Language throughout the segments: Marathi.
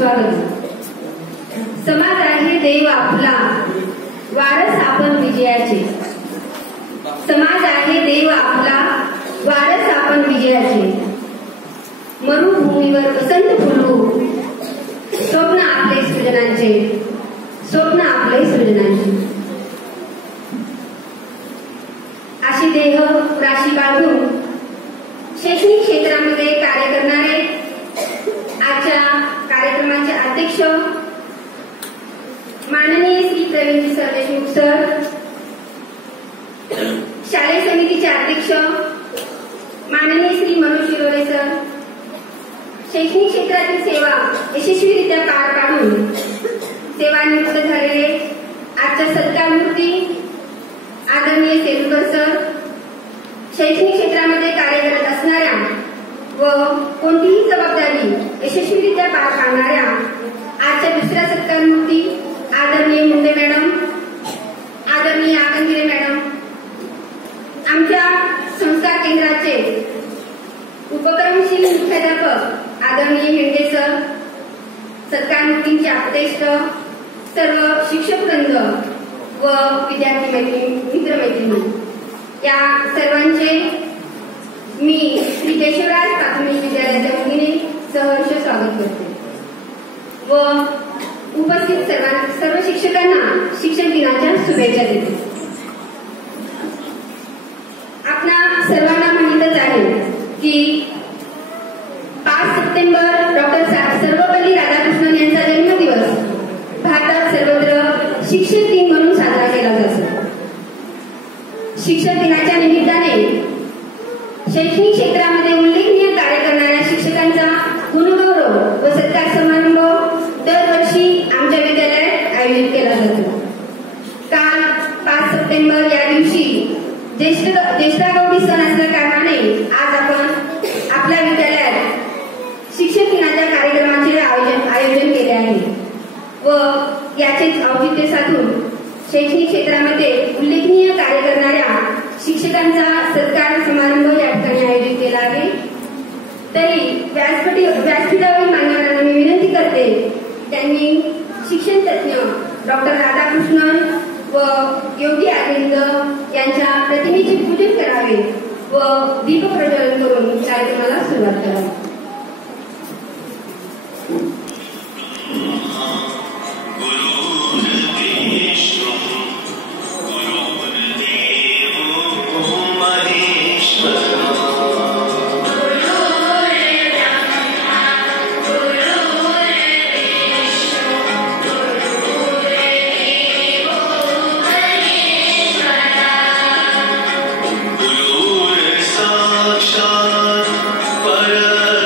सुस्वागत. समाज आहे देव आपला, वारस आपण विजयाचे. समाज आहे देव आपला, वारस आपण विजयाचे. मरुभूमीवर वसंत फुलू, स्वप्न आपले सृजनांचे, स्वप्न आपले सृजनांचे. अशी देह राशी बाळगून शैक्षणिक क्षेत्रामध्ये कार्य करणारे आजच्या कार्यक्रमाचे अध्यक्ष माननीय श्री प्रवीणजी सरदेशमुख सर, शालेय समितीचे अध्यक्ष माननीय श्री मनोज शिरोळे सर, शैक्षणिक क्षेत्रातील सेवा यशस्वीरित्या पार पाडून सेवानिवृत्त झालेले आजच्या सत्कारमूर्ती आदरणीय सेलुकर सर, शैक्षणिक क्षेत्रामध्ये कार्य करत असणाऱ्या व कोणतीही जबाबदारी यशस्वीरित्या पार पाडणाऱ्या आजच्या दुसऱ्या सत्कारमूर्ती आदरणीय मुंडे मॅडम, आदरणीय आगंगिरे मॅडम, आमच्या संस्कार केंद्राचे उपक्रमशील मुख्याध्यापक आदरणीय हिंडे सर, सत्कारमूर्तींचे आपतेष्ट सर्व शिक्षकवृंद व विद्यार्थी मित्रमैत्रिणी, या सर्वांचे मी श्री केशवराज प्राथमिक विद्यालयाच्या वतीने सहर्ष स्वागत करते व उपस्थित सर्व शिक्षकांना शिक्षक दिनाच्या शुभेच्छा देते. आपणा सर्वांना माहीतच आहे की 5 सप्टेंबर डॉक्टर सर्वपल्ली राधाकृष्णन यांचा जन्मदिवस भारतात सर्वत्र शिक्षक दिन म्हणून साजरा केला जातो. शिक्षक दिनाच्या निमित्ताने शैक्षणिक क्षेत्रामध्ये उल्लेखनीय कार्य करणाऱ्या शिक्षकांचा गुणगौरव व सत्कार समारंभ दरवर्षी आमच्या विद्यालयात आयोजित केला जातो. काल 5 सप्टेंबर या दिवशी ज्येष्ठागौरी सण असल्या कारणाने आज आपण आपल्या विद्यालयात शिक्षक दिनाच्या कार्यक्रमाचे आयोजन केले आहे व याचेच औचित्य साधून शैक्षणिक क्षेत्रामध्ये उल्लेखनीय कार्य करणाऱ्या शिक्षकांचा सत्कार समारंभ या ठिकाणी आयोजित केला आहे. तरी व्यासपीठावरील मान्यवरांना मी विनंती करते त्यांनी शिक्षण तज्ञ डॉक्टर राधाकृष्णन व योगी अरविंद यांच्या प्रतिमेचे पूजन करावे व दीप प्रज्वलन करून कार्यक्रमाला सुरुवात करावी. पर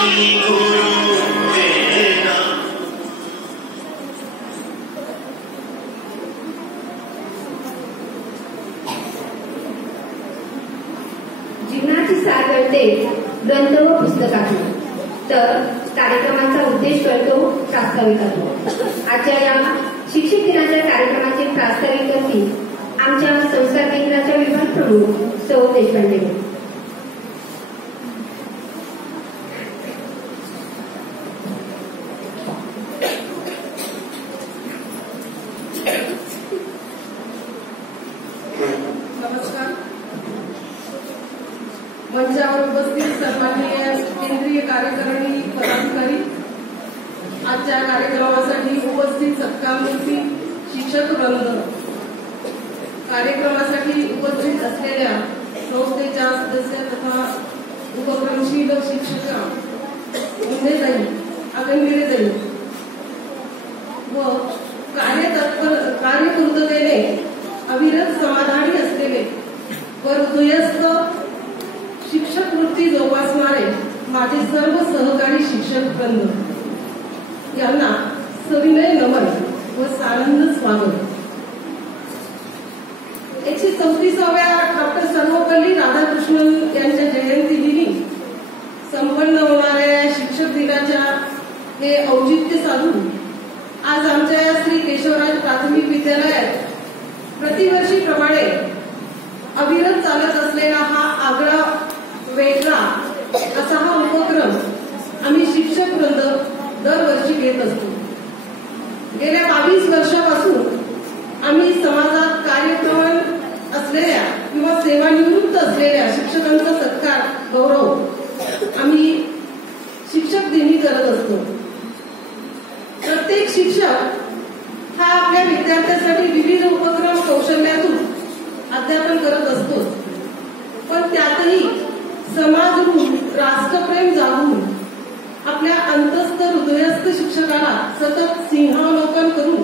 जीवनाची सार कळते ग्रंथ व पुस्तकातून, तर कार्यक्रमाचा उद्देश कळतो प्रास्ताविकातून. आजच्या या शिक्षक दिनाच्या कार्यक्रमाचे प्रास्ताविक करतील आमच्या संस्कार केंद्राच्या विभाग प्रमुख सौ देशपांडे. नमस्कार. मंचावर उपस्थित सन्माननीय केंद्रीय कार्यकारिणी पदाधिकारी, आजच्या कार्यक्रमासाठी उपस्थित सत्कारमूर्ती शिक्षक वृंद, कार्यक्रमासाठी उपस्थित असलेल्या संस्थेच्या सदस्य तथा उपक्रमशील शिक्षक मुंडेताई, आगनगिरेताई व कार्यपूर्ततेने अविरत समाधानी असलेले व हृदयस्थ शिक्षक वृत्ती जोपासणारे माझे सर्व सहकारी शिक्षक वृंद यांना सविनय नमन व सानंद स्वागत. 134व्या डॉक्टर सर्वपल्ली राधाकृष्णन यांच्या जयंतीदिनी संपन्न होणाऱ्या शिक्षक दिनाच्या हे औचित्य साधून आज आमच्या श्री केशवराज प्राथमिक विद्यालयात प्रतिवर्षीप्रमाणे अविरत चालत असलेला हा आगळा वेगळा असा हा उपक्रम आम्ही शिक्षक वृंद दरवर्षी घेत असतो. गेल्या 22 वर्षापासून आम्ही समाजात कार्यक्रम असलेल्या किंवा सेवानिवृत्त असलेल्या शिक्षकांचा सत्कार गौरव आम्ही शिक्षक दिनी करत असतो. प्रत्येक शिक्षक हा आपल्या विद्यार्थ्यांसाठी विविध उपक्रम कौशल्यातून अध्यापन करत असतो, पण त्यातही समाज ऋण राष्ट्रप्रेम जागून आपल्या अंतस्थ हृदयस्थ शिक्षकाला सतत सिंहावलोकन करून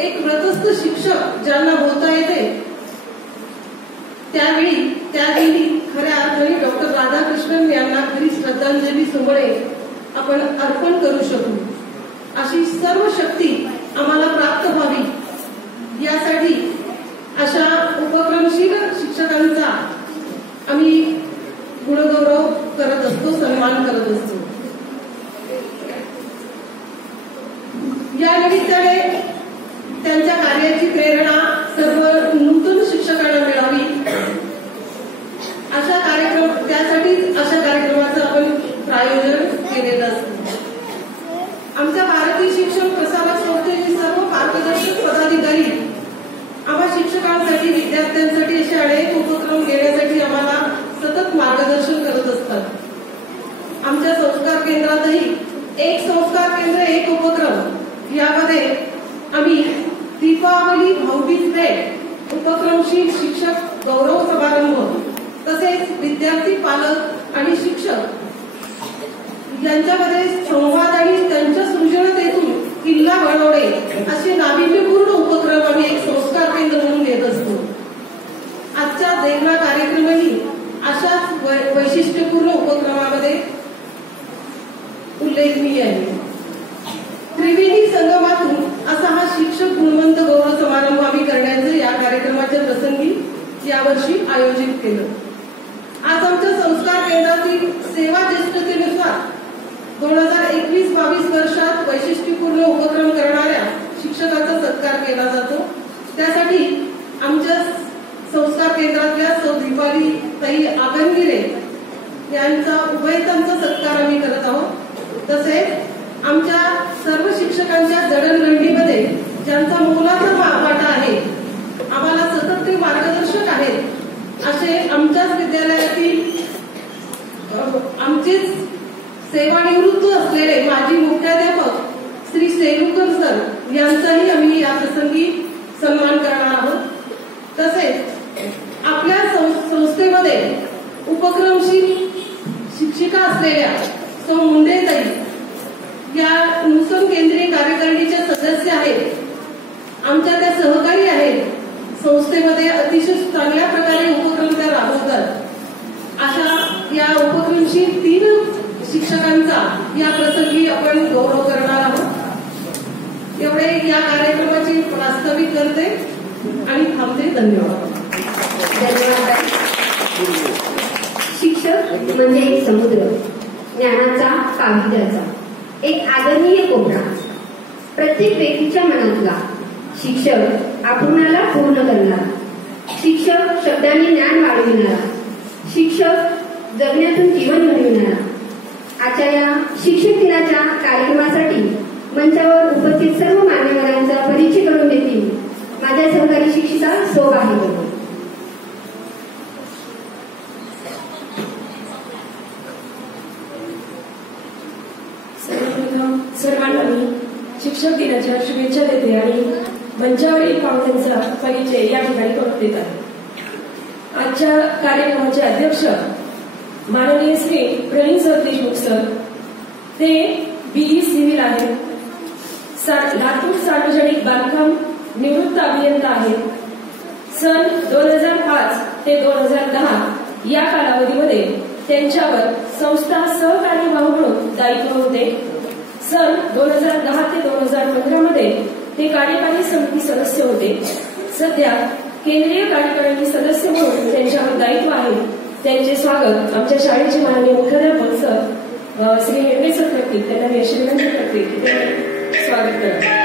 एक व्रतस्थ शिक्षक ज्यांना होता येते त्यावेळी खऱ्या अर्थाने डॉक्टर राधाकृष्णन यांना खरी श्रद्धांजली सोहळे आपण अर्पण करू शकू, अशी सर्व शक्ती आम्हाला प्राप्त व्हावी यासाठी अशा उपक्रमशील शिक्षकांचा आम्ही गुणगौरव करत असतो, सन्मान करत असतो. या निमित्ताने त्यांच्या कार्याची प्रेरणा सर्व नूतन शिक्षकांना मिळावी त्यासाठीच अशा कार्यक्रमाचं आपण प्रायोजन केलेलं असतं. आमच्या भारतीय शिक्षण प्रसारक संस्थेचे सर्व मार्गदर्शक पदाधिकारी आम्हा शिक्षकांसाठी विद्यार्थ्यांसाठी असे अनेक उपक्रम घेण्यासाठी आम्हाला सतत मार्गदर्शन करत असतात. आमच्या संस्कार केंद्रातही एक संस्कार केंद्र एक उपक्रम यामध्ये आम्ही दीपावली भाऊबीज भेट उपक्रमशील शिक्षक गौरव समारंभ तसेच विद्यार्थी पालक आणि शिक्षक यांच्यामध्ये संवाद आणि त्यांच्या सृजनतेतून किल्ला बनवणे असे नाविन्यपूर्ण उपक्रम आम्ही एक संस्कार केंद्र म्हणून घेत असतो. आजच्या देखना कार्यक्रमही अशाच वैशिष्ट्यपूर्ण उपक्रमामध्ये उल्लेखनीय आहे. त्रिवेणी संगमातून असा हा शिक्षक गुणवंत गौरव समारंभ आम्ही करण्याचं या कार्यक्रमाच्या प्रसंगी यावर्षी आयोजित केलं. आज आमच्या संस्कार केंद्रातील सेवा ज्येष्ठतेनुसार 2021-22 वर्षात वैशिष्ट्यपूर्ण उपक्रम करणाऱ्या शिक्षकाचा सत्कार केला जातो. त्यासाठी आमच्या संस्कार केंद्रातल्या सौ दीपाली ताई आगनगिरे यांचा उभयतांचा सत्कार आम्ही करत आहोत. तसेच आमच्या सर्व शिक्षकांच्या जडणघडणीमध्ये ज्यांचा मोलाचा वाटा आहे, आम्हाला सतत ते मार्गदर्शक आहेत असे आमच्याच विद्यालयातील आमचेच सेवानिवृत्त असलेले माजी मुख्याध्यापक श्री सेलुकर सर यांचाही आम्ही या प्रसंगी सन्मान करणार आहोत. तसेच आपल्या संस्थेमध्ये उपक्रमशील शिक्षिका असलेल्या सौ मुंडेताई या नूतन केंद्रीय कार्यकारिणीच्या सदस्य आहेत. आमच्या त्या सहकारी आहेत. संस्थेमध्ये अतिशय चांगल्या प्रकारे उपक्रम त्या राबवतात. अशा या उपक्रमशील 3 शिक्षकांचा या प्रसंगी आपण गौरव करणार आहोत. एवढे या कार्यक्रमाची प्रास्ताविक करते आणि थांबते. धन्यवाद. शिक्षक म्हणजे एक समुद्र, ज्ञानाचा, पावित्र्याचा एक आदरणीय कोपरा. प्रत्येक व्यक्तीच्या मनातला शिक्षक आपुणाला पूर्ण करणारा, शिक्षक शब्दांनी ज्ञान वाढविणारा, शिक्षक जगण्यातून जीवन घडविणारा. आजच्या या शिक्षक दिनाच्या कार्यक्रमासाठी मंचावर उपस्थित सर्व मान्यवरांचा परिचय करून देतील माझ्या सहकारी शिक्षिका सौ आहे. सर्वांना मी शिक्षक दिनाच्या शुभेच्छा देते आणि मंचावरील पाहुण्यांचा परिचय या ठिकाणी करून देत आहे. आजच्या कार्यक्रमाचे अध्यक्ष माननीय श्री प्रवीण सर देशमुख सर, ते BE सिव्हिल आहेत, लातूर सार्वजनिक बांधकाम निवृत्त अभियंता आहेत. सन 2005 ते 2010 या कालावधीमध्ये त्यांच्यावर संस्था सहकार्यवाह म्हणून दायित्व होते. सन 2010 ते 2015 मध्ये ते कार्यकारी समिती सदस्य होते. सध्या केंद्रीय कार्यकारिणी सदस्य म्हणून त्यांच्यावर दायित्व आहे. त्यांचे स्वागत आमच्या शाळेचे माननीय मुख्याध्यापक सर श्री हेडवे सर करतील. त्यांना मी अशी विनंती करते की ते स्वागत करा.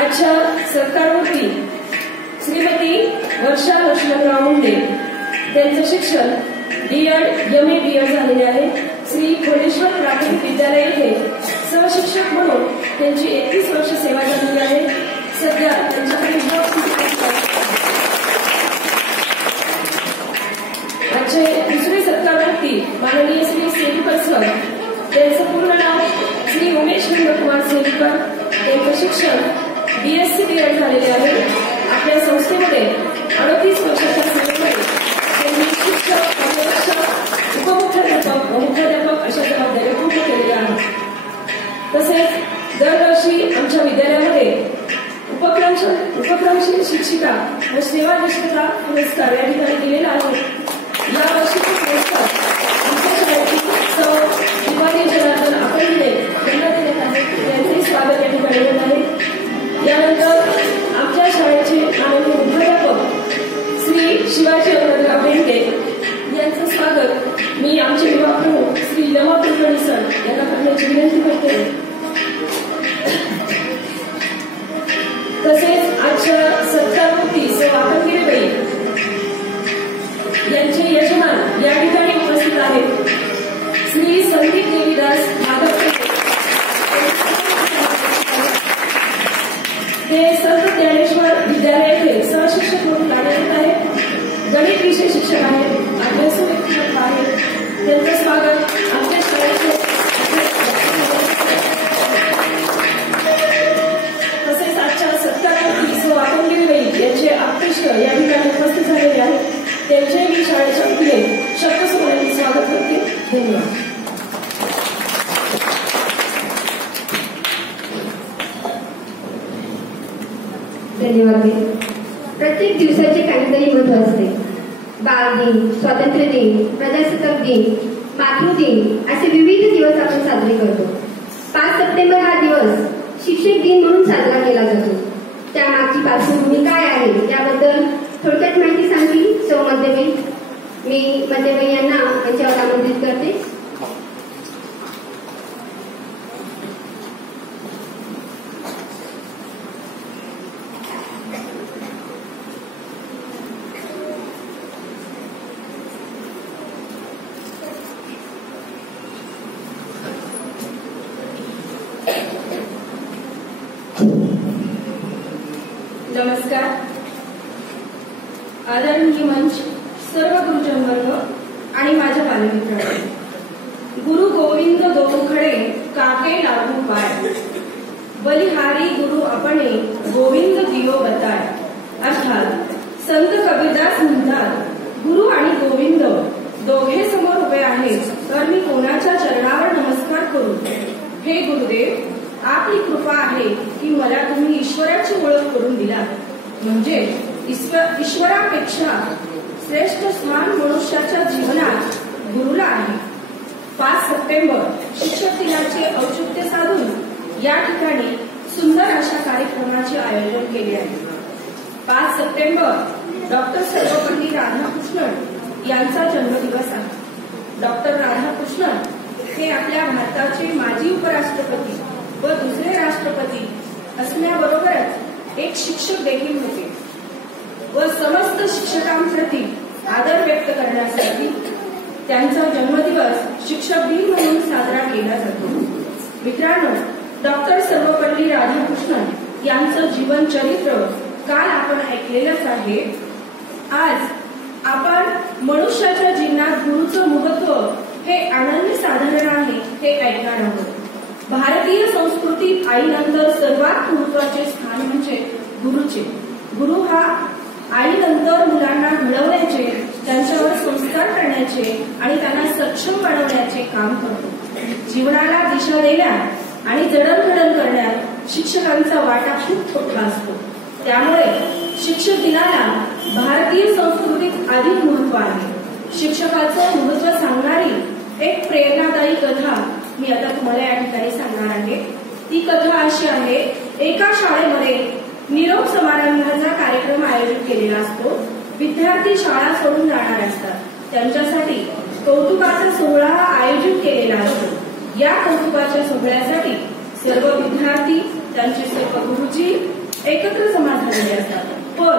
आजच्या सरकारवरती श्रीमती वर्षा लक्ष्मणराव मुंडे, त्यांचं शिक्षण B.Ed. MA B.Ed. झालेले आहे. श्री खोलेश्वर प्राथमिक विद्यालय येथे सहशिक्षक म्हणून त्यांची 31 वर्ष सेवा झालेली आहे. सध्या त्यांच्याकडे आजचे दुसरे सरकारवरती माननीय श्री सेविकर सर, त्यांचं पूर्ण नाव श्री उमेश नंदकुमार सेविकर, त्यांचं शिक्षण BSc B.Ed. झालेले आहे. आपल्या संस्थेमध्ये 38 वर्षाच्या सेवेमध्ये त्यांनी शिक्षक, पर्यवेक्षक, उपमुख्याध्यापक व मुख्याध्यापक अशा जबाबदाऱ्या पूर्ण केलेल्या आहेत. तसेच दरवर्षी आमच्या विद्यालयामध्ये उपक्रमशील शिक्षिका व सेवानिष्ठता पुरस्कार या ठिकाणी दिलेला आहे. या वर्षीचा पुरस्कार आमच्या शाळेची सौ शिवाजी जनार्दन आकर्डे यांना देण्यात आहे. त्यांचेही स्वागत या ठिकाणी होत आहे. यानंतर आमच्या शाळेचे माननीय मुख्याध्यापक श्री शिवाजी अमरराव बेंडे यांचं स्वागत मी आमचे युवा प्रमुख श्री लमा कुलकर्णी सर यांना करण्याची विनंती करते. तसेच आजच्या सत्कारवरती सौ आकांक्षीबाई यांचे यजमान या ठिकाणी उपस्थित आहेत. श्री संदीप देवीदास माधव, ते संत ज्ञानेश्वर विद्यालय येथे सहशिक्षक म्हणून कार्यरत आहेत. गणित विषय शिक्षक आहेत. अभ्यासू व्यक्तिमत्व आहेत. त्यांचं स्वागत आमच्या शाळेचे. तसेच आजच्या सत्कारावरती सौ आकांक्षीबाई यांचे आप्तेष्ट या ठिकाणी उपस्थित झालेले आहेत. त्यांचे मी शाळेच्या वतीने शब्दसमोरांनी स्वागत करते. धन्यवाद. धन्यवाद. प्रत्येक दिवसाचे काहीतरी महत्व असते. बालदिन, स्वातंत्र्य दिन, प्रजासत्ताक दिन, मातृदिन असे विविध दिवस आपण साजरे करतो. 5 सप्टेंबर हा दिवस शिक्षक दिन म्हणून साजरा केला जातो. त्यामागची पार्श्वभूमी काय आहे याबद्दल थोडक्यात माहिती सांगतील सौ मध्यबाई. मी मध्यबाई यांना यांच्यावर आमंत्रित करते. नमस्कार. आदरणीय मंच, सर्व गुरुजन वर्ग आणि माझ्या बालमित्रांनो, गुरु गोविंद गोखडे काके लागू पाय, बलिहारी गुरु अपने गोविंद दियो बताय. अर्थात संत कबीरदास म्हणतात, गुरु आणि गोविंद दोघे समोर उभे आहेत, तर मी कोणाच्या चरणावर नमस्कार करू. हे गुरुदेव, आपली कृपा आहे की मला तुम्ही ईश्वराची ओळख करून दिला. म्हणजे ईश्वरापेक्षा श्रेष्ठ स्थान मनुष्याच्या जीवनात गुरुला आहे. 5 सप्टेंबर शिक्षक दिनाचे औचित्य साधून या ठिकाणी सुंदर अशा कार्यक्रमाचे आयोजन केले आहे. 5 सप्टेंबर डॉक्टर सर्वपल्ली राधाकृष्णन यांचा जन्मदिवस आहे. डॉक्टर राधाकृष्णन हे आपल्या भारताचे माजी उपराष्ट्रपती व दुसरे राष्ट्रपती असण्याबरोबरच एक शिक्षक देखील होते व समस्त शिक्षकांप्रती आदर व्यक्त करण्यासाठी त्यांचा जन्मदिवस शिक्षक दिन म्हणून साजरा केला जातो. मित्रांनो, डॉक्टर सर्वपल्ली राधाकृष्णन यांचं जीवन चरित्र काल आपण ऐकलेलंच आहे. आज आपण मनुष्याच्या जीवनात गुरुचं महत्व हे अनन्यसाधारण आहे हे ऐकणार आहोत. भारतीय संस्कृतीत आईनंतर सर्वात महत्वाचे स्थान म्हणजे गुरुचे. गुरु हा आईनंतर मुलांना घडवण्याचे, त्यांच्यावर संस्कार करण्याचे आणि त्यांना सक्षम बनवण्याचे काम करतो. जीवनाला दिशा देण्यात आणि जडणघडण करण्यात शिक्षकांचा वाटा खूप मोठा असतो. त्यामुळे शिक्षक दिनाला भारतीय संस्कृतीत अधिक महत्व आहे. शिक्षकाचं महत्व सांगणारी एक प्रेरणादायी कथा मी आता तुम्हाला या ठिकाणी सांगणार आहे. ती कथा अशी आहे. एका शाळेमध्ये निरोप समारंभाचा कार्यक्रम आयोजित केलेला असतो. विद्यार्थी शाळा सोडून जाणार असतात. त्यांच्यासाठी कौतुकाचा सोहळा आयोजित केलेला असतो. या कौतुकाच्या सोहळ्यासाठी सर्व विद्यार्थी, त्यांचे सर्व गुरुजी एकत्र जमा झालेले असतात. पण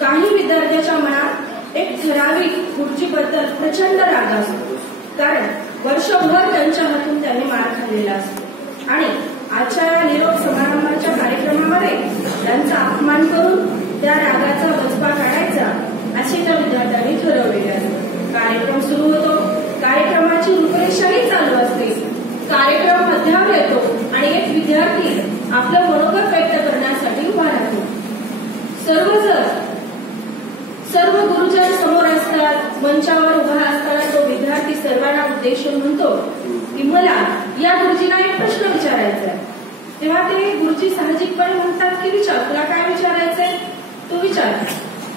काही विद्यार्थ्याच्या मनात एक ठराविक गुरुजीबद्दल प्रचंड राग असतो. कारण वर्षभर त्यांच्या हातून त्यांनी मार खाल्लेला असतो आणि आजच्या या निरोप समारंभाच्या कार्यक्रमामध्ये त्यांचा अपमान करून त्या रागाचा वचपा काढायचा असे त्या विद्यार्थ्यांनी ठरवलेले असते. कार्यक्रम सुरू होतो. कार्यक्रमाची रूपरेषाही चालू असते. कार्यक्रम मध्यावर येतो आणि एक विद्यार्थी आपलं मनोगत व्यक्त करण्यासाठी उभा राहतो. सर्व गुरुजन समोर असतात. मंचावर उभा असताना तो विद्यार्थी सर्वांना उद्देशून म्हणतो की मला या गुरुजींना एक प्रश्न विचारायचा आहे. तेव्हा ते गुरुजी साहजिकपणे म्हणतात की विचार, तुला काय विचारायचंय तो विचार.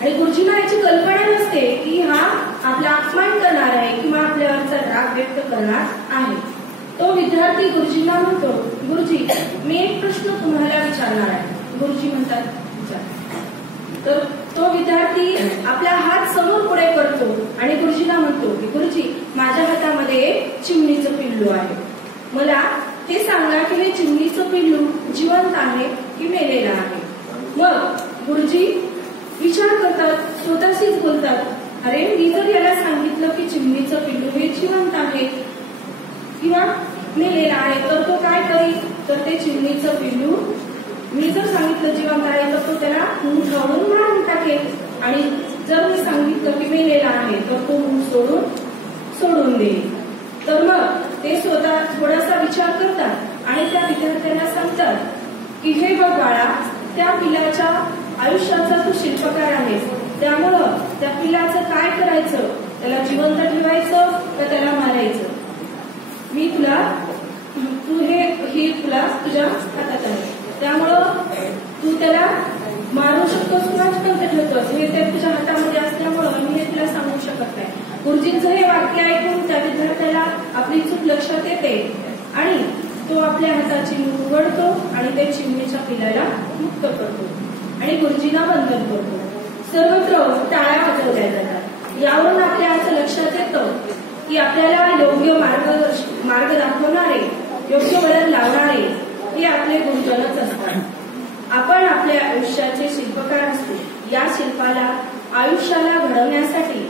आणि गुरुजींना याची कल्पना नसते की हा आपला अपमान करणार आहे किंवा आपल्यावरचा राग व्यक्त करणार आहे. तो विद्यार्थी गुरुजींना म्हणतो, गुरुजी मी एक प्रश्न तुम्हाला विचारणार आहे. गुरुजी म्हणतात विचार. तर तो विद्यार्थी आपला हात समोर पुढे करतो आणि गुरुजींना म्हणतो की गुरुजी माझ्या हातामध्ये चिमणीचं पिल्लू आहे. मला हे सांगा की हे चिमणीचं पिल्लू जिवंत आहे की मेलेलं आहे. मग गुरुजी विचार करतात, स्वतःशीच बोलतात, अरे मी जर याला सांगितलं की चिमणीचं पिल्लू हे जिवंत आहे किंवा मेलेलं आहे तर तो काय करेल. तर ते चिमणीचं पिल्लू मी जर सांगितलं जिवंत आहे तर तो त्याला मुठावरून मारून टाकेल आणि जर मी सांगितलं की मेलेला आहे तर तो मुठ सोडून देईल. तर मग ते स्वतः थोडासा विचार करतात आणि त्या विद्यार्थ्यांना सांगतात की हे बघ बाळा, त्या पिलाच्या आयुष्याचा तू शिल्पकार आहे. त्यामुळं त्या पिलाचं काय करायचं, त्याला जिवंत ठेवायचं का त्याला मारायचं. मी तुला तुला तुझ्या हातात आहे. त्यामुळं तू त्याला मारू शकतोस किंवा जिवंत ठेवतोस हे ते तुझ्या हातामध्ये असल्यामुळं मी हे तुला सांगू शकत नाही. गुरुजींचं हे वाक्य ऐकून त्या विद्यार्थ्याला आपली चूक लक्षात येते आणि तो आपल्या हाताची मूठ उघडतो आणि ते चिमणीच्या पिलाला मुक्त करतो आणि गुरुजींना वंदन करतो. सर्वत्र टाळ्या वाजवल्या जातात. यावरून आपल्या असं लक्षात येतं की आपल्याला योग्य मार्ग दाखवणारे, योग्य वळण लावणारे हे आपले गुरुजनच असतात. आपण आपल्या आयुष्याचे शिल्पकार असतो. या शिल्पाला, आयुष्याला घडवण्यासाठी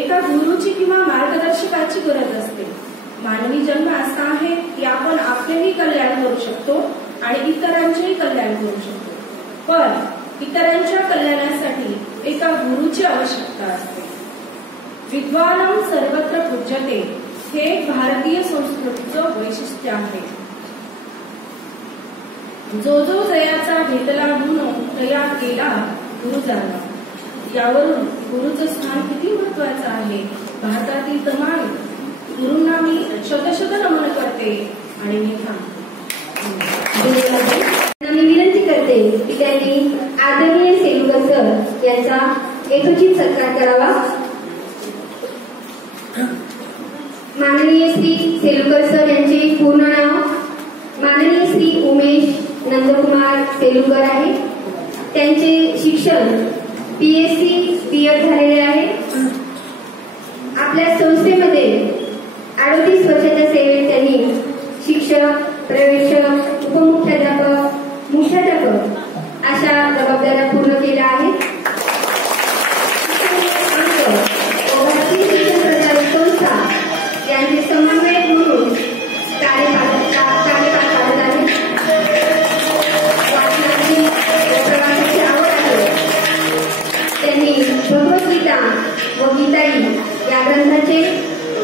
एका गुरुची किंवा मार्गदर्शकाची गरज असते. मानवी जन्म असा आहे की आपण आपलेही कल्याण करू शकतो आणि इतरांचेही कल्याण करू शकतो. पण इतरांच्या कल्याणासाठी एका गुरु गुरुची आवश्यकता असते. विद्वानं सर्वत्र पूज्यते हे भारतीय संस्कृतीचं वैशिष्ट्य आहे. जो जो जयाचा घेतला गुण तया केला गुरु जाणला. यावरून गुरुचं स्थान किती महत्वाचं आहे. भारतातील तमाम गुरूंना मी शतशत नमन करते आणि मी थांबते. मी विनंती करते की त्यांनी आदरणीय सेलुकर सर यांचा यथोचित सत्कार करावा. माननीय श्री सेलुकर सर यांचे पूर्ण नाव माननीय श्री उमेश नंदकुमार सेलुकर आहे. त्यांचे शिक्षण PSc B.Ed झालेले आहे. आपल्या संस्थेमध्ये 38 वर्षाच्या सेवेत त्यांनी शिक्षक, प्रवेशक, उपमुख्याध्यापक, मुख्याध्यापक अशा जबाबदाऱ्या पूर्ण केल्या आहेत. भारतीय शिक्षण प्रसारक संस्था यांचे समन्वयक म्हणून कार्य पार पाडत आहेत. वाचनाची प्रवासाची आवड आहे. त्यांनी भगवद्गीता व गीताई या ग्रंथाचे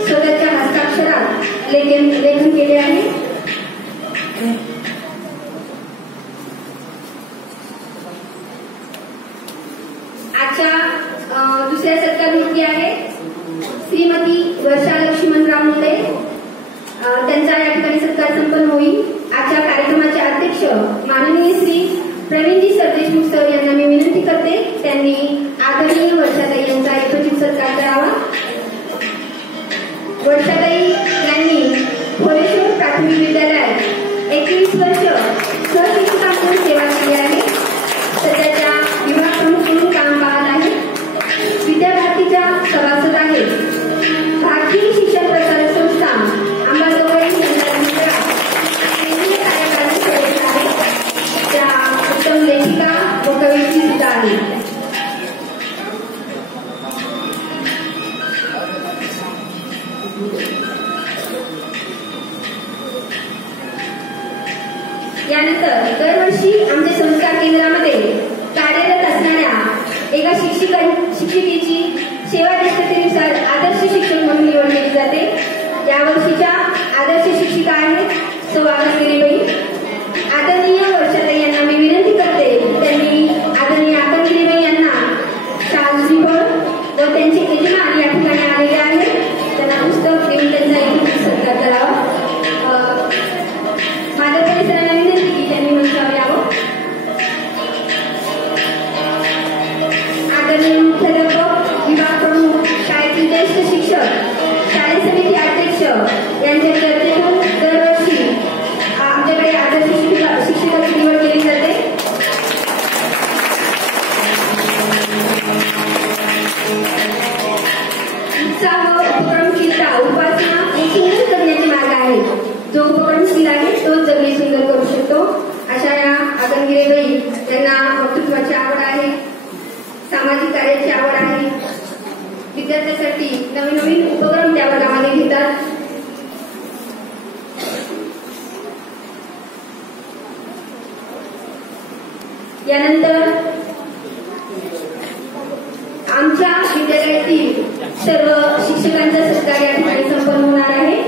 स्वतःच्या हस्ताक्षरात लेखन केले आहे. आजच्या दुसऱ्या सत्कारमुखी आहे श्रीमती वर्षा लक्ष्मणराव मुंडे. त्यांचा या ठिकाणी सत्कार संपन्न होईल. आजच्या कार्यक्रमाचे अध्यक्ष माननीय श्री प्रवीणजी सरदेशमुख सर यांना मी विनंती करते त्यांनी आदरणीय वर्षाताई यांचा यथोचित सत्कार करावा. वर्षाताई यांनी भोलेश्वर प्राथमिक विद्यालयात 21 वर्ष सहशिक्षिका म्हणून सेवा केली आहे. सध्याच्या विभाग प्रमुख म्हणून काम पाहत आहे. विद्याभारतीच्या सभासद आहेत. भारतीय शिक्षण प्रसारक संस्था अंबाजोगाई यांच्या केंद्रीय कार्यकारिणी सदस्य आहेत. त्या उत्तम लेखिका व कवयित्री सुद्धा आहेत. यानंतर दरवर्षी आमच्या संस्कार केंद्रामध्ये कार्यरत असणाऱ्या एका शिक्षिकेची सेवानिष्ठतेनुसार आदर्श शिक्षक म्हणून निवड केली जाते. यावर्षीच्या आदर्श शिक्षिका आहेत सौ आकाशगिरीबाई. आदरणीय वर्षाताई यांना मी विनंती करते त्यांनी आदरणीय आकाशगिरीबाई यांना शाल श्रीफळ व त्यांचे यजमान या ठिकाणी आलेले आहेत. त्यांना पुस्तक देऊन त्यांचा एक सत्कार करावा. माझ्या परिसराला विनंती की त्यांनी मंचावर यावं. आदरणीय मुख्याध्यापक, विभाग प्रमुख, शाळेतील ज्येष्ठ शिक्षक, शालेय समिती अध्यक्ष यांच्या चर्चेतून दरवर्षी आमच्याकडे आदर्श शिक्षकाची निवड केली जाते. उत्साह, उपक्रमशीलता, उपासना हे सुंदर जगण्याचे मार्ग आहेत. जो उपक्रमशील आहे तोच जगणे सुंदर करू शकतो. अशा या आगनगिरेबाई यांना वक्तृत्वाची आवड आहे. सामाजिक कार्याची आवड आहे. विद्यार्थ्यांसाठी नवीन नवीन उपक्रम त्या वर्गामध्ये घेतात. यानंतर आमच्या विद्यालयातील सर्व शिक्षकांचा सत्कार या ठिकाणी संपन्न होणार आहे.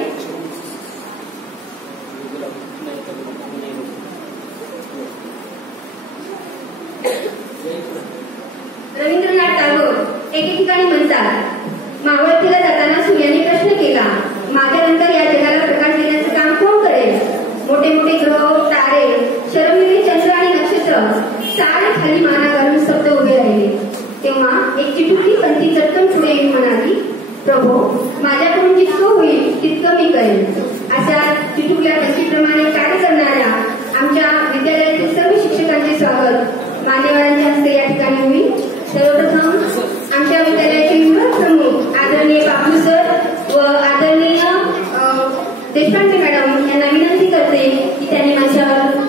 रवींद्रनाथ टागोर एके ठिकाणी म्हणतात, मावळतीला जाताना सूर्याने प्रश्न केला, माझ्यानंतर या जगाला प्रकाश देण्याचं काम कोण करेल? मोठे मोठे ग्रह, तारे, शरमेले चंद्र आणि नक्षत्र सारे खाली माना घालून स्तब्ध उभे राहिले. तेव्हा एक चिटुकली पंथी चटकन पुढे येऊन म्हणाली, प्रभो, माझ्याकडून जितकं होईल तितकं मी करेन. अशा चिटुकल्या पंथीप्रमाणे कार्य करणाऱ्या आमच्या विद्यालयातील सर्व शिक्षकांचे स्वागत मान्यवरांच्या हस्ते या ठिकाणी होईल. सर्वप्रथम आमच्या विद्यालयाचे विभाग प्रमुख आदरणीय बाबू सर व आदरणीय देशपांडे मॅडम यांना विनंती करते की त्यांनी मंचावर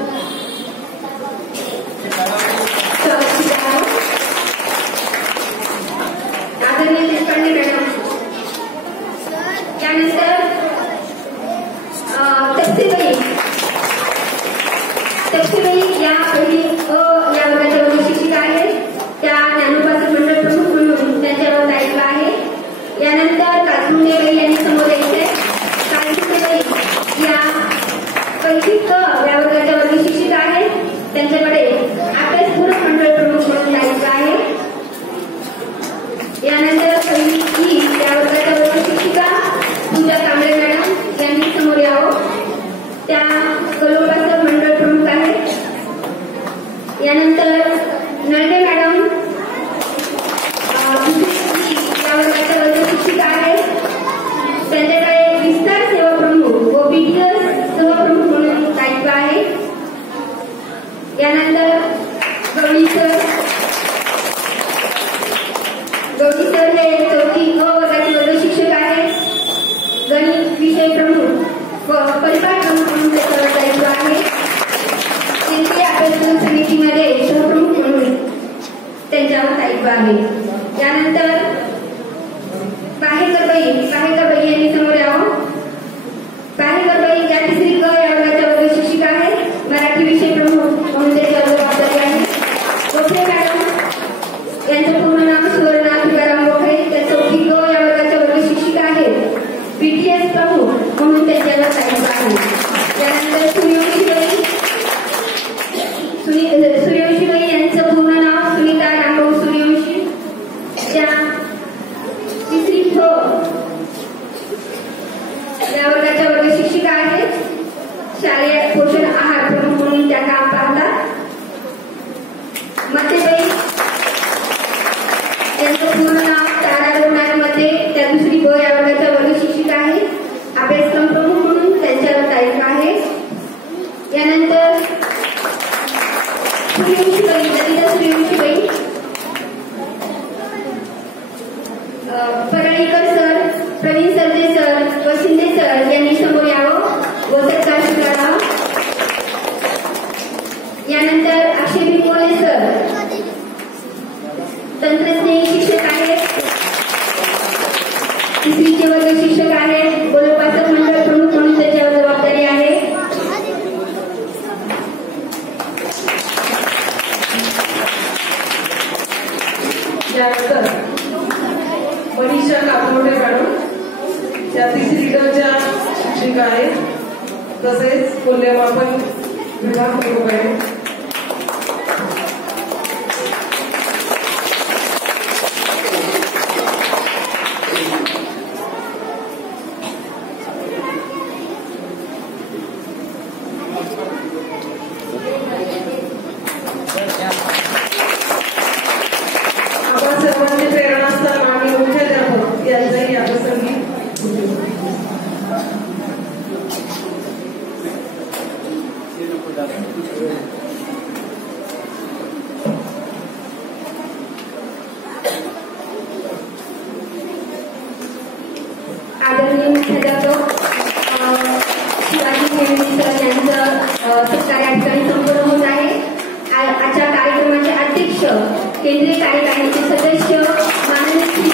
आदरणीय देशपांडे मॅडम. त्यानंतर तपसेबाई या पहिली या वर्गाच्या शिक्षिका आहेत. त्या ज्ञानोपासक मंडळ प्रमुख म्हणून यानंतर पहिली ई या वर्गाच्या वर्ग शिक्षिका पूजा कांबळे मॅडम यांनी समोर यावं. त्या कलोपाचं मंडळ प्रमुख आहेत. यानंतर नळगे मॅडम या वर्गाच्या वर्ग शिक्षिका आहेत. त्यांच्याकडे विस्तार सेवा प्रमुख व बीटीएस सहप्रमुख म्हणून दायित्व आहे. यानंतर गौरी सर हे चौथी क वर्गाचे वर्ग शिक्षक आहेत. गणित विषय प्रमुख व परिपाठ प्रमुख म्हणून त्याच्यावर दायित्व आहे. केंद्रीय अभ्यासक्रम समितीमध्ये सहप्रमुख म्हणून त्यांच्यावर दायित्व आहे. यानंतर बाहेकरबाई यांनी समोर यावं. बाहेकरबाई या तिसरी क या वर्गाच्या वर्ग शिक्षिका आहेत. मराठी विषय प्रमुख म्हणून त्याच्यावर जबाबदारी आहे. गोखले मॅडम यांचं पूर्ण नाव सुवर्णा तुकाराम गोखले. त्या चौथी क या वर्गाच्या वर्ग शिक्षिका आहेत. बीटीएस प्रमुख म्हणून त्यांच्यावर दायित्व आहे. त्यानंतर सूर्यवंशीबाई यांचं पूर्ण नाव सुनीता रामभाऊ सूर्यवंशी. त्या तिसरी ख या वर्गाच्या वर्ग शिक्षिका आहेत. शालेय पोषण आहार प्रमुख म्हणून त्या काम पाहतात. मतेबाई यांचं पूर्ण नाव तारारोहणामध्ये त्या दुसरी ब या वर्गाच्या वर्ग शिक्षिका आहेत. अभ्यासक्रम प्रमुख म्हणून त्यांच्यावर दायित्व आहे. यानंतर सूर्यवंशीबाई परळीकर सर, प्रवीण सरदे सर व शिंदे सर यांनी समोर यावं व सत्कार स्वीकारावा. यानंतर अक्षय भिकोले सर तंत्रज्ञानी शिक्षक आहेत. तिसरीचे वर्ग शिक्षक आहेत. गोलपाचक मंडळ प्रमुख म्हणून त्याच्यावर जबाबदारी आहे. त्यानंतर मनीषा कापरोटे मॅडम त्या तिसरी च्या शिक्षिका आहेत. तसेच मूल्यमापन विभाग प्रमुख आहेत. आपण सर्वांची प्रेरणास्थान आणि मुख्याध्यापक यांचाही या प्रसंगी आदरणीय मुख्याध्यापक शिवाजी खेळणी सर यांचं सत्कार या ठिकाणी संपन्न होत आहे. आजच्या कार्यक्रमाचे अध्यक्ष केंद्रीय कार्यकारिणीचे सदस्य माननीय श्री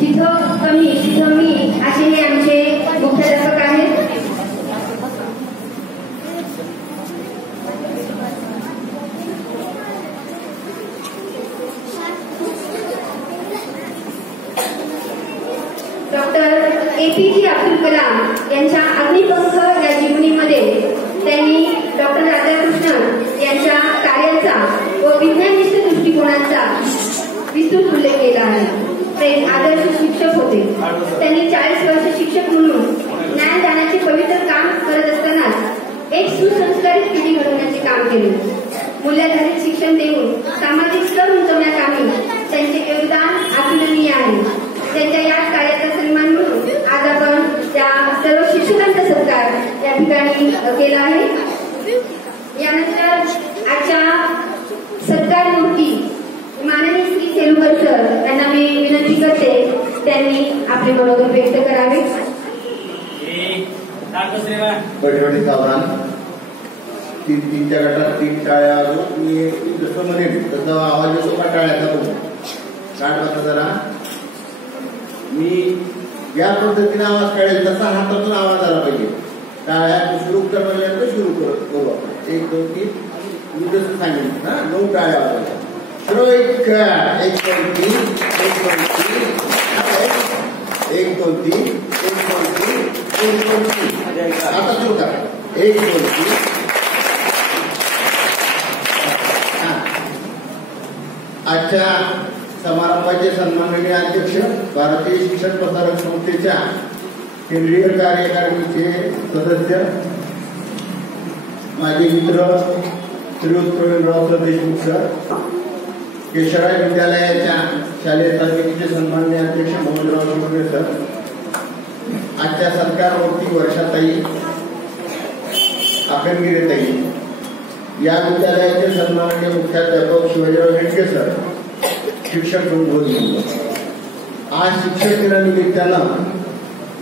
जिथं कमी तिथं मी असे हे आमचे मुख्याध्यापक आहेत. डॉक्टर APJ अब्दुल कलाम यांच्या अग्निपंख या जीवनीमध्ये त्यांनी डॉक्टर राधाकृष्णन यांच्या कार्याचा व विज्ञाननिष्ठ दृष्टिकोनाचा विस्तृत उल्लेख केला आहे. ते आदर्श शिक्षक होते. त्यांनी 40 वर्ष शिक्षक म्हणून ज्ञानदानाचे पवित्र काम करत असताना एक सुसंस्कारित पिढी घडवण्याचे काम केले. मूल्याधारित शिक्षण देऊन सामाजिक स्तर उंचवण्याकामी त्यांचे योगदान अतुलनीय आहे. त्यांच्या या कार्याचा सन्मान म्हणून आज आपण त्या सर्व शिक्षकांचा सत्कार या ठिकाणी केला आहे. यानंतर आजच्या सत्कार मूर्ती माननीय श्री सेलुकर सर यांना मी विनंती करते त्यांनी आपले मनोगत व्यक्त करावे. तीनच्या गटात 3 टाळ्या अजून मी जसं म्हणेन तसा आवाज येतो का टाळ्याचा बघू काढ बघा जरा. मी या पद्धतीने आवाज काढेल तसा हातातून आवाज आला पाहिजे. टाळ्या सुरू करण्यानंतर सुरू करू आपण. 1 2 3 मी जसं सांगितलं ना 9 टाळ्या वाजवल्या. 1 2 3 1 2 3 1 2 3 1 2 3 1 2 3 1 2 3 आता सुरू करा. 1 2 3 आजच्या समारंभाचे सन्माननीय अध्यक्ष, भारतीय शिक्षण प्रसारक संस्थेच्या केंद्रीय कार्यकारिणीचे सदस्य, माझे मित्र श्रीयुत प्रवीणराव देशमुख सर, केशवराय विद्यालयाच्या शालेय समितीचे सन्माननीय अध्यक्ष मोहनराव शिवरे सर, आजच्या सत्कारवरती वर्षाताई, आखंगिरेताई, या विद्यालयाचे सन्माननीय मुख्याध्यापक शिवाजीराव हेडके सर, शिक्षक बंधू, आज शिक्षक दिनानिमित्तानं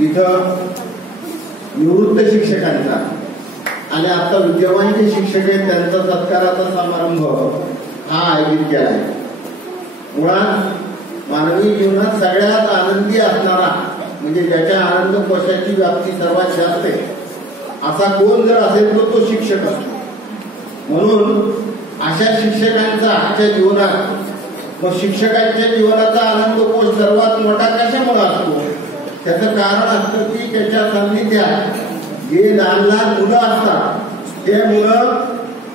इथं निवृत्त शिक्षकांचा आणि आता विद्यमान जे शिक्षक आहेत त्यांचा सत्काराचा समारंभ हा आयोजित केला आहे. मुळात मानवी जीवनात सगळ्यात आनंदी असणारा म्हणजे ज्याच्या आनंद कोशाची व्याप्ती सर्वात जास्त आहे असा कोण जर असेल तर तो शिक्षक असतो. म्हणून अशा शिक्षकांचा आजच्या जीवनात मग शिक्षकांच्या जीवनाचा आनंद कोश सर्वात मोठा कशामुळे असतो? त्याचं कारण असतं की त्याच्या सान्निध्यात जे लहान लहान मुलं असतात ते मुलं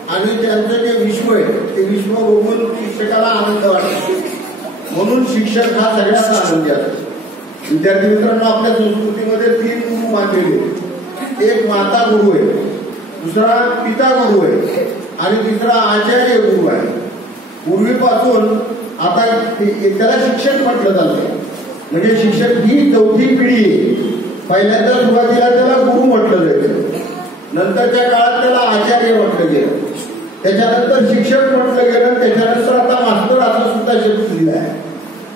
आणि त्यांचं जे विश्व आहे ते विश्व बघून शिक्षकाला आनंद वाटतो. म्हणून शिक्षक हा सगळ्यात आनंदी असतो. विद्यार्थी मित्रांनो, आपल्या संस्कृतीमध्ये 3 गुरु मानलेले, एक माता गुरु आहे, दुसरा पिता गुरु आहे आणि तिसरा आचार्य गुरु आहे. पूर्वीपासून आता त्याला शिक्षक म्हटलं जातं. म्हणजे शिक्षक ही 4थी पिढी आहे. पहिल्यांदा सुरुवातीला त्याला गुरु म्हटलं जायचं, नंतरच्या काळात त्याला आचार्य म्हटलं गेलं, त्याच्यानंतर शिक्षक म्हटलं गेलं, त्याच्यानंतर आता मास्तर असं सुद्धा शब्द दिला आहे.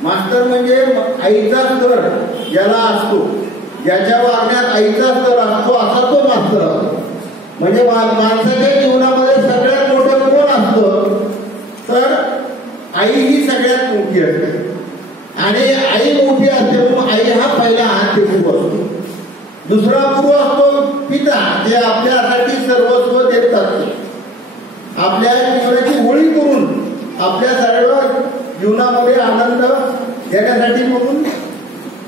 मास्तर म्हणजे आईचा स्तर ज्याला असतो, ज्याच्या वागण्यात आईचा स्तर असतो असा तो मास्तर असतो. म्हणजे माणसाच्या जीवनामध्ये सगळ्यात मोठं कोण असतं तर आई ही सगळ्यात मोठी असते आणि आई मोठी असते म्हणून आई हा पहिला हात गुरु असतो. दुसरा गुरु असतो पिता, जे आपल्यासाठी सर्वस्व देत असते, आपल्या जीवनाची होळी करून आपल्या सर्व जीवनामध्ये आनंद देण्यासाठी म्हणून,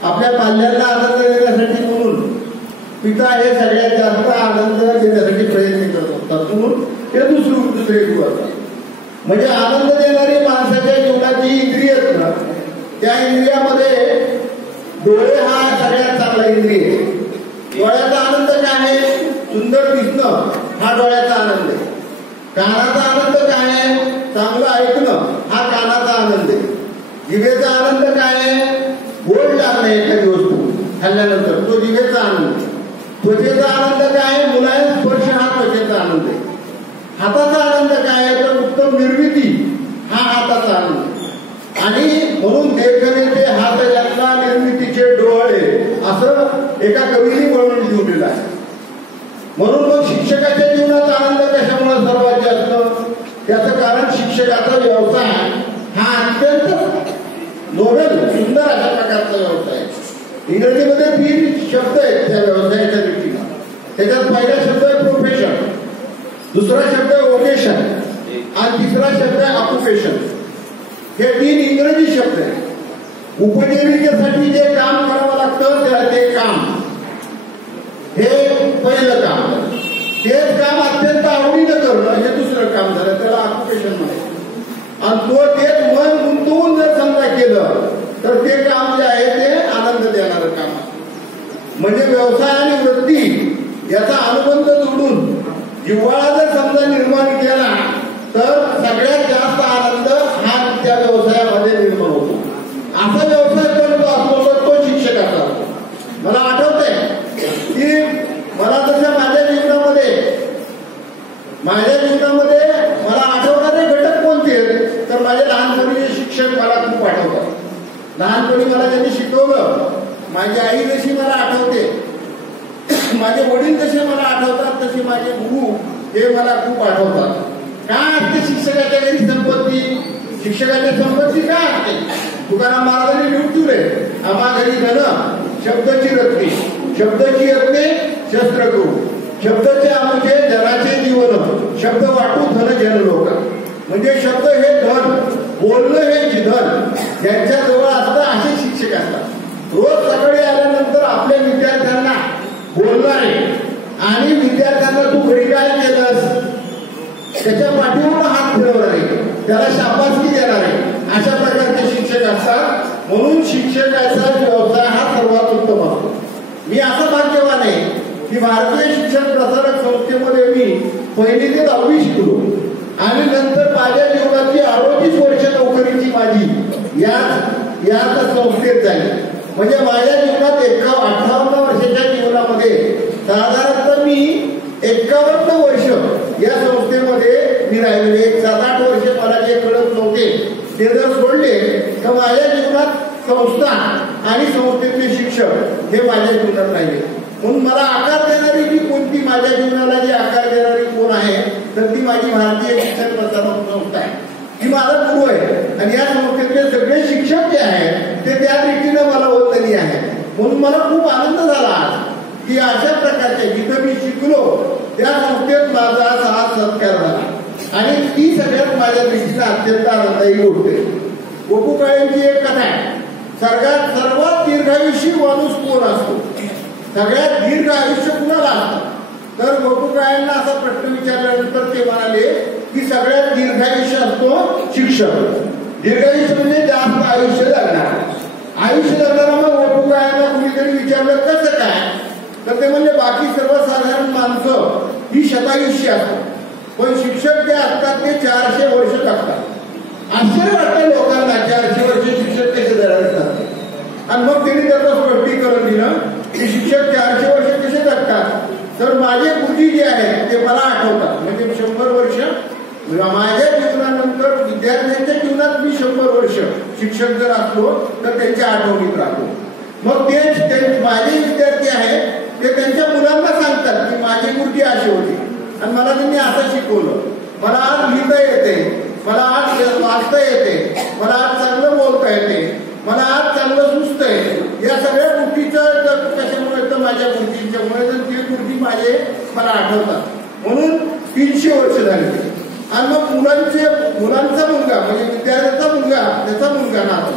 आपल्या पाल्यांना आनंद देण्यासाठी म्हणून पिता हे सगळ्यात जास्त आनंद देण्यासाठी प्रयत्न करत असतात. म्हणून हे दुसरे गुरु असतात. म्हणजे आनंद देणारी माणसाच्या जीवनाची इंद्रिय, त्या इंद्रियामध्ये डोळे हा सगळ्यात चांगला इंद्रिय आहे. डोळ्याचा आनंद काय आहे? सुंदर दिसणं हा डोळ्याचा आनंद आहे. कानाचा आनंद काय आहे? चांगलं ऐकणं हा कानाचा आनंद आहे. जिभेचा आनंद काय आहे? गोड लागणं एखादी वस्तू खाल्ल्यानंतर, तो जिभेचा आनंद. त्वचेचा आनंद काय आहे? मुलायम स्पर्श हा त्वचेचा आनंद आहे. हाताचा आनंद काय आहे? तर उत्तम निर्मिती हा हाताचा आनंद. आणि म्हणून देखणे ते हात ज्यांना निर्मितीचे डोळे असं एका कवीने म्हणून लिहिलेलं आहे. म्हणून मग शिक्षकाच्या जीवनाचा आनंद कशामुळे सर्वात जास्त? त्याचं कारण शिक्षकाचा व्यवसाय हा अत्यंत नोबेल सुंदर अशा प्रकारचा व्यवसाय आहे. इंग्रजीमध्ये 3 शब्द आहेत त्या व्यवसायाच्या दृष्टीने. त्याच्यात पहिला शब्द आहे प्रोफेशन, दुसरा शब्द आहे वोकेशन आणि तिसरा शब्द आहे ऑक्युपेशन. हे 3 इंग्रजी शब्द आहेत. उपजीविकेसाठी जे काम करावं लागतं ते काम, हे पहिलं काम. तेच काम अत्यंत आवडीनं करणं हे दुसरं काम झालं, त्याला ऑक्युपेशन म्हणायचं. आणि तो तेच मन गुंतवून जर समजा केलं तर ते काम जे आहे ते आनंद देणारं काम आहे. म्हणजे व्यवसाय आणि वृत्ती याचा अनुबंध जोडून जिव्हाळा जर समजा निर्माण केला तर सगळ्यात जास्त आनंद हा त्या व्यवसायामध्ये निर्माण होतो. असा व्यवसाय करतो असतो तर तो शिक्षकाचा असतो. मला आठवतंय की मला तसं माझ्या जीवनामध्ये मला आठवणारे घटक कोणते आहेत तर माझे लहानपणीचे शिक्षक मला खूप आठवतात. लहानपणी मला ज्यांनी शिकवलं, माझी आई जशी मला आठवते, माझे वडील जसे मला आठवतात तसे माझे गुरु हे मला खूप आठवतात. काय असते शिक्षकाच्या घरी संपत्ती? शिक्षकाची संपत्ती काय असते? तुकाराम महाराजांनी लिहून ठेवले, आम्हा घरी धन शब्दाची रत्ने, शब्दाची रत्ने शस्त्र करू, शब्दाचे आमचे जनाचे जीवन, शब्द वाटू धन जन लोक. म्हणजे शब्द हे धन, बोलणं हे धन, ज्यांच्याजवळ असतं असे शिक्षक असतात. रोज सकाळी आल्यानंतर आपल्या विद्यार्थ्यांना बोलणारे आणि विद्यार्थ्यांना तू घरी काय केलंस त्याच्या पाठीवर हात फिरवणारे, त्याला शाबासकी देणारे, अशा शिक्षकाचा व्यवसाय हा सर्वात उत्तम असतो. मी असं भाग्यवान आहे की भारतीय शिक्षण प्रसारक संस्थेमध्ये मी 1ली ते 10वी शिकलो आणि नंतर माझ्या जीवनाची 38 वर्ष नोकरीची माझी याच संस्थेत झाली. म्हणजे माझ्या जीवनात 58 वर्षाच्या जीवनामध्ये साधारणतः मी 51 वर्ष या संस्थेमध्ये मी राहिलेले. 7-8 वर्ष मला जे कळत नव्हते ते जर सोडले तर माझ्या जीवनात संस्था आणि संस्थेतले शिक्षक हे माझ्या जीवनात राहिले. म्हणून मला आकार देणारी जी कोणती माझ्या जीवनाला जी आकार देणारी कोण आहे तर ती माझी भारतीय शिक्षण प्रसारक संस्था आहे. ही माझा गुरु आहे आणि या संस्थेतले सगळे शिक्षक जे आहेत ते त्या दृष्टीनं मला वंदनीय आहे. म्हणून मला खूप आनंद झाला आज की अशा प्रकारचे जिथं मी शिकलो त्या संस्थेत माझा हा सत्कार झाला आणि ती सगळ्यात माझ्या दृष्टीनं अत्यंत आनंदायी गोष्ट आहे. गोपू काळेंची एक कथा आहे. सर्वात दीर्घायुषी माणूस कोण असतो, सगळ्यात दीर्घ आयुष्य कुणाला असतं तर गोपू काळेंना असा प्रश्न विचारल्यानंतर ते म्हणाले की सगळ्यात दीर्घायुष्य असतो शिक्षक. दीर्घायुष्य म्हणजे जास्त आयुष्य जगणार. मग गोपू काळेंना कुणीतरी विचारलं कसं काय तर ते म्हणजे बाकी सर्वसाधारण माणसं ही शतायुष्य असतात पण शिक्षक जे असतात ते 400 वर्ष जगतात. आश्चर्य वाटतं लोकांना 400 वर्ष शिक्षक कसे जगतात आणि मग त्यांनी त्याचं स्पष्टीकरण दिलं की शिक्षक 400 वर्ष कसे जगतात तर माझे गुरुजी जे आहेत ते मला आठवतात. म्हणजे 100 वर्ष माझ्या जीवनानंतर विद्यार्थ्यांच्या जीवनात मी 100 वर्ष शिक्षक जर असलो तर त्यांच्या आठवणीत राहतो. मग ते माझे विद्यार्थी आहेत ते त्यांच्या मुलांना सांगतात की माझे गुरुजी असे होते आणि मला त्यांनी असं शिकवलं. मला आज लिहिता येते, मला आज वाचता येते, मला आज चांगलं बोलता येते, मला आज चांगलं सुचतंय. या सगळ्या गोष्टीचं कशामुळे तर माझ्या गुरुजींच्यामुळे तर ते गुरुजी मला आठवतात. म्हणून 300 वर्ष झाली. आणि मग मुलांचा मुलगा म्हणजे विद्यार्थ्याचा मुलगा त्याचा मुलगा नातू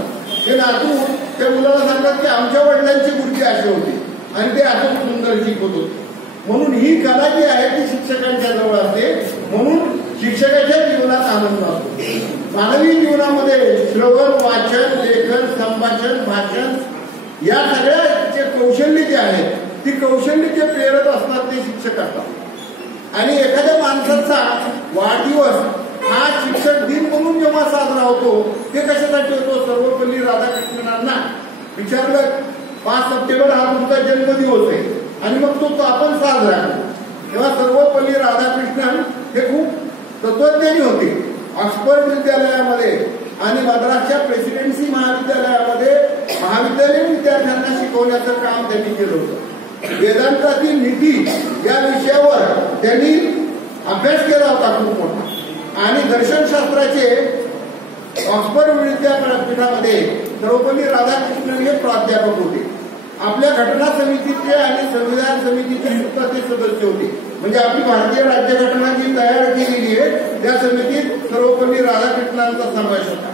ते नातू त्या मुलाला सांगतात की आमच्या वडिलांची गुरुजी असे होते आणि ते असं सुंदर शिकवत होते. म्हणून ही कला जी आहे ती शिक्षकांच्या जवळ असते. म्हणून शिक्षकाच्या जीवनात आनंद असतो. मानवी जीवनामध्ये श्रवण, वाचन, लेखन, संभाषण, भाषण या सगळ्या जे कौशल्य जे आहेत ती कौशल्य जे प्रेरत असतात ते शिक्षक असतात. आणि एखाद्या माणसाचा वाढदिवस हा शिक्षक दिन म्हणून जेव्हा साजरा होतो ते कशासाठी होतो. सर्वपल्ली राधाकृष्णनांना विचारलं 5 सप्टेंबर हा तुमचा जन्मदिवस आहे आणि मग तो आपण साजरा करतो. तेव्हा सर्वपल्ली राधाकृष्णन हे खूप तत्वज्ञानी होते. ऑक्सफर्ड विद्यालयामध्ये आणि मद्रासच्या प्रेसिडेन्सी महाविद्यालयामध्ये महाविद्यालयीन विद्यार्थ्यांना शिकवण्याचं काम त्यांनी केलं होतं. वेदांतातील नीती या विषयावर त्यांनी अभ्यास केला होता खूप मोठा. आणि दर्शनशास्त्राचे ऑक्सफर्ड विद्यापीठामध्ये सर्वपल्ली राधाकृष्णन हे प्राध्यापक होते. आपल्या घटना समितीचे आणि संविधान समितीचे सुद्धा ते सदस्य होते. म्हणजे आपली भारतीय राज्यघटना जी तयार केलेली आहे त्या समितीत सर्वपल्ली राधाकृष्णनांचा समावेश होता.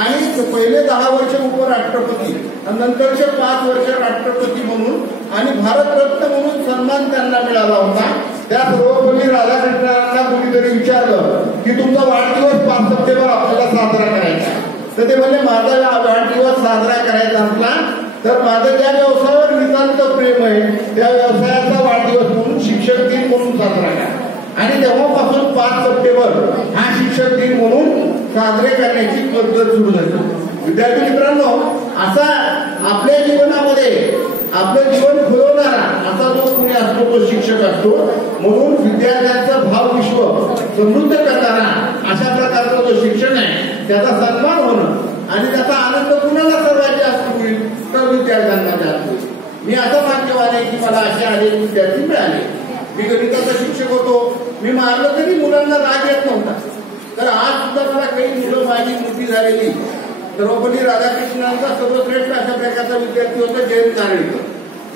आणि पहिले 10 वर्ष उपराष्ट्रपती आणि नंतरचे 5 वर्ष राष्ट्रपती म्हणून आणि भारतरत्न म्हणून सन्मान त्यांना मिळाला होता. त्या सर्वपल्ली राधाकृष्णनांना कुणीतरी विचारलं की तुमचा वाढदिवस 5 सप्टेंबर आपल्याला साजरा करायचा तर ते म्हणजे माझा वाढदिवस साजरा करायचा असला तर माझं ज्या व्यवसायावर नितांत प्रेम आहे त्या व्यवसायाचा वाढदिवस म्हणून शिक्षक दिन म्हणून साजरा करा. आणि तेव्हापासून 5 सप्टेंबर हा शिक्षक दिन म्हणून साजरे करण्याची पद्धत सुरू झाली. विद्यार्थी मित्रांनो, असा आपल्या जीवनामध्ये आपलं जीवन फुलवणारा असा जो कुणी असतो तो शिक्षक असतो. म्हणून विद्यार्थ्यांचं भावविश्व समृद्ध करणारा अशा प्रकारचा जो शिक्षण आहे त्याचा सन्मान होणं आणि त्याचा आनंद कुणाला सर्वात जास्त होईल तर विद्यार्थ्यांना जास्त होईल. मी असं भाग्यवान आहे की मला असे अनेक विद्यार्थी मिळाले. मी गणिताचा शिक्षक होतो. मी मारलं तरी मुलांना राग येत नव्हता. तर आज सुद्धा मला काही मुलं माझी मोठी झालेली सर्वपल्ली राधाकृष्णनांचा सर्वश्रेष्ठ अशा प्रकारचा विद्यार्थी होता जयंत नारळीकर.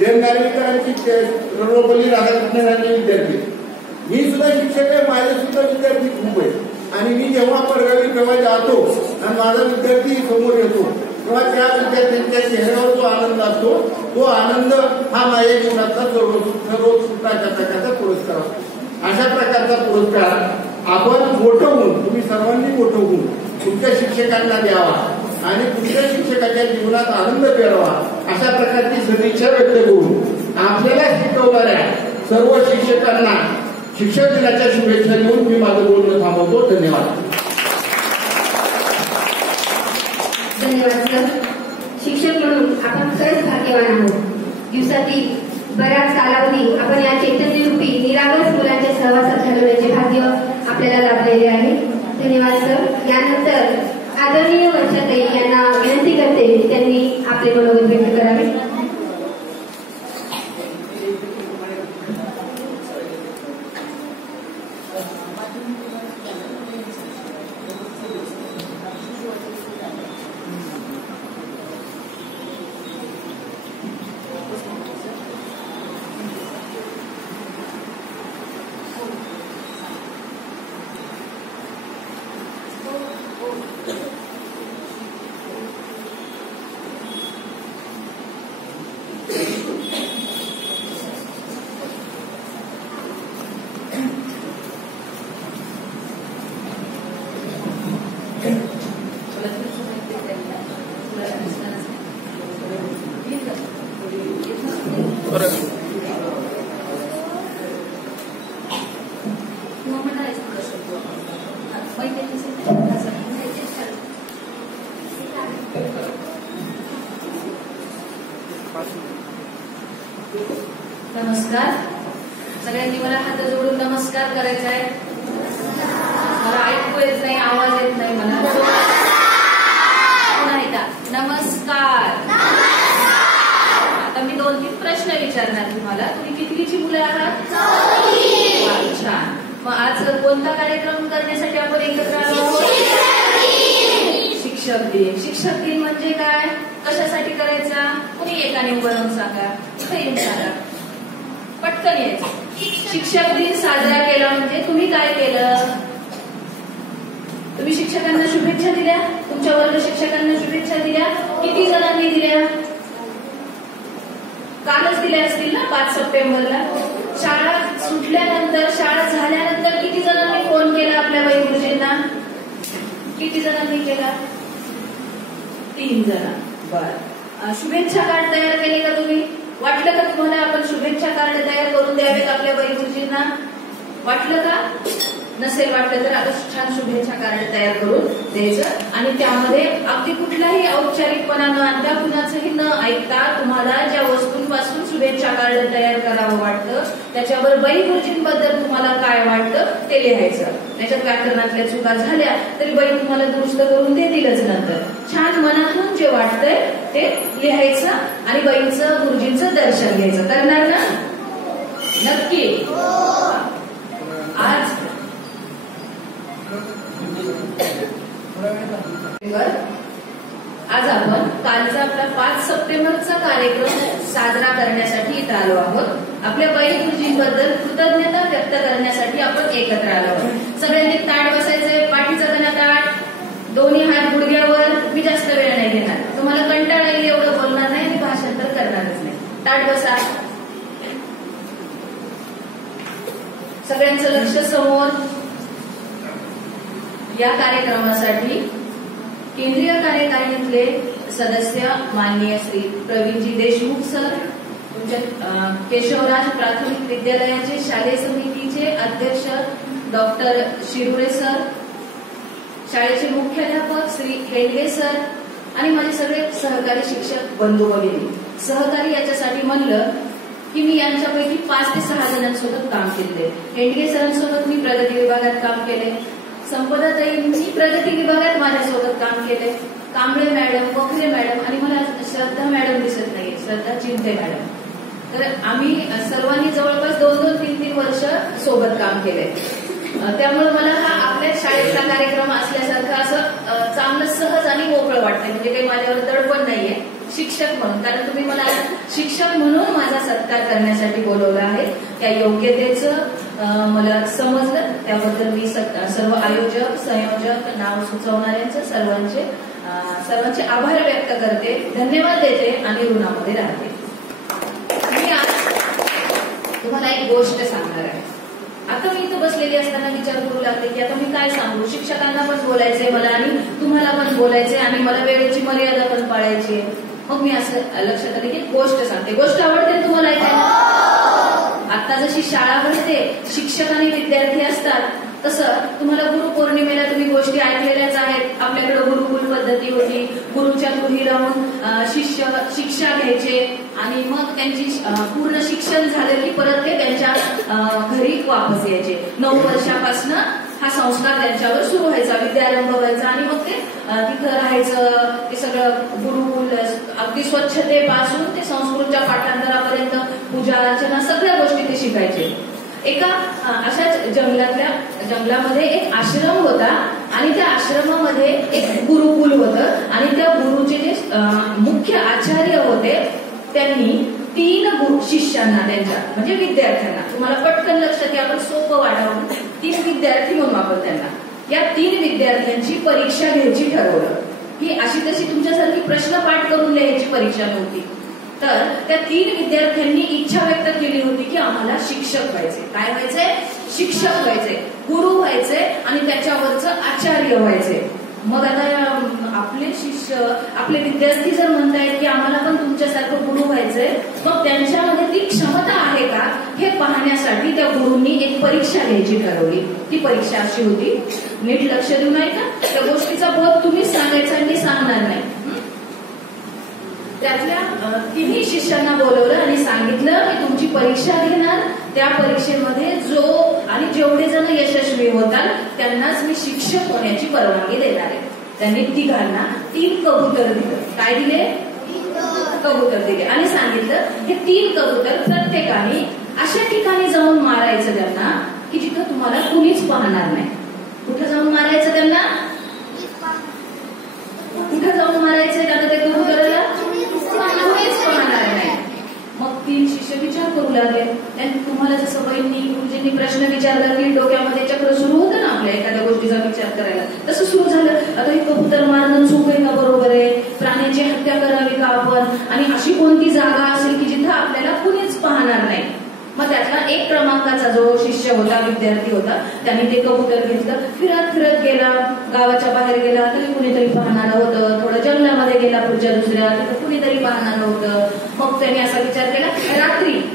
जयंत नारळीकरांची सर्वपल्ली राधाकृष्णनांचे विद्यार्थी. मी सुद्धा शिक्षक आहे. माझे सुद्धा विद्यार्थी खूप आहेत. आणि मी जेव्हा परगावी केव्हा जातो आणि माझा विद्यार्थी समोर येतो तेव्हा त्या विद्यार्थ्यांच्या चेहऱ्यावर जो आनंद असतो तो आनंद हा माझ्या जीवनातला सर्वोत्कृष्ट प्रकारचा पुरस्कार असतो. अशा प्रकारचा पुरस्कार आपण मोठं होऊन तुम्ही सर्वांनी मोठं होऊन तुमच्या शिक्षकांना द्यावा. आणि तुमच्या शिक्षकाच्या जीवनात आनंद पेरावा अशा प्रकारची सदिच्छा व्यक्त करून आपल्याला शिकवणाऱ्या सर्व शिक्षकांना शिक्षक दिनाच्या शुभेच्छा देऊन मी माझं बोलणं थांबवतो. धन्यवाद. धन्यवाद सर. शिक्षक म्हणून आपण खरंच भाग्यवान आहोत. दिवसातील बराच कालावधी आपण या चैतन्यरूपी निरागस मुलांच्या सहवासात घालवण्याचे भाग्य आपल्याला लाभलेले आहे. धन्यवाद सर. यानंतर आदरणीय वर्षाताई यांना विनंती करते त्यांनी आपले मनोगत व्यक्त करावे. नमस्कार. सगळ्यांनी मला हात जोडून नमस्कार करायचा आहे. मला ऐकू येत नाही, आवाज येत नाही मला. नाही का? नमस्कार. आता मी 2-3 प्रश्न विचारणार तुम्हाला. तुम्ही कितवीची मुलं आहात? छान. मग आज कोणता कार्यक्रम करण्यासाठी आपण एकत्र आलो आहोत? शिक्षक दिन. शिक्षक दिन म्हणजे काय? कशासाठी करायचा? कुणी एकाने उभं राहून सांगा. इथे येऊन सांगा. पटकन यायचं. शिक्षक दिन साजरा केला म्हणजे तुम्ही काय केलं? तुम्ही शिक्षकांना शुभेच्छा दिल्या. तुमच्या वर्ग शिक्षकांना शुभेच्छा दिल्या. किती जणांनी दिल्या? कालच दिल्या असतील ना, 5 सप्टेंबरला. शाळा सुटल्यानंतर, शाळा झाल्यानंतर किती जणांनी फोन केला आपल्या बाई गुरुजींना? किती जणांनी केला? 3 जण. बरं. शुभेच्छा कार्ड तयार केले का तुम्ही? वाटलं का तुम्हाला आपण शुभेच्छा कार्ड तयार करून द्यावेत आपल्या बाई गुरुजींना? वाटलं का? नसेल वाटलं तर आता छान शुभेच्छा कार्ड तयार करून द्यायचं आणि त्यामध्ये अगदी कुठलाही औपचारिकपणा न आणता, कुणाचंही न ऐकता तुम्हाला ज्या वस्तूंपासून शुभेच्छा कार्ड तयार करावं वाटतं त्याच्यावर बाई गुरुजींबद्दल तुम्हाला काय वाटतं ते लिहायचं. त्याच्यात व्याकरणातल्या चुका झाल्या तरी बाई तुम्हाला दुरुस्त करून देतीलच नंतर. छान मनातून जे वाटतंय ते लिहायचं आणि बाईंचं गुरुजींचं दर्शन घ्यायचं. करणार ना? नक्की. आज आपण कालचा आपला 5 सप्टेंबरचा कार्यक्रम साजरा करण्यासाठी इथं आलो आहोत. आपल्या बाई गुरुजींबद्दल कृतज्ञता व्यक्त करण्यासाठी आपण एकत्र आलो आहोत. सगळ्यांनी ताट बसायचंय. पाठीचा गणा ताट, दोन्ही हात गुडघ्यावर. मी जास्त वेळ नाही घेणार. तुम्हाला कंटाळा येईल एवढं बोलणार नाही आणि भाषांतर करणारच नाही. ताट बसा. सगळ्यांचं लक्ष समोर. या कार्यक्रमासाठी केंद्रीय कार्यकारिणीतले सदस्य माननीय श्री प्रवीणजी देशमुख सर, तुमच्या केशवराज प्राथमिक विद्यालयाचे शालेय समितीचे अध्यक्ष डॉक्टर शिरुरे सर, शाळेचे मुख्याध्यापक श्री हेडगे सर आणि माझे सगळे सहकारी शिक्षक बंधू भगिनी. सहकारी याच्यासाठी म्हणलं की मी यांच्यापैकी 5 ते 6 जणांसोबत काम केले. हेडगे सरांसोबत मी प्रगती विभागात काम केले. संपदाताईंनी प्रगती विभागात माझ्यासोबत काम केले. कांबळे मॅडम, वखरे मॅडम आणि मला श्रद्धा मॅडम दिसत नाहीये, श्रद्धा चिंते मॅडम. तर आम्ही सर्वांनी जवळपास 2-3 वर्ष सोबत काम केले. त्यामुळे मला हा आपल्या शाळेचा कार्यक्रम असल्यासारखं असं चांगलं सहज आणि मोकळं वाटतंय. म्हणजे काही माझ्यावर दडपण नाहीये शिक्षक म्हणून. कारण तुम्ही मला शिक्षक म्हणून माझा सत्कार करण्यासाठी बोलवलं आहे. त्या योग्यतेचं मला समजलं. त्याबद्दल मी सर्व आयोजक, संयोजक, नाव सुचवणाऱ्यांचे सर्वांचे आभार व्यक्त करते, धन्यवाद देते आणि ऋणामध्ये राहते. मी आज तुम्हाला एक गोष्ट सांगणार आहे. आता मी इथं बसलेली असताना विचार करू लागले की आता मी काय सांगू, शिक्षकांना पण बोलायचंय मला आणि तुम्हाला पण बोलायचंय आणि मला वेळेची मर्यादा पण पाळायची आहे. मग मी असं लक्षात आले की गोष्ट सांगते. गोष्ट आवडते तुम्हाला ऐकायला? आता जशी शाळा भरते, शिक्षक आणि विद्यार्थी असतात, तसं तुम्हाला गुरुपौर्णिमेला तुम्ही गोष्टी ऐकलेल्याच आहेत. आपल्याकडे गुरुकुल पद्धती होती. गुरुच्या गृही राहून शिष्य शिक्षा घ्यायचे आणि मग त्यांची पूर्ण शिक्षण झालं की परत ते त्यांच्या घरी वापस यायचे. 9 वर्षापासून हा संस्कार त्यांच्यावर सुरू व्हायचा, विद्यारंभ व्हायचा आणि मग ते तिथं राहायचं. ते सगळं गुरुकुल अगदी स्वच्छतेपासून ते संस्कृतच्या पाठांतरापर्यंत पूजा अर्चना सगळ्या गोष्टी ते शिकायचे. एका अशाच जंगलामध्ये एक आश्रम होता आणि त्या आश्रमामध्ये एक गुरुकुल होतं आणि त्या गुरुचे जे मुख्य आचार्य होते त्यांनी 3 शिष्यांना, त्यांच्या म्हणजे विद्यार्थ्यांना, तुम्हाला पटकन लक्षात यावं सोपं वाटावं, 3 विद्यार्थी म्हणून आपण त्यांना, या 3 विद्यार्थ्यांची परीक्षा घ्यायची ठरवलं. ही अशी तशी तुमच्यासारखी प्रश्नपाठ करून लिहायची परीक्षा नव्हती. तर त्या 3 विद्यार्थ्यांनी इच्छा व्यक्त केली होती की आम्हाला शिक्षक व्हायचे. काय व्हायचंय? शिक्षक व्हायचे, गुरु व्हायचे आणि त्याच्यावरचं आचार्य व्हायचे. मग आता आपले शिष्य, आपले विद्यार्थी जर म्हणतायत की आम्हाला पण तुमच्यासारखं गुरु व्हायचंय, मग त्यांच्यामध्ये ती क्षमता आहे का हे पाहण्यासाठी त्या गुरूंनी एक परीक्षा घ्यायची ठरवली. ती परीक्षा अशी होती, नीट लक्ष देऊ नये का, त्या गोष्टीचा बोध तुम्हीच सांगायचा आणि सांगणार नाही. त्यातल्या 3 शिष्यांना बोलवलं आणि सांगितलं की तुमची परीक्षा घेणार, त्या परीक्षेमध्ये जेवढे जण यशस्वी होतात त्यांनाच मी शिक्षक होण्याची परवानगी देणार आहे. त्यांनी 3घांना 3 कबूतर दिले. काय दिले? कबूतर दिले आणि सांगितलं हे 3 कबूतर प्रत्येकाने अशा ठिकाणी जाऊन मारायचं त्यांना की जिथं तुम्हाला कुणीच पाहणार नाही. कुठं जाऊन मारायचं त्यांना? कुठं जाऊन मारायचं त्यांना ते कबूतराला? कुणीच पाहणार नाही. मग 3 शिष्य विचार करू लागले. तुम्हाला जसं बहिणी गुरुजींनी प्रश्न विचारला की डोक्यामध्ये चक्र सुरू होतं ना आपल्या एखाद्या गोष्टीचा विचार करायला, तसं सुरू झालं. आता हे कबूतर मारणं चूक आहे का, बरोबर आहे? प्राण्याची हत्या करावी का आपण? आणि अशी कोणती जागा असेल की जिथं आपल्याला कुणीच पाहणार नाही? मग त्यातला 1 क्रमांकाचा जो शिष्य होता, विद्यार्थी होता, त्याने ते कबूतर घेतलं, फिरत फिरत गेला, गावाच्या बाहेर गेला तरी कुणीतरी पाहणार होतं, थोडं जंगलामध्ये गेला पुढच्या दुसऱ्या, तिथं कुणीतरी पाहणार होतं. मग त्याने असा विचार केला,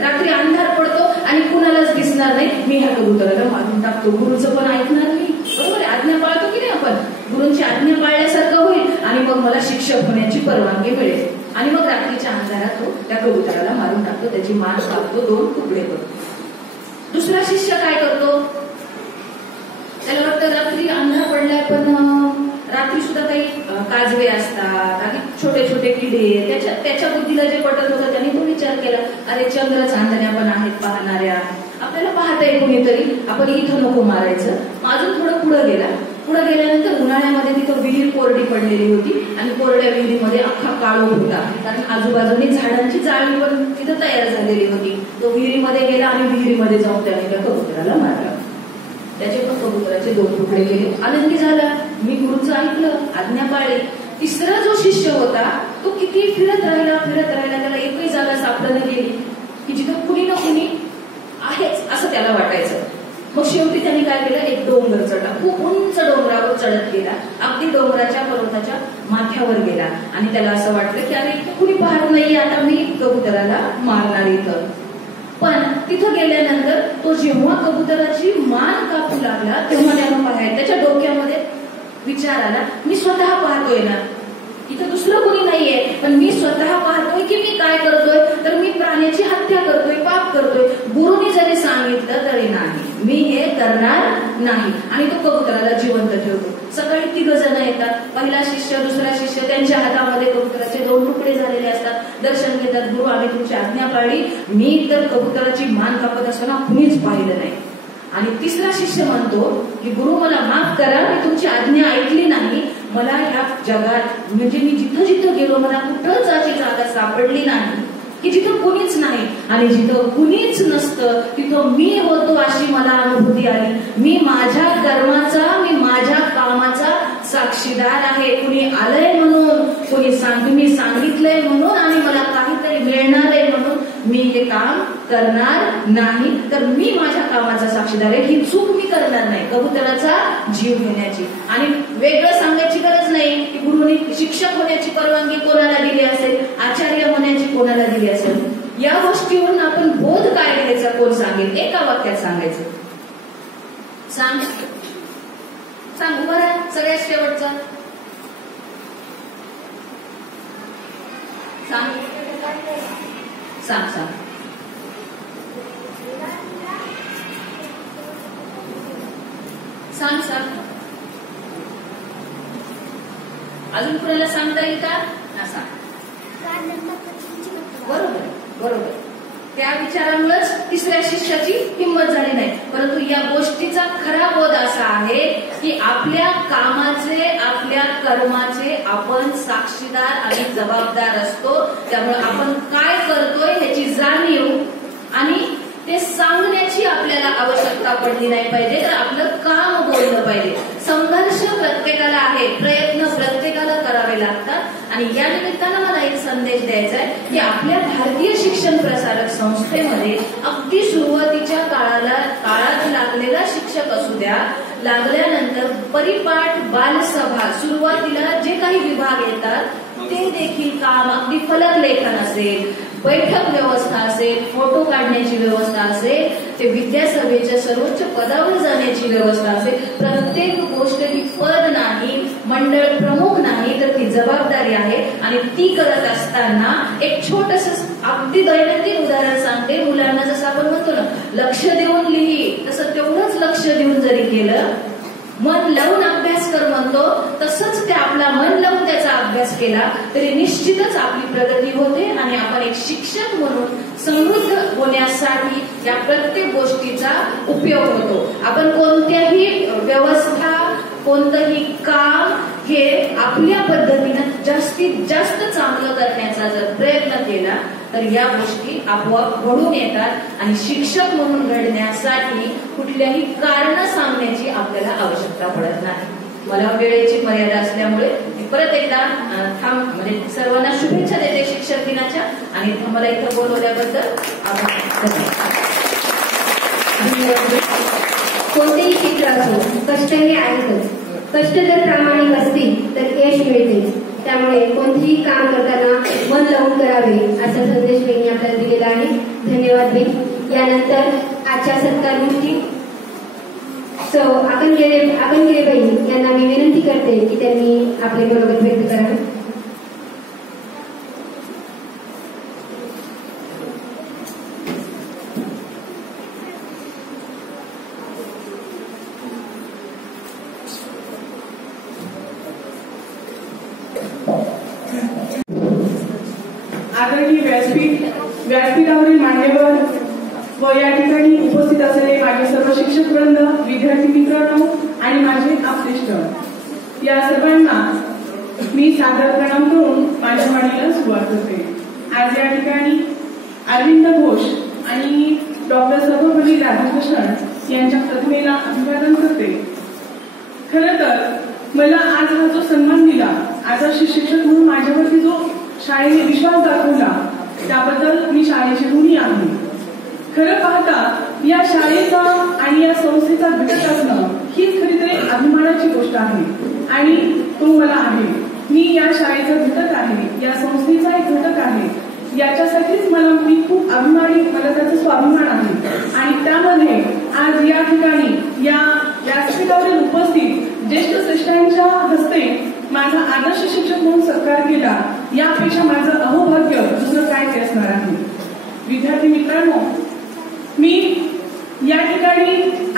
रात्री अंधार पडतो आणि कुणालाच दिसणार नाही, मी ह्या कबुतराला मारून टाकतो, गुरुचं पण ऐकणार नाही, बरोबर आहे? आज्ञा पाळतो की नाही आपण? गुरूंची आज्ञा पाळल्यासारखं होईल आणि मग मला शिक्षक होण्याची परवानगी मिळेल. आणि मग रात्रीच्या अंधारात तो त्या कबुतराला मारून टाकतो, त्याची मान कापतो, 2 तुकडे करतो. दुसरा शिष्य काय करतो? त्याला वाटतं रात्री अंधार पडलाय पण रात्री सुद्धा काही काजवे असतात आणि छोटे छोटे किडे, त्याच्या बुद्धीला जे पटत होतं त्याने तो विचार केला, अरे चंद्र चांदण्या पण आहेत पाहणाऱ्या, आपल्याला पाहता कुणीतरी, आपण इथं नको मारायचं. अजून थोडं पुढे गेल्यानंतर उन्हाळ्यामध्ये तिथं विहीर कोरडी पडलेली होती आणि कोरड्या विहिरीमध्ये अख्खा काळोख होता, कारण आजूबाजूने झाडांची जाळी पण तिथं तयार झालेली होती. तो विहिरीमध्ये गेला आणि विहिरीमध्ये जाऊन त्याने त्या कबुतराला मारला. त्याचे पण कबुतराचे 2 तुकडे केले. आनंदी झाला, मी गुरुचं ऐकलं, आज्ञा पाळली. तिसरा जो शिष्य होता तो किती फिरत राहिला, त्याला एकही जागा सापडली गेली की जिथं कुणी ना कुणी आहेच असं त्याला वाटायचं. मग शेवटी त्यांनी काय केलं, एक डोंगर चढला, खूप उंच डोंगरावर चढत गेला, अगदी डोंगराच्या पर्वताच्या माथ्यावर गेला आणि त्याला असं वाटलं की अरे कुणी पाहत नाही, आता मी कबुतराला मारणार इथं. पण तिथं गेल्यानंतर तो जेव्हा कबुतराची मान कापू लागला तेव्हा त्याच्या डोक्यामध्ये विचार आला, मी स्वतः पाहतोय ना, इथं दुसरं कोणी नाहीये, पण मी स्वतः पाहतोय की मी काय करतोय, तर मी प्राण्याची हत्या करतोय, पाप करतोय. गुरुनी जरी सांगितलं तरी नाही, मी हे करणार नाही. आणि तो कबुतराला जिवंत ठेवतो. सकाळी 3 जण येतात, पहिला शिष्य, दुसरा शिष्य, त्यांच्या हातामध्ये कबुतराचे 2 तुकडे झालेले असतात. दर्शन घेतात, गुरु आम्ही तुमची आज्ञा पाळली, मी तर कबुतराची मान कापत असताना कुणीच पाहिलं नाही. आणि तिसरा शिष्य म्हणतो की गुरु मला माफ करा, मी तुमची आज्ञा ऐकली नाही, मला ह्या जगात म्हणजे मी जिथं जिथं गेलो मला कुठंच अशी जागा सापडली नाही की जिथं कुणीच नाही, आणि जिथं कुणीच नसतं तिथं मी होतो अशी मला अनुभूती आली. मी माझ्या कर्माचा, मी माझ्या कामाचा साक्षीदार आहे. कुणी आलंय म्हणून, कुणी सांगितलंय म्हणून आणि मला काहीतरी मिळणार आहे म्हणून मी हे काम करणार नाही, तर मी माझ्या कामाचा साक्षीदार आहे. ही चूक मी करणार नाही कबुतराचा जीव घेण्याची. आणि वेगळं सांगायची गरज नाही की गुरुनी शिक्षक होण्याची परवानगी कोणाला दिली असेल, आचार्य होण्याची कोणाला दिली असेल. या गोष्टीवरून आपण बोध काय द्यायचा कोण सांगेल? एका वाक्यात सांगायचं. सांग सांग उभं राहा. सगळ्यात शेवटचा सांग सांग सांग. सांग सांग. अजून कुणाला सांगता येईल का? हा सांग. बरोबर बरोबर. त्या विचारामुळेच तिसऱ्या शिष्याची हिंमत झाली नाही. परंतु या गोष्टीचा खरा बोध असा आहे की आपल्या कामाचे, आपल्या कर्माचे आपण साक्षीदार आणि जबाबदार असतो. त्यामुळे आपण काय करतोय ह्याची जाणीव आणि ते सांगण्याची आपल्याला आवश्यकता पडली नाही पाहिजे, तर आपलं काम बोललं पाहिजे. संघर्ष प्रत्येकाला आहे, प्रयत्न प्रत्येकाला करावे लागतात. आणि या निमित्तानं मला एक संदेश द्यायचा आहे की आपल्या भारतीय शिक्षण प्रसारक संस्थेमध्ये अगदी सुरुवातीच्या काळात लागलेला शिक्षक असू द्या, लागल्यानंतर परिपाठ, बालसभा, सुरुवातीला जे काही विभाग येतात ते देखील काम, अगदी फलक लेखन असेल, बैठक व्यवस्था असेल, फोटो काढण्याची व्यवस्था असेल, ते विद्यासभेच्या सर्वोच्च पदावर जाण्याची व्यवस्था असेल, प्रत्येक गोष्ट ही पद नाही, मंडळ प्रमुख नाही, तर ती जबाबदारी आहे. आणि ती करत असताना एक छोटस अगदी दैनंदिन उदाहरण सांगते. मुलांना जसं आपण म्हणतो ना, लक्ष देऊन लिही, तसं तेवढंच लक्ष देऊन जरी केलं, मन लावून अभ्यास कर म्हणतो, तसंच ते आपला मन लावून त्याचा अभ्यास केला तरी निश्चितच आपली प्रगती होते. आणि आपण एक शिक्षक म्हणून समृद्ध होण्यासाठी या प्रत्येक गोष्टीचा उपयोग होतो. आपण कोणत्याही व्यवस्था, कोणतंही काम हे आपल्या पद्धतीनं जास्तीत जास्त चांगलं करण्याचा जर प्रयत्न केला तर या गोष्टी आपोआप घडून येतात. आणि शिक्षक म्हणून घडण्यासाठी कुठल्याही कारण सांगण्याची आपल्याला आवश्यकता पडत नाही. मला वेळेची मर्यादा असल्यामुळे मी परत एकदा म्हणजे सर्वांना शुभेच्छा देते शिक्षक दिनाच्या. आणि मला इथं बोलवल्याबद्दल कोणतेही क्षेत्र असो, कष्ट हे आहेतच. कष्ट जर प्रामाणिक असतील तर यश मिळते. त्यामुळे कोणतेही काम करताना मन लावून करावे असा संदेश बहिणी आपल्याला दिलेला आहे. धन्यवाद बहीण. यानंतर आजच्या सत्कार गोष्टी सो आकंगिरे बहीण यांना मी विनंती करते की त्यांनी आपले मनोगत व्यक्त करावे. आदरणीय व्यासपीठावरील मान्यवर व या ठिकाणी उपस्थित असलेले माझे सर्व शिक्षक वृंद, विद्यार्थी मित्रांनो आणि माझे आपलिष्ट, या सर्वांना मी सादर प्रणाम करून माझ्या वाणीला सुरुवात करते. आज या ठिकाणी अरविंद घोष आणि डॉक्टर सर्वपल्ली राधाकृष्णन यांच्या प्रतिमेला अभिवादन करते. खरं तर मला आज हा जो सन्मान दिला, आदर्श शिक्षक म्हणून माझ्यावरती जो शाळेने विश्वास दाखवला, त्याबद्दल मी शाळेची ऋणी आहे. खरं पाहता या शाळेचा आणि या संस्थेचा घटक असणं हीच खरीतरी अभिमानाची गोष्ट आहे. आणि तो मला आहे. मी या शाळेचा घटक आहे, या संस्थेचा एक घटक आहे. याच्यासाठीच मी खूप अभिमानी, मला त्याचा स्वाभिमान आहे. आणि त्यामध्ये आज या ठिकाणी या व्यासपीठावरील उपस्थित ज्येष्ठ श्रेष्ठांच्या हस्ते माझा आदर्श शिक्षक म्हणून सत्कार केला, यापेक्षा माझं अहोभाग्य दुसरं काय ते असणार आहे. विद्यार्थी मित्रांनो, मी या ठिकाणी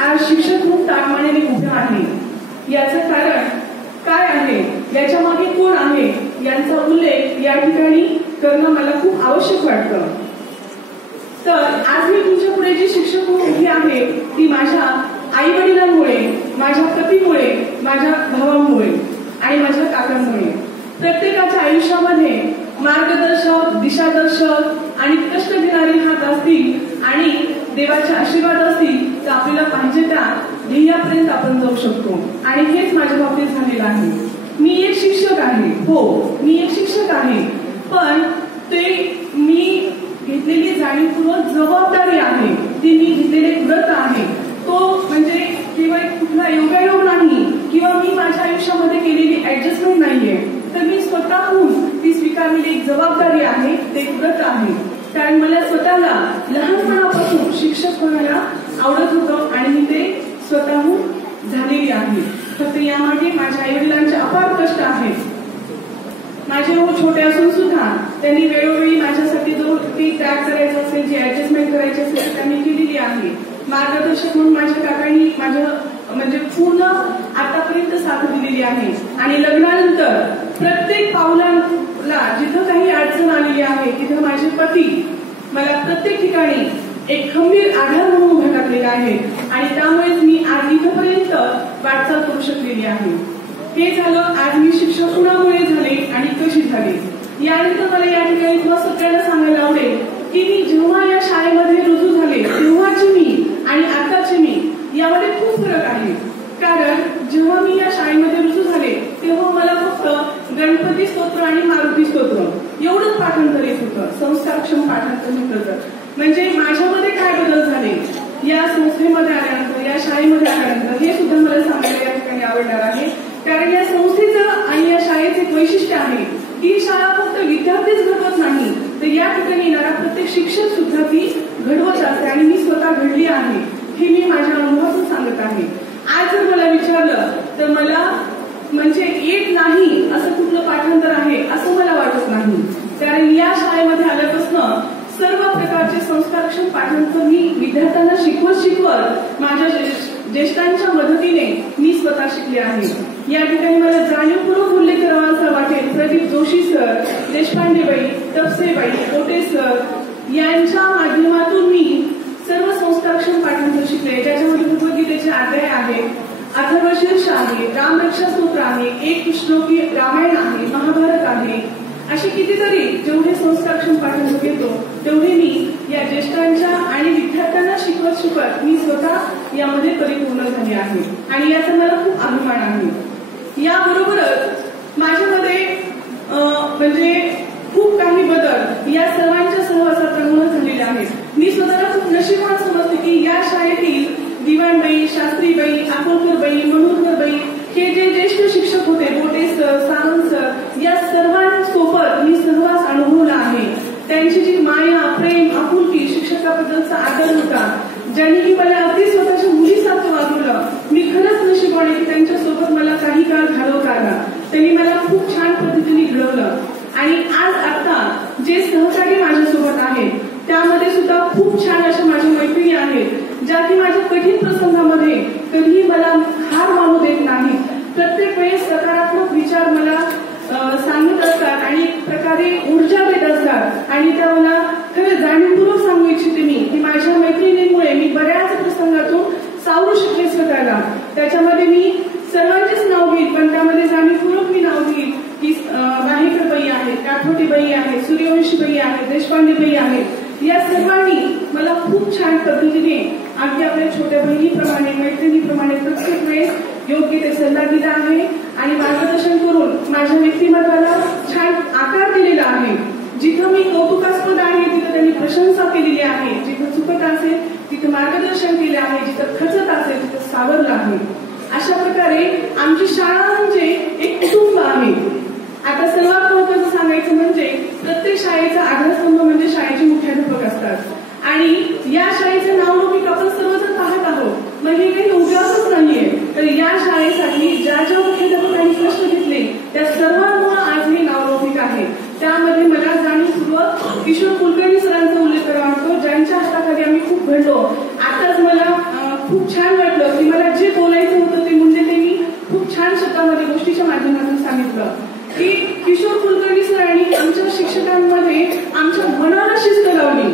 आज शिक्षक म्हणून ताकमानेने उभे आहे. याचं कारण काय आहे, याच्या मागे कोण आहे, यांचा उल्लेख या ठिकाणी करणं मला खूप आवश्यक वाटतं. तर आज मी तुमच्या पुढे जी शिक्षक म्हणून उभी आहे ती माझ्या आई वडिलांमुळे, माझ्या पतीमुळे, माझ्या भावांमुळे आणि माझ्या काकांमुळे. प्रत्येकाच्या आयुष्यामध्ये मार्गदर्शक, दिशादर्शक आणि कष्ट घेणारे हात असतील आणि देवाचे आशीर्वाद असतील तर आपल्याला पाहिजे त्या ध्येयापर्यंत आपण जाऊ शकतो. आणि हेच माझ्या बाबतीत झालेलं आहे. मी एक शिक्षक आहे, हो मी एक शिक्षक आहे, पण ते मी घेतलेली जाणीवपूर्वक जबाबदारी आहे, ती मी घेतलेले व्रत आहे, तो म्हणजे केवळ कुठला योगायोग नाही किंवा मी माझ्या आयुष्यामध्ये केलेली ऍडजस्टमेंट नाहीये, तर मी स्वतःहून ती स्वीकारलेली एक जबाबदारी आहे, ते व्रत आहे. कारण मला स्वतःला लहानपणापासून शिक्षक होण्याला आवडत होतं आणि मी ते स्वतःहून झालेली आहे. फक्त यामागे माझ्या आईवडिलांचे अपार कष्ट आहेत. माझे भाऊ छोटे असून सुद्धा त्यांनी वेळोवेळी माझ्यासाठी जो काही त्याग करायचा असेल, जी ऍडजस्टमेंट करायची असेल त्यांनी केलेली आहे. मार्गदर्शक म्हणून माझ्या काकांनी म्हणजे पूर्ण आतापर्यंत साथ दिलेली आहे. आणि लग्नानंतर प्रत्येक पावलाला जिथं काही अडचण आलेली आहे तिथं माझे पती मला प्रत्येक ठिकाणी एक खंबीर आधार म्हणून उभे टाकलेला आहे आणि त्यामुळेच मी आज इथपर्यंत वाटचाल करू शकलेली आहे. हे झालं आज मी शिक्षक कुणामुळे झाले आणि कशी झाले. यानंतर मला या ठिकाणी तुम्हाला सगळ्यांना सांगायला आवडेल की मी जेव्हा या शाळेमध्ये रुजू झाले तेव्हाची मी आणि आताची मी यामध्ये खूप फरक आहे. कारण जेव्हा मी या शाळेमध्ये रुजू झाले तेव्हा मला फक्त गणपती स्तोत्र आणि मारुती स्तोत्र एवढंच पाठांतर येत होतं, संस्कारक्षम पाठांतर म्हटलं तर. म्हणजे माझ्यामध्ये काय बदल झाले या संस्थेमध्ये आल्यानंतर, या शाळेमध्ये आल्यानंतर, हे सुद्धा मला सांगायला या ठिकाणी आवडणार आहे. कारण या संस्थेचं आणि या शाळेचे एक वैशिष्ट्य आहे की शाळा फक्त विद्यार्थीच घडवत नाही, तर या ठिकाणी येणारा प्रत्येक शिक्षक सुद्धा ती घडवत असते आणि मी स्वतः घडली आहे, हे मी माझ्या अनुभवातून सांगत आहे. आज जर मला विचारलं तर मला म्हणजे येत नाही असं कुठलं पाठांतर आहे असं मला वाटत नाही. कारण या शाळेमध्ये आल्यापासून सर्व प्रकारचे संस्कारक्षम पाठांतर मी विद्यार्थ्यांना शिकवत माझ्या ज्येष्ठांच्या मदतीने मी स्वतः शिकले आहे. या ठिकाणी मला जाणीवपूर्वक उल्लेख करावा असं वाटेल प्रदीप जोशी सर, देशपांडेबाई, तपसेबाई, कोटे सर यांच्या माध्यमातून मी सर्व संस्कारक्षम पाठांतर शिकले, ज्याच्यामध्ये भगवद्गीतेचे अध्याय आहे, अथर्वशीर्ष आहे, रामरक्षा स्तोत्र आहे, एक श्लोकी रामायण आहे, महाभारत आहे. अशी कितीतरी जेवढे संस्कारक्षम पाठांतर घेतो तेवढे मी या ज्येष्ठांच्या आणि विद्यार्थ्यांना शिकवत मी स्वतः यामध्ये परिपूर्ण झाले आहे आणि याचा मला खूप अभिमान आहे. याबरोबरच माझ्यामध्ये म्हणजे खूप काही बदल या सर्वांच्या सहवासामुळे झालेले आहेत. मी स्वतःला खूप नशीबवान समजते की या शाळेतील दिवाणबाई, शास्त्रीबाई, अकोलकरबाई, मनोहरबाई हे जे ज्येष्ठ शिक्षक होते, बोटे सर, सावंत सर, या सर्वांसोबत मी सहवास अनुभवला आहे. त्यांची जी माया, प्रेम, आपुलकी, शिक्षकाबद्दलचा आदर होता, ज्यांनी की मला अगदी स्वतःच्या मुलीसारखं वागवलं. मी खरंच नशीबवान आहे की त्यांच्यासोबत मला काही काळ घालवता आला. त्यांनी मला खूप छान पद्धतीने घडवलं आणि आज आता जे सहकारी माझ्यासोबत आहेत त्यामध्ये सुद्धा खूप छान अशा माझ्या मैत्रिणी आहेत ज्या की माझ्या कठीण प्रसंगामध्ये कधीही मला हार मानू देत नाही. प्रत्येक वेळेस सकारात्मक विचार मला सांगत असतात आणि एक प्रकारे ऊर्जा देत असतात आणि त्या मला खरं जाणीवपूर्वक सांगू इच्छिते मी की माझ्या मैत्रिणींमुळे मी बऱ्याच प्रसंगातून सावरू शकले स्वतःला. त्याच्यामध्ये मी सर्वांचेच नाव घेईल पण त्यामध्ये जाणीवपूर्वक मी नाव घेईल की बाहेकरबाई आहेत, काठोटीबाई आहेत, सूर्यवंशीबाई आहेत, देशपांडेबाई आहेत. या सर्वांनी मला खूप छान पद्धतीने अगदी आपल्या छोट्या बहिणीप्रमाणे, मैत्रिणीप्रमाणे प्रत्येक वेळेस योग्य ते सल्ला दिला आहे आणि मार्गदर्शन करून माझ्या व्यक्तिमत्वाला छान आकार दिलेला आहे. जिथं मी कौतुकास्पद आहे तिथं त्यांनी प्रशंसा केलेली आहे, जिथं चुकत असेल तिथं मार्गदर्शन केले आहे, जिथं खचत असेल तिथं सावरलं आहे. अशा प्रकारे आमची शाळा म्हणजे एक कुटुंब आहे. आता सर्वात महत्वाचं सांगायचं म्हणजे प्रत्येक शाळेचा आधारस्तंभ म्हणजे शाळेचे मुख्याध्यापक असतात आणि या शाळेचं नावलौकिक आपण सर्वजण पाहत आहोत. मग हे काही उद्योगच नाहीये, तर या शाळेसाठी ज्या ज्या मुख्याध्यापकांनी कष्ट घेतले त्या सर्वांमुळे आज हे नावलौकिक आहे. त्यामध्ये मला जाणीवपूर्वक किशोर कुलकर्णी सरांचा उल्लेख करावा वाटतो, ज्यांच्या हाताखाली आम्ही खूप घडलो. आताच मला खूप छान वाटलं की मला जे बोलायचं होतं ते म्हणजे त्यांनी खूप छान शब्दामध्ये गोष्टीच्या माध्यमातून सांगितलं की किशोर कुलकर्णी सरांनी आमच्या शिक्षकांमध्ये आमच्या मनाला शिस्त लावली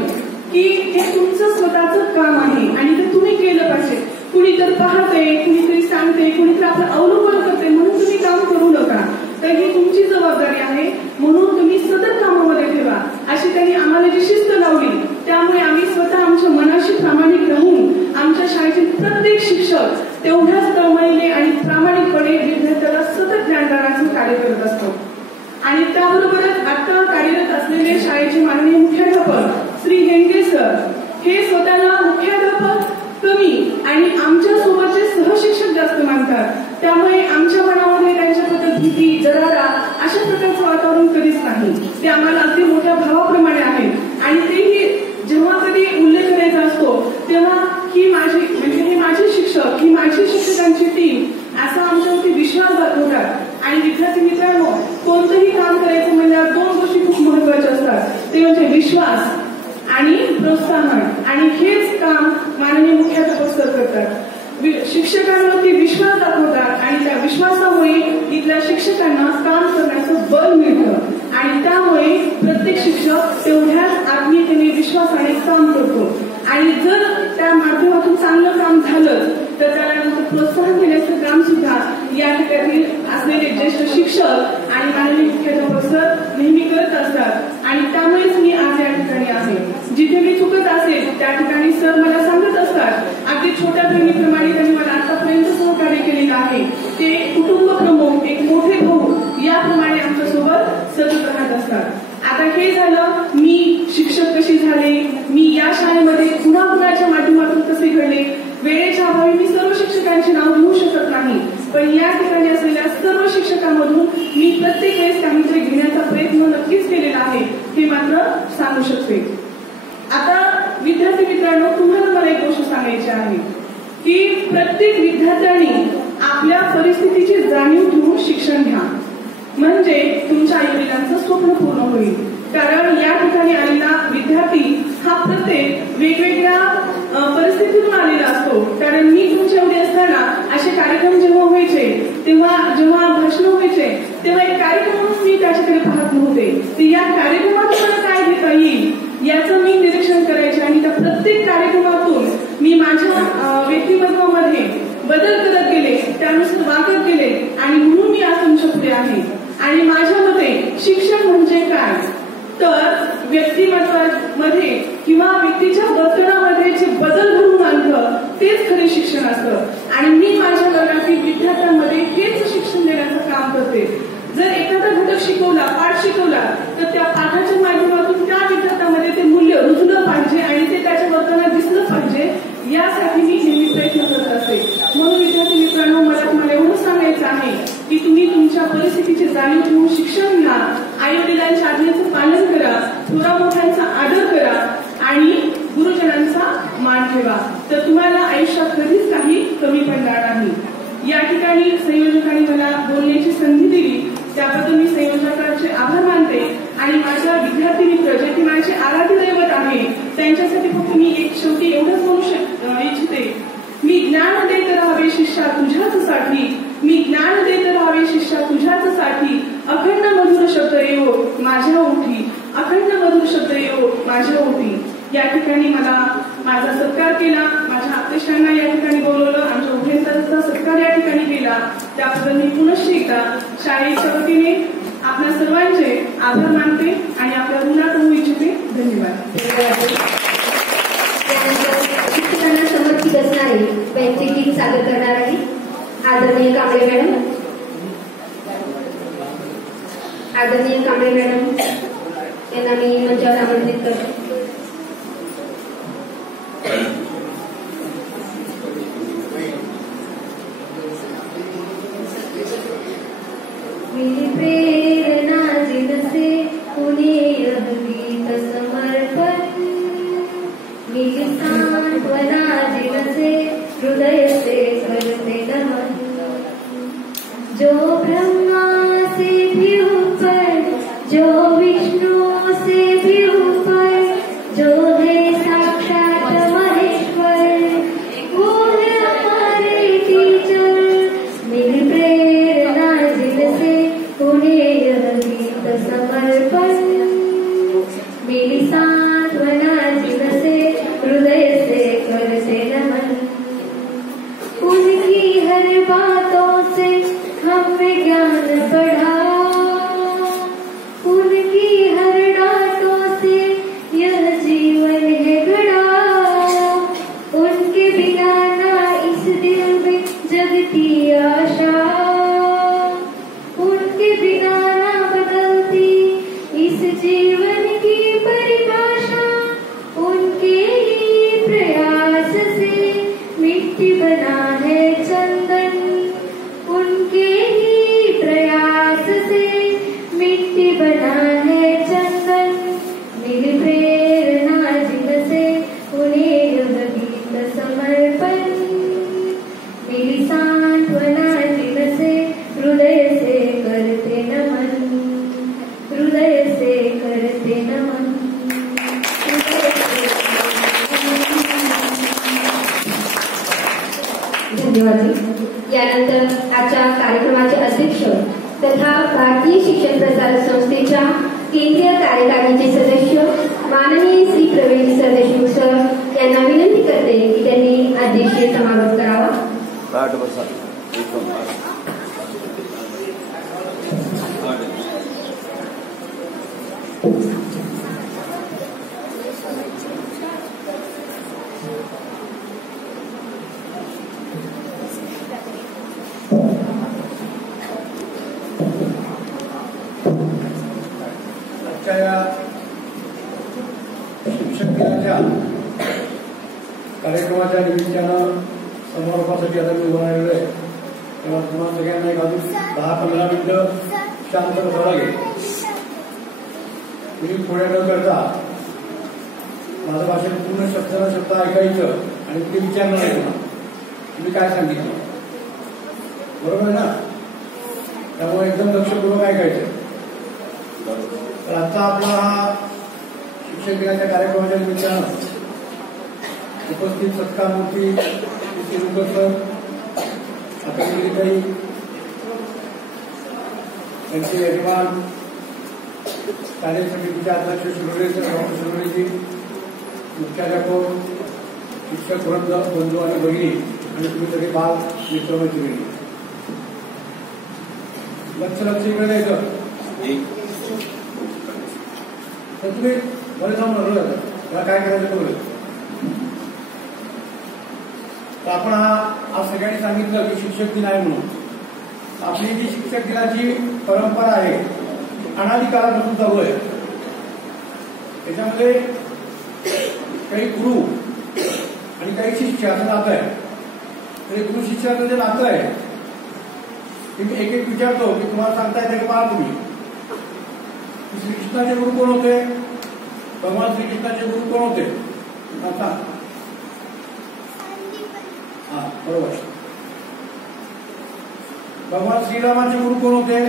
की हे तुमचं स्वतःचं काम आहे आणि ते तुम्ही केलं पाहिजे. कुणीतर पाहते, कुणीतरी सांगते, कुणीतरी आपलं अवलोकन करते म्हणून तुम्ही काम करू नका, तर ही तुमची जबाबदारी आहे म्हणून तुम्ही सतत कामामध्ये ठेवा, अशी त्यांनी आम्हाला जी शिस्त लावली. त्यामुळे आम्ही स्वतः आमच्या मनाशी प्रामाणिक राहून आमच्या शाळेतील प्रत्येक शिक्षक तेवढ्याच तळमळीने आणि प्रामाणिकपणे विद्यार्थ्याला सतत ज्ञानदानाचं कार्य करत असतो. आणि त्याबरोबरच आता कार्यरत असलेले शाळेचे माननीय मुख्याध्यापक श्री हेंगे सर हे स्वतःला मुख्याध्यापक कमी आणि आमच्या सोबतचे सहशिक्षक जास्त मानतात. त्यामुळे आमच्या मनामध्ये त्यांच्याबद्दल भीती, दरारा अशा प्रकारचं वातावरण कधीच नाही. ते आम्हाला अगदी मोठ्या भावाप्रमाणे आहे. आणि तेही जेव्हा कधी उल्लेख करायचा असतो तेव्हा ही माझी म्हणजे हे माझे शिक्षक, ही माझी शिक्षकांची टीम असा आमच्यावरती विश्वास दाखवतात. आणि विद्यार्थी मित्रांनो, कोणतंही काम करायचं म्हणजे दोन गोष्टी खूप महत्वाच्या असतात. ते म्हणजे विश्वास आणि प्रोत्साहन. आणि हेच काम माननीय मुख्याध्यापक सर करतात. शिक्षकांवरती विश्वास दाखवतात आणि त्या विश्वासामुळे इथल्या शिक्षकांना काम करण्याचं बळ मिळतं. आणि त्यामुळे प्रत्येक शिक्षक तेवढ्याच आत्मीयतेने, विश्वासाने काम करतो. आणि जर त्या माध्यमातून चांगलं काम झालं तर त्याला नंतर प्रोत्साहन देण्याचं काम सुद्धा या ठिकाणी असलेले ज्येष्ठ शिक्षक आणि माननीय मुख्याध्यापक सर नेहमी करत असतात. आणि त्यामुळेच मी आज या ठिकाणी आहे. जिथे मी चुकत असेल त्या ठिकाणी सर मला सांगत असतात. अगदी छोट्या बहिणीप्रमाणे त्यांनी मला आतापर्यंत सहकार्य केलेलं आहे. ते कुटुंब प्रमुख, एक मोठे भाऊ याप्रमाणे आमच्यासोबत सतत राहत असतात. आता हे झालं मी शिक्षक कशी झाले, मी या शाळेमध्ये कुणाकुणाच्या माध्यमातून कसे घडले. वेळेच्या अभावी मी सर्व शिक्षकांचे नाव घेऊ शकत नाही, पण या ठिकाणी असलेल्या सर्व शिक्षकांमधून मी प्रत्येक वेळेस काहीतरी घेण्याचा प्रयत्न नक्कीच केलेला आहे हे मात्र सांगू शकते. आता विद्यार्थी मित्रांनो, तुम्हाला मला एक गोष्ट सांगायची आहे की प्रत्येक विद्यार्थ्यांनी आपल्या परिस्थितीची जाणीव ठेवून शिक्षण घ्या, म्हणजे तुमच्या आई वडिलांचं स्वप्न पूर्ण होईल. कारण या ठिकाणी आलेला विद्यार्थी हा प्रत्येक वेगवेगळ्या परिस्थितीतून आलेला असतो. कारण मी तुमच्या एवढे असताना असे कार्यक्रम जेव्हा व्हायचे, जेव्हा भाषण व्हायचे, तेव्हा एक कार्यक्रम म्हणून मी त्याच्याकडे पाहत नव्हते. तर या कार्यक्रमातून मला काय घेता येईल याचं मी निरीक्षण करायचे. आणि त्या प्रत्येक कार्यक्रमातून मी माझ्या व्यक्तिमत्वामध्ये बदल करत गेले, त्यानुसार वागत गेले. आणि म्हणून मी आज तुमच्या पुढे आहे. आणि माझ्या मते शिक्षण म्हणजे काय, तर व्यक्तिमत्वामध्ये किंवा व्यक्तीच्या वर्तनामध्ये जे बदल घडवून आणतं तेच खरे शिक्षण असतं. आणि मी माझ्या वर्गातील विद्यार्थ्यांमध्ये हेच शिक्षण देण्याचं काम करते. जर एखादा घटक शिकवला, पाठ शिकवला, तर त्या पाठाच्या माध्यमातून त्या विद्यार्थ्यामध्ये ते मूल्य रुजलं पाहिजे आणि ते त्याच्या वर्तनात दिसलं पाहिजे, यासाठी मी नेहमी प्रयत्न करत असते. म्हणून विद्यार्थी मित्रांनो, मला तुम्हाला एवढं सांगायचं आहे की तुम्ही तुमच्या परिस्थितीची जाणीव ठेवून शिक्षण घ्या, आई वडिलांच्या आज्ञेचं पालन करा, थोरा मोठ्यांचा आदर करा आणि गुरुजनांचा मान ठेवा, तर तुम्हाला आयुष्यात कधीच काही कमी पडणार नाही. या ठिकाणी संयोजकांनी मला बोलण्याची संधी दिली, त्याबद्दल मी संयोजकांचे आभार मानते. आणि माझ्या विद्यार्थी मित्र जे की माझे आराध्य दैवत आहे, त्यांच्यासाठी फक्त मी एक शेवटी एवढंच म्हणू इच्छिते, मी ज्ञान देत राहावे शिष्या तुझ्याच साठी, मी ज्ञान देत राहावे शिष्या तुझ्याच साठी, अखंड मधुर शब्द येवो माझ्या ओठी, अखंड मधुर शब्द येवो माझ्या ओठी. या ठिकाणी मला माझा सत्कार केला, माझ्या अध्यक्षांना या ठिकाणी बोलवलं, आमच्या उभयंतराचा सत्कार या ठिकाणी केला, त्याबद्दल मी पुनश्च एकदा शाळेच्या वतीने आपल्या सर्वांचे आभार मानते आणि आपल्या ऋणात होऊ इच्छिते. धन्यवाद. शिक्षकांना समर्पित असणारे त्यांचे गीत सादर करणार आहे आदरणीय कांबळे मॅडम. आदरणीय कांबळे मॅडम यांना मी मंचावर आमंत्रित करते. मेरी प्रेरणा जिनसे उन्हें यह गीत समर्पण, मेरी सांत्वना जिनसे हृदय से करते नमन. जो ब्रह्मा से भी ऊपर, जो विष्णु से भी ऊपर, जो है साक्षात महेश्वर, वो है हमारे टीचर. मेरी प्रेरणा जिनसे उन्हें यह गीत समर्पण, मेरी सांत्वना जिनसे हृदय से करते नमन. उनकी हर बातों से हमें ज्ञान बढ़ा, उनकी हर डांटों से यह जीवन है गढ़ा. उनके बिना ना इस दिल में जगती आशा, उनके बिना ना बदलती इस जीवन की परिभाषा. सांत्वनाची नसे हृदय से करते नमन, हृदय से करते नमन, धन्यवाद. यानंतर आजच्या कार्यक्रमाचे अध्यक्ष तथा भारतीय शिक्षण प्रसारक संस्थेच्या केंद्रीय कार्यकारिणीचे सदस्य माननीय श्री प्रवीण सरदेशमुख सर यांना विनंती करते की त्यांनी अध्यक्षीय समारोप करावा. आजच्या या शिक्षक दिनाच्या कार्यक्रमाच्या निमित्तानं समारोपासाठी आता मी उभं राहिलो आहे, तेव्हा तुम्हाला सगळ्यांना एक अजून 10-15 मिनिटं शांत बसावं लागेल. तुम्ही पुढे न करता माझं भाषण पूर्ण शब्द ऐकायचं आणि ते विचारणार नाही तुम्हाला तुम्ही काय सांगितलं, बरोबर आहे ना? त्यामुळे एकदम लक्षपूर्वक ऐकायचं. तर आता आपला हा शिक्षक दिनाच्या कार्यक्रमाच्या निमित्तानं उपस्थित सत्कारमूर्ती सर, काही त्यांचे यजमान कार्य समितीचे अध्यक्ष शिरोडे सर, डॉक्टर शिरोडेजी, मुख्याध्यापक, शिक्षक वृंद, बंधू आणि भगिनी आणि तुम्ही सगळे बाल मित्रमैत्रिणी, लक्ष इकडे द्यायचं. तर तुम्ही बरे जाऊन ठरवलं मला काय करायचं बघलं. तर आपण आज सगळ्यांनी सांगितलं की शिक्षक दिन आहे म्हणून. आपली जी शिक्षक दिनाची परंपरा आहे अनादी काळापासून चालू आहे. त्याच्यामध्ये काही गुरु आणि काही शिष्य असं नातं आहे. तर गुरु शिष्याचं जे नातं आहे ते मी एक एक विचारतो की तुम्हाला सांगता येते का पहा तुम्ही. श्रीकृष्णाचे गुरु कोण होते? भगवान श्रीकृष्णाचे गुरु कोण होते? आता हा बरोबर. भगवान श्रीरामाचे गुरु कोण होते?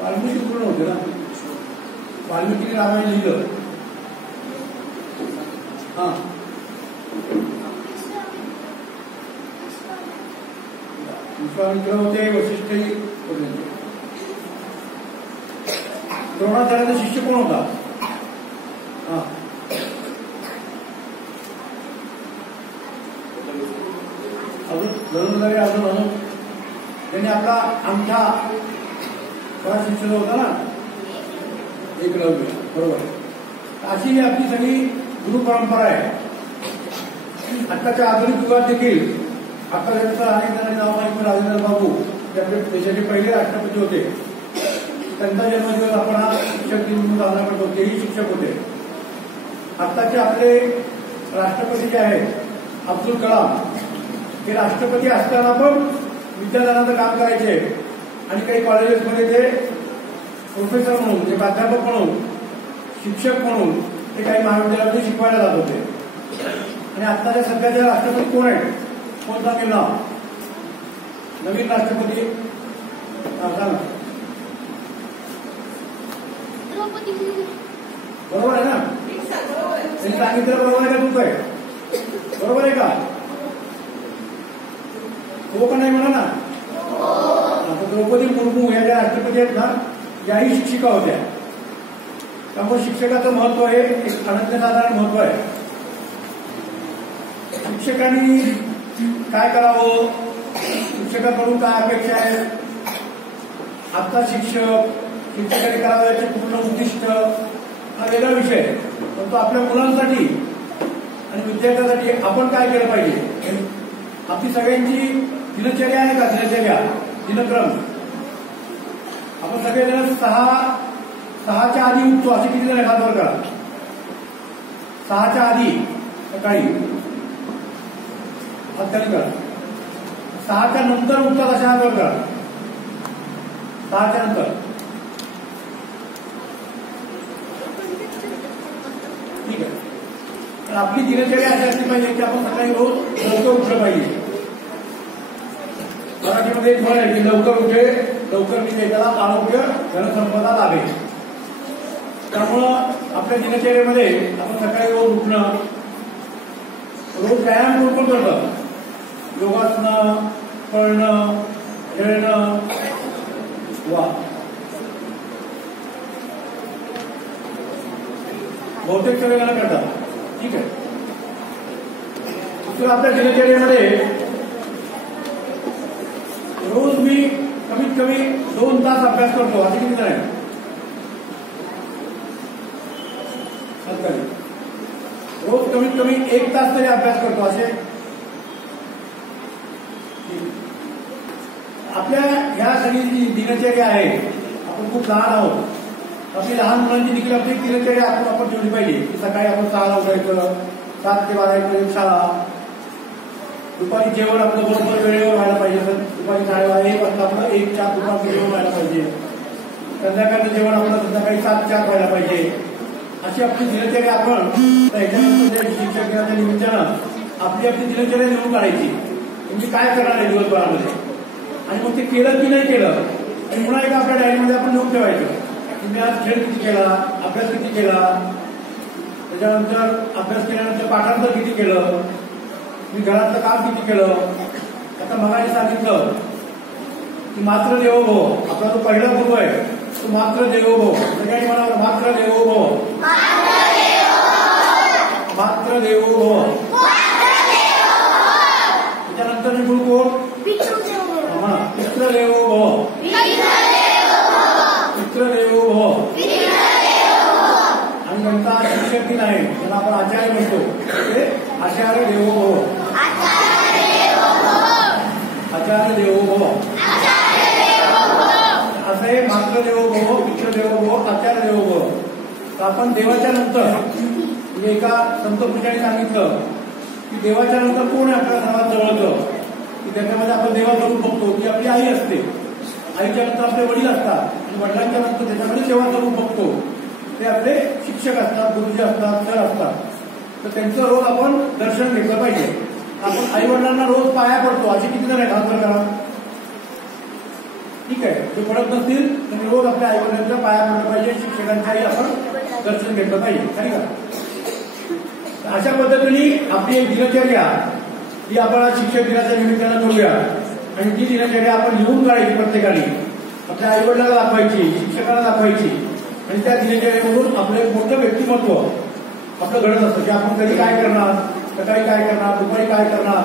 वाल्मिकी गुरु होते ना. वाल्मिकीने रामायण लिहिलं. हा विश्वामित्र होते, वशिष्ठही होते. द्रोणाचार्याचा शिष्य कोण होता? हा अजून धनुर्धारी अजून म्हणून त्यांनी आपला अंगठा बरा शिष्य होता ना, एकलव्य, बरोबर. अशी ही आपली सगळी गुरु परंपरा आहे. आताच्या आधुनिक युगात देखील आता त्यांचं अनेक जणांनी नाव माहिती राजेंद्र बाबू देशाचे पहिले राष्ट्रपती होते. त्यांचा जन्मदिवस आपण हा शिक्षक दिन म्हणून साजरा करतो. तेही शिक्षक होते. आताचे आपले राष्ट्रपती जे आहेत अब्दुल कलाम, ते राष्ट्रपती असताना पण विद्यादानाचं काम करायचे आणि काही कॉलेजेसमध्ये ते प्रोफेसर म्हणून, ते प्राध्यापक म्हणून, शिक्षक म्हणून ते काही महाविद्यालयामध्ये शिकवायला जात होते. आणि आताच्या सध्याच्या राष्ट्रपती कोण आहेत? कोण सांगेल नाव? नवीन राष्ट्रपती सांगा. बरोबर आहे ना? त्यांनी सांगितलं बरोबर आहे का? चूक आहे? बरोबर आहे का? हो का नाही म्हणा ना. आता द्रौपदी मुर्मू या ज्या राष्ट्रपती आहेत ना, याही शिक्षिका होत्या. त्यामुळे शिक्षकाचं महत्व आहे, एक अनन्यसाधारण महत्व आहे. शिक्षकांनी काय करावं, शिक्षकाकडून काय अपेक्षा आहे, आजचा शिक्षकांनी करावं याचे पूर्ण उद्दिष्ट हा वेगळा विषय आहे. परंतु आपल्या मुलांसाठी आणि विद्यार्थ्यांसाठी आपण काय केलं पाहिजे, आपली सगळ्यांची दिनचर्या आहे का? दिनक्रम आपण सगळेजण 6च्या आधी उठतो. असे किती जण हात वर करा. 6च्या आधी सकाळी हात खाली करा. 6च्या नंतर उठतात अशा हात वर करा. 6च्या नंतर ठीक आहे. आपली दिनचर्या अशी असली पाहिजे की आपण सकाळी रोज लवकर उठलं पाहिजे. मराठीमध्ये एक म्हण आहे की लवकर उठे लवकर निघे त्याला आरोग्य धनसंपदा लाभे. त्यामुळं आपल्या दिनचर्येमध्ये आपण सकाळी रोज उठणं, रोज व्यायाम कोण करतं, योगासनं, पळणं, खेळणं, वा बहुतेक सगळ्यांना करतात. ठीक आहे. दुसरं आपल्या दिनचर्येमध्ये रोज मी कमीत कमी 2 तास अभ्यास करतो. असं किती नाही रोज कमीत कमी 1 तास तरी अभ्यास करतो. असे आपल्या ह्या सगळी जी दिनचर्या आहे, आपण खूप लहान आहोत, आपली लहान मुलांची देखील आपली दिनचर्या आपण ठेवली पाहिजे की सकाळी आपण 6ला उठायचं, 7 ते 12 शाळा, दुपारी जेवण आपलं बरोबर वेळेवर व्हायला पाहिजे. तर दुपारी 1:30 वाजता आपलं 1-4 दुपारचं जेवण व्हायला पाहिजे. संध्याकाळचं जेवण आपलं संध्याकाळी 7-4 व्हायला पाहिजे. अशी आपली दिनचर्या आपण ह्याच्यानंतर शिक्षक दिनाच्या निमित्तानं आपली दिनचर्या लिहून काढायची. म्हणजे काय करणार आहे दिवसभरामध्ये आणि मग ते केलं की नाही केलं आणि पुन्हा एकदा आपल्या डायरीमध्ये आपण लिहून ठेवायचं. तुम्ही आज खेळ किती केला, अभ्यास किती केला, त्याच्यानंतर अभ्यास केल्यानंतर पाठांतर किती केलं, मी घरातलं काम किती केलं. आता मगाशी सांगितलं की मात्र देवो भव, आपला जो पहिला गुरु आहे तो मात्र देवो भव. सगळ्यांनी म्हणाला मात्र देवो भव, मात्र देवो भव. त्याच्यानंतर गुरु कोण, पित्र देवो भव, पित्र देवो भव. आणि त्यांचा शिक्षक दिन आहे त्याला आपण आचार्य म्हणतो, ते आचार्य देवो भव, आचार्य देवो भव. असं आहे मात्र देवो भव, पित्र देवो भव, आचार्य देवो भव. तर आपण देवाच्या नंतर म्हणजे एका संत पुरुषाने सांगितलं की देवाच्या नंतर कोण आहे आपल्या सर्वात जवळचं, की त्याच्यामध्ये आपण देवाचं बघतो की आपली आई असते, आईच्या नंतर आपले वडील असतात आणि वडिलांच्या नंतर त्याच्यामध्ये देवाचं रूप बघतो ते आपले शिक्षक असतात, गुरुजी असतात, सर असतात. तर त्यांचं रोज आपण दर्शन घेतलं पाहिजे. आपण आई वडिलांना रोज पाया पडतो, असे किती जण आहेत हात करा. ठीक आहे, ते पडत नसतील तर रोज आपल्या आई वडिलांच्या पाया पडलं पाहिजे, शिक्षकांच्याही आपण दर्शन घेतलं पाहिजे. नाही का. अशा पद्धतीने आपली एक दिनचर्या ही आपण शिक्षक दिनाच्या निमित्तानं करूया आणि ती दिनचर्या आपण लिहून काढायची. प्रत्येकाने आपल्या आई वडिलांना दाखवायची, शिक्षकांना दाखवायची आणि त्या दिनचर्येमधून आपलं एक मोठं व्यक्तिमत्व आपलं घडत असतं की आपण कधी काय करणार, सकाळी काय करणार, दुपारी काय करणार.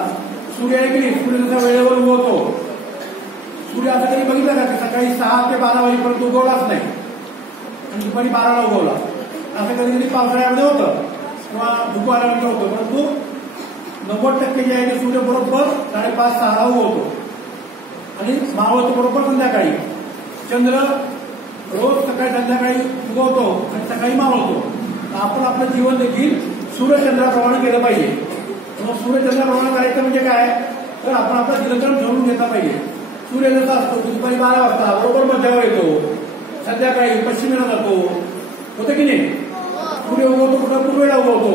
सूर्य आहे की नाही, सूर्य जसा वेळेवर उगवतो, सूर्य आता कधी बघितलं का की सकाळी 6 ते 12 वाजेपर्यंत उगवलाच नाही आणि दुपारी 12ला उगवला. असं कधी कधी पावसाळ्यामध्ये होतं किंवा दुपारामध्ये होतं, परंतु 90% जे आहे ते सूर्य बरोबर 5:30-6ला उगवतो आणि मावळतो बरोबर संध्याकाळी. चंद्र रोज सकाळी संध्याकाळी उगवतो आणि सकाळी मावळतो. आपण आपलं जीवन देखील सूर्यचंद्राप्रमाणे केलं पाहिजे. मग सूर्यचंद्राप्रमाणे करायचं म्हणजे काय, तर आपण आपला दिनक्रम ठरवून घेतला पाहिजे. सूर्य जसा असतो दुपारी 12 वाजता बरोबर मध्यावर येतो, संध्याकाळी पश्चिमेला जातो, होतं की नाही. सूर्य उगवतो कुठं, पूर्वेला उगवतो.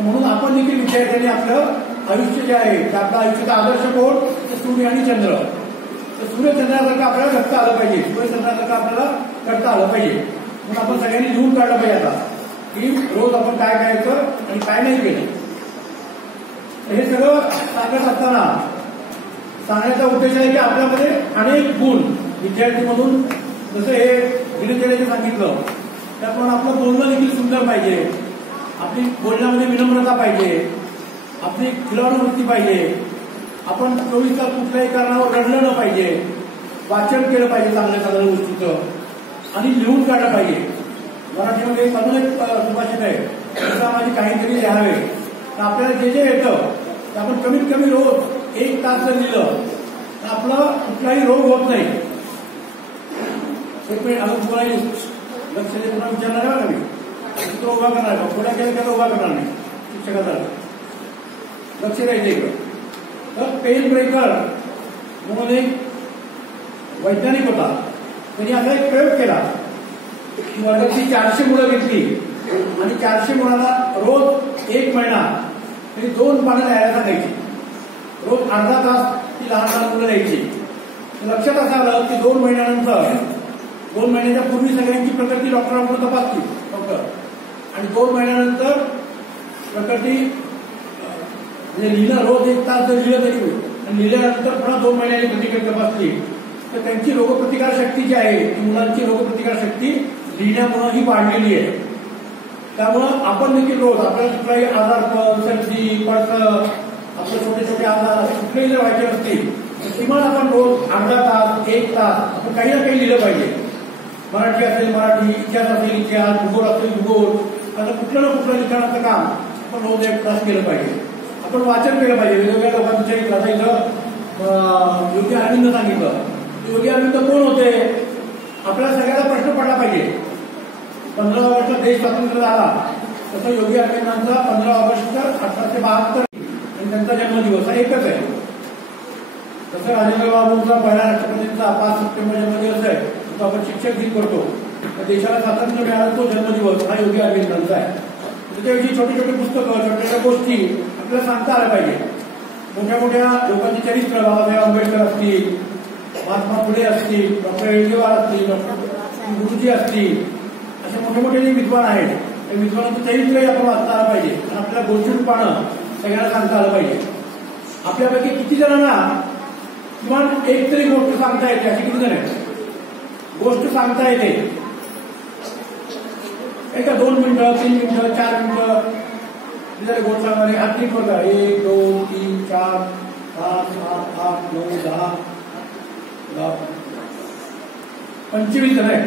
म्हणून आपण देखील विद्यार्थ्यांनी आपलं आयुष्य जे आहे ते आपलं आयुष्याचा आदर्श कोण, तर सूर्य आणि चंद्र. तर सूर्यचंद्रासारखं आपल्याला जगता आलं पाहिजे, सूर्यचंद्रासारखं आपल्याला करता आलं पाहिजे. म्हणून आपण सगळ्यांनी लिहून काढलं पाहिजे आता की रोज आपण काय करायचं आणि काय नाही केलं. हे सगळं सांगत असताना सांगण्याचा उद्देश आहे की आपल्यामध्ये अनेक गुण विद्यार्थीमधून, जसं हे दिनचर्याचे सांगितलं त्याप्रमाणे आपलं बोलणं देखील सुंदर पाहिजे, आपली बोलण्यामध्ये विनम्रता पाहिजे, आपली खिलाडू वृत्ती पाहिजे, आपण 24 तास कुठल्याही कारणावर रडलं न पाहिजे, वाचन केलं पाहिजे चांगल्या चांगल्या गोष्टीचं आणि लिहून काढलं पाहिजे. मराठीमध्ये अजून एक सुभाषित आहे, माझी काहीतरी लिहावे. तर आपल्याला जे जे येतं ते आपण कमीत कमी रोज 1 तास जर लिहिलं तर आपलं कुठलाही रोग होत नाही. एक मिनिट अजून बोलायला लक्ष दे, पुन्हा विचारणार आहे बघा, मी तो उभा करणार आहे, पुढे केलं त्याला उभा करणार नाही. शिक्षकाचा लक्ष द्यायचं इकडं. तर पेन ब्रेकर म्हणून एक वैज्ञानिक होता, त्यांनी असा एक प्रयोग केला की वर्गाची 400 मुलं घेतली आणि 400 मुलांना रोज 1 महिना तरी 2 पानं लिहायला सांगायची. रोज अर्धा तास ती लहान लहान मुलं लिहायची. लक्षात असं आलं की 2 महिन्यानंतर 2 महिन्याच्या पूर्वी सगळ्यांची प्रकृती डॉक्टरांकडून तपासली डॉक्टर, आणि 2 महिन्यानंतर प्रकृती म्हणजे लिहिणं रोज 1 तास जर लिहिलं तरी होईल, आणि लिहिल्यानंतर पुन्हा 2 महिन्यांनी प्रतिक्रिया तपासली तर त्यांची रोगप्रतिकार शक्ती जी आहे ती मुलांची रोगप्रतिकार शक्ती लिहिण्यामुळे ही वाढलेली आहे. त्यामुळं आपण देखील रोज आपल्याला कुठलाही आजार, सर्दी, पडसं, आपले छोटे छोटे आजार कुठलेही जर व्हायचे असतील तर किमान आपण रोज अर्धा तास 1 तास आपण काही ना काही लिहिलं पाहिजे. मराठी असेल मराठी, इतिहास असेल इतिहास, भूगोल असेल भूगोल, आता कुठलं ना कुठलं लिखाणाचं काम आपण रोज 1 तास केलं पाहिजे. आपण वाचन केलं पाहिजे. वेगवेगळ्या लोकांचं चरित्र, आता इथं योगी अरविंद सांगितलं. योगी अरविंद कोण होते? आपल्याला सगळ्याला प्रश्न पडला पाहिजे. 15 ऑगस्टला देश स्वातंत्र्य झाला तसं योगी अरविंदांचा 15 ऑगस्ट 1872 आणि त्यांचा जन्मदिवस हा एकच आहे. तसं राजेंद्र बाबूंचा पहिल्या राष्ट्रपतींचा 5 सप्टेंबर जन्मदिवस आहे, तो आपण शिक्षक दिन करतो. तर देशाला स्वातंत्र्य मिळाला तो जन्मदिवस हा योगी अरविंदांचा आहे. त्याच्याविषयी छोटी छोटी पुस्तकं, छोट्या छोट्या गोष्टी आपल्याला सांगता आल्या पाहिजे. मोठ्या मोठ्या लोकांची चरित्र, बाबासाहेब आंबेडकर असतील, महात्मा फुले असतील, डॉक्टर हेडगेवार असतील, डॉक्टर गुरुजी असतील, असे मोठे मोठे जे विद्वान आहेत त्या विद्वानाचं चरित्रही आपण वाचता आलं पाहिजे आणि आपल्याला गोष्टी पाहणं सगळ्यांना सांगता आलं पाहिजे. आपल्यापैकी किती जणांना किमान एक तरी गोष्ट सांगता येते? अशी किती जण आहेत गोष्ट सांगता येते? एका 2 मिनिटं, 3 मिनिटं, 4 मिनिटं गोष्ट सांगणारे हात ठीक बघा. 1 2 3 4 5 7 8 9 10 25 जण आहेत.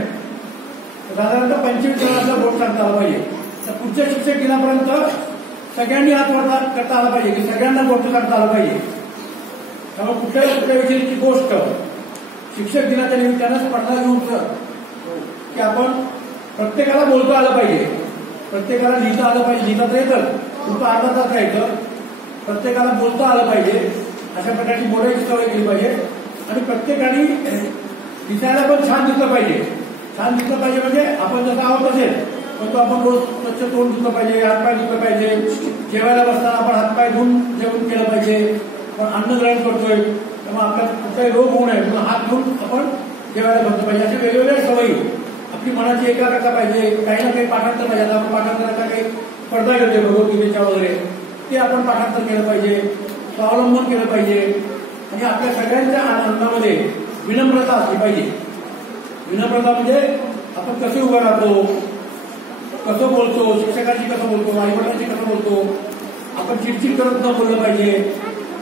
साधारणतः 25 जणांचा गोष्ट सांगता आला पाहिजे. तर पुढच्या शिक्षक दिनापर्यंत सगळ्यांनी हात वर करता आला पाहिजे की सगळ्यांना गोष्ट सांगता आला पाहिजे. त्यामुळे कुठल्या कुठल्या विषयीची गोष्ट शिक्षक दिनाच्या निमित्तानं स्पर्धा घेऊन की आपण प्रत्येकाला बोलता आलं पाहिजे, प्रत्येकाला लिहिता आलं पाहिजे. लिहिता तर येतं, फक्त अर्धा तास राहायचं. प्रत्येकाला बोलता आलं पाहिजे, अशा प्रकारची बोलायची सवय केली पाहिजे. आणि प्रत्येकाने दिसायला पण छान दिसलं पाहिजे. छान दिसलं पाहिजे म्हणजे आपण जसं आहोत असेल पण तो आपण रोज स्वच्छ तोंड धुतलं पाहिजे, हातपाय धुतलं पाहिजे. जेवायला बसताना आपण हातपाय धुवून जेवण केलं पाहिजे. आपण अन्न ग्रहण करतोय तेव्हा आपल्याला कुठलाही रोग होऊ नये म्हणून हात धुवून आपण जेवायला बसलं पाहिजे. अशा वेगवेगळ्या सवयी आपली मनाची एकाग्रता पाहिजे. काही ना काही पाठांतर पाहिजे. आता आपण पाठांतराचा काही स्पर्धा घेतोय भगवद्गीतेच्या वगैरे, ते आपण पाठांतर केलं पाहिजे, स्वावलंबन केलं पाहिजे. आणि आपल्या सगळ्यांच्या आनंदामध्ये विनम्रता असली पाहिजे. विनम्रता म्हणजे आपण कसे उभं राहतो, कसं बोलतो, शिक्षकांशी कसं बोलतो, आईवडिलांशी कसं बोलतो. आपण चिडचिड करत न बोललं पाहिजे.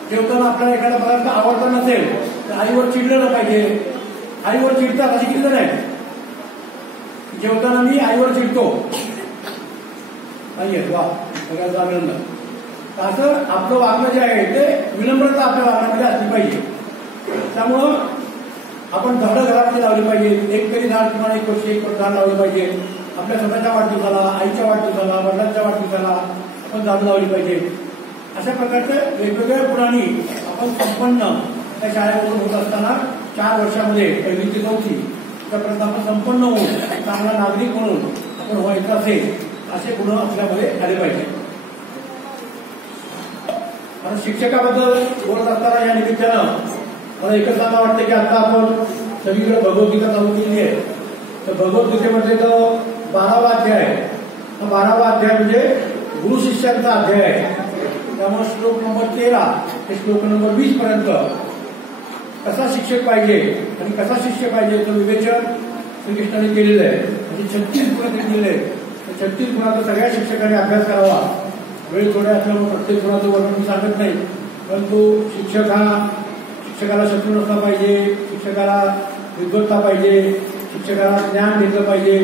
जेवताना आपल्याला एखादा पदार्थ आवडता नसेल तर आईवर चिडलं न पाहिजे. आईवर चिडतात अशी किती जण आहे? जेवताना मी आईवर चिडतो नाहीये, वा सगळ्याचा आनंद. असं आपलं वागणं जे आहे ते विनम्रता आपल्या वागण्यामध्ये असली पाहिजे. त्यामुळं आपण झाडं घरामध्ये लावली पाहिजे. एक तरी झाड किंवा 1 वर्ष 1 झाड लावलं पाहिजे. आपल्या स्वतःच्या वाढदिवसाला, आईच्या वाढदिवसाला, वडिलांच्या वाढदिवसाला आपण झाडं लावली पाहिजे. अशा प्रकारचे वेगवेगळ्या गुणांनी आपण संपन्न त्या शाळेमधून होत असताना 4 वर्षामध्ये 1ली ते 4थी त्यापर्यंत आपण संपन्न होऊन चांगला नागरिक म्हणून आपण व्हायचं असेल असे गुण आपल्यामध्ये आले पाहिजे. आणि शिक्षकाबद्दल बोलत असताना या निमित्तानं मला एकच सांगा वाटतं की आता आपण सगळीकडे भगवद्गीता चालू केली आहे. तर भगवद्गीतेमध्ये जो 12वा अध्याय आहे, हा 12वा अध्याय म्हणजे गुरु शिष्यांचा अध्याय आहे. त्यामुळे श्लोक नंबर 13 ते श्लोक नंबर 20 पर्यंत कसा शिक्षक पाहिजे आणि कसा शिष्य पाहिजे याचं विवेचन श्रीकृष्णाने केलेलं आहे. म्हणजे 36 गुण दिलेले आहेत. 36 गुणाचा सगळ्या शिक्षकांनी अभ्यास करावा. वेळ थोड्या असल्यामुळे प्रत्येक गुणाचं वर्णन मी सांगत नाही, परंतु शिक्षकाला शत्रू नसला पाहिजे, शिक्षकाला विद्वत्ता पाहिजे, शिक्षकाला ज्ञान घेतलं पाहिजे,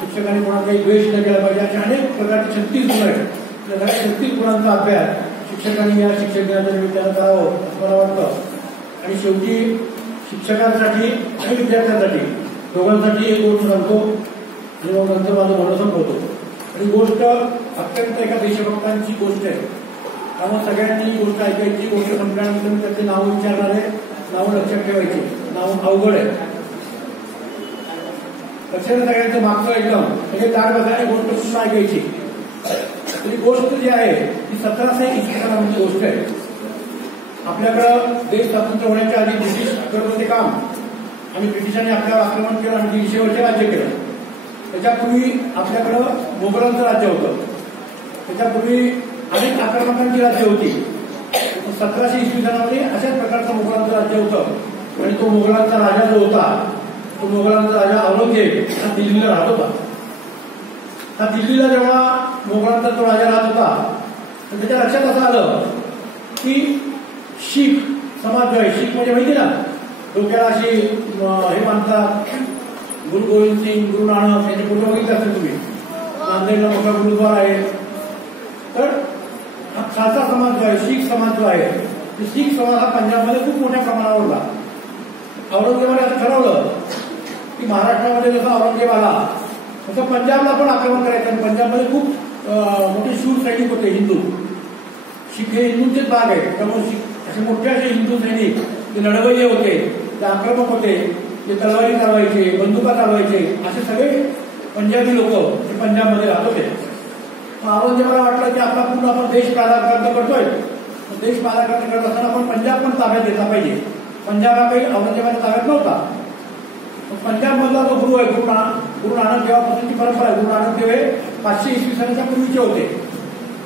शिक्षकाने कोणाचाही द्वेष न केला पाहिजे. अशा अनेक प्रकारचे 36 गुण आहेत. त्या सगळ्या 36 गुणांचा अभ्यास शिक्षकांनी या शिक्षक दिनाच्या निमित्तानं करावं असं मला वाटतं. आणि शेवटी शिक्षकांसाठी आणि विद्यार्थ्यांसाठी दोघांसाठी एक गोष्ट सांगतो आणि मग नंतर माझं म्हणणं संपवतो. आणि गोष्ट अत्यंत एका देशभक्तांची गोष्ट आहे. त्यामुळे सगळ्यांनी गोष्ट ऐकायची. गोष्ट संपल्यानंतर मी त्याचे नाव विचारणार आहे. नावं लक्षात ठेवायची. नाव अवघड आहे. लक्षात सगळ्यांचं मागचं एकदम म्हणजे 4 बसायला गोष्ट सुद्धा ऐकायची. तर ही गोष्ट जी आहे ती 1700 इसवी सनाची गोष्ट आहे. आपल्याकडं देश स्वातंत्र्य होण्याच्या आधी ब्रिटिश करत होते काम आणि ब्रिटिशांनी आपल्यावर आक्रमण केलं आणि 150 वर्ष राज्य केलं. त्याच्यापूर्वी आपल्याकडं मोगलांचं राज्य होतं. त्याच्यापूर्वी अनेक आक्रमकांची राज्य होती. 1700 इसवी सनामध्ये अशाच प्रकारचं मोगलांचं राज्य होतं आणि तो मोगलांचा राजा जो होता तो मोगलांचा राजा औरंगजेब हा दिल्लीला राहत होता. हा दिल्लीला जेव्हा मोगलांचा तो राजा राहत होता तर त्याच्या लक्षात असं आलं की शीख समाज जो आहे, शीख म्हणजे माहिती ना, डोक्याला अशी हे मानतात गुरु गोविंद सिंग, गुरु नानक यांचे फोटो बघितले असतील तुम्ही. नांदेडला मोठा गुरुद्वारा आहे. तर हा खालसा समाज जो आहे, शीख समाज जो आहे, तो शीख समाज हा पंजाबमध्ये खूप मोठ्या प्रमाणावर होता. औरंगजेबाने असं ठरवलं की महाराष्ट्रामध्ये जसा औरंगजेब आला तसं पंजाबला पण आक्रमण करायचं. आणि पंजाबमध्ये खूप मोठे शूर सैनिक होते हिंदू. शीख हे हिंदूंचेच भाग आहे. त्यामुळे असे मोठे असे हिंदू सैनिक ते लढवय्ये होते, ते आक्रमक होते, ते तलवारी चालवायचे, बंदुका चालवायचे, असे सगळे पंजाबी लोक ते पंजाबमध्ये राहत होते. औरंगजेबाला वाटलं की आपला पूर्ण आपण देश पादाक्रांत करतोय. देश पादाक्रांत करत असताना आपण पंजाब पण ताब्यात घेतला पाहिजे. पंजाब हा काही औरंगजेबाच्या ताब्यात नव्हता. पंजाबमधला जो गुरु आहे गुरु नानक देवापासूनची परंपरा आहे. गुरु नानक देव हे 500 इसवी सनाच्या पूर्वीचे होते.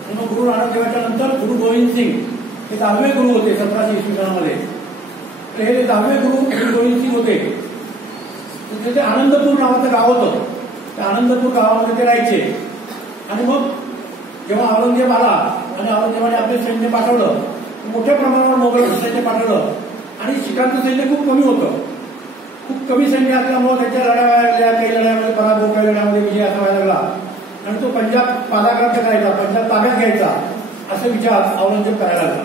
आणि मग गुरु नानक देवाच्या नंतर गुरु गोविंद सिंग हे 10वे गुरु होते 1700 इसवी सनामध्ये. तर हे 10वे गुरु गोविंद सिंग होते. तिथे आनंदपूर नावाचं गाव होतं. त्या आनंदपूर गावामध्ये ते राहायचे. आणि मग जेव्हा औरंगजेब आला आणि औरंगजेबाने आपले सैन्य पाठवलं, मोठ्या प्रमाणावर मोगल सैन्य पाठवलं आणि शिखांचं सैन्य खूप कमी होतं. खूप कमी सैन्य असल्यामुळे त्याच्या लढ्या व्हायला लागल्या. काही लढ्यामध्ये पराभव, काही लढ्यामध्ये विजय असा व्हायला लागला. आणि तो पंजाब पादाक्रांत करायचा, पंजाब ताब्यात घ्यायचा असा विचार औरंगजेब करायला लागला.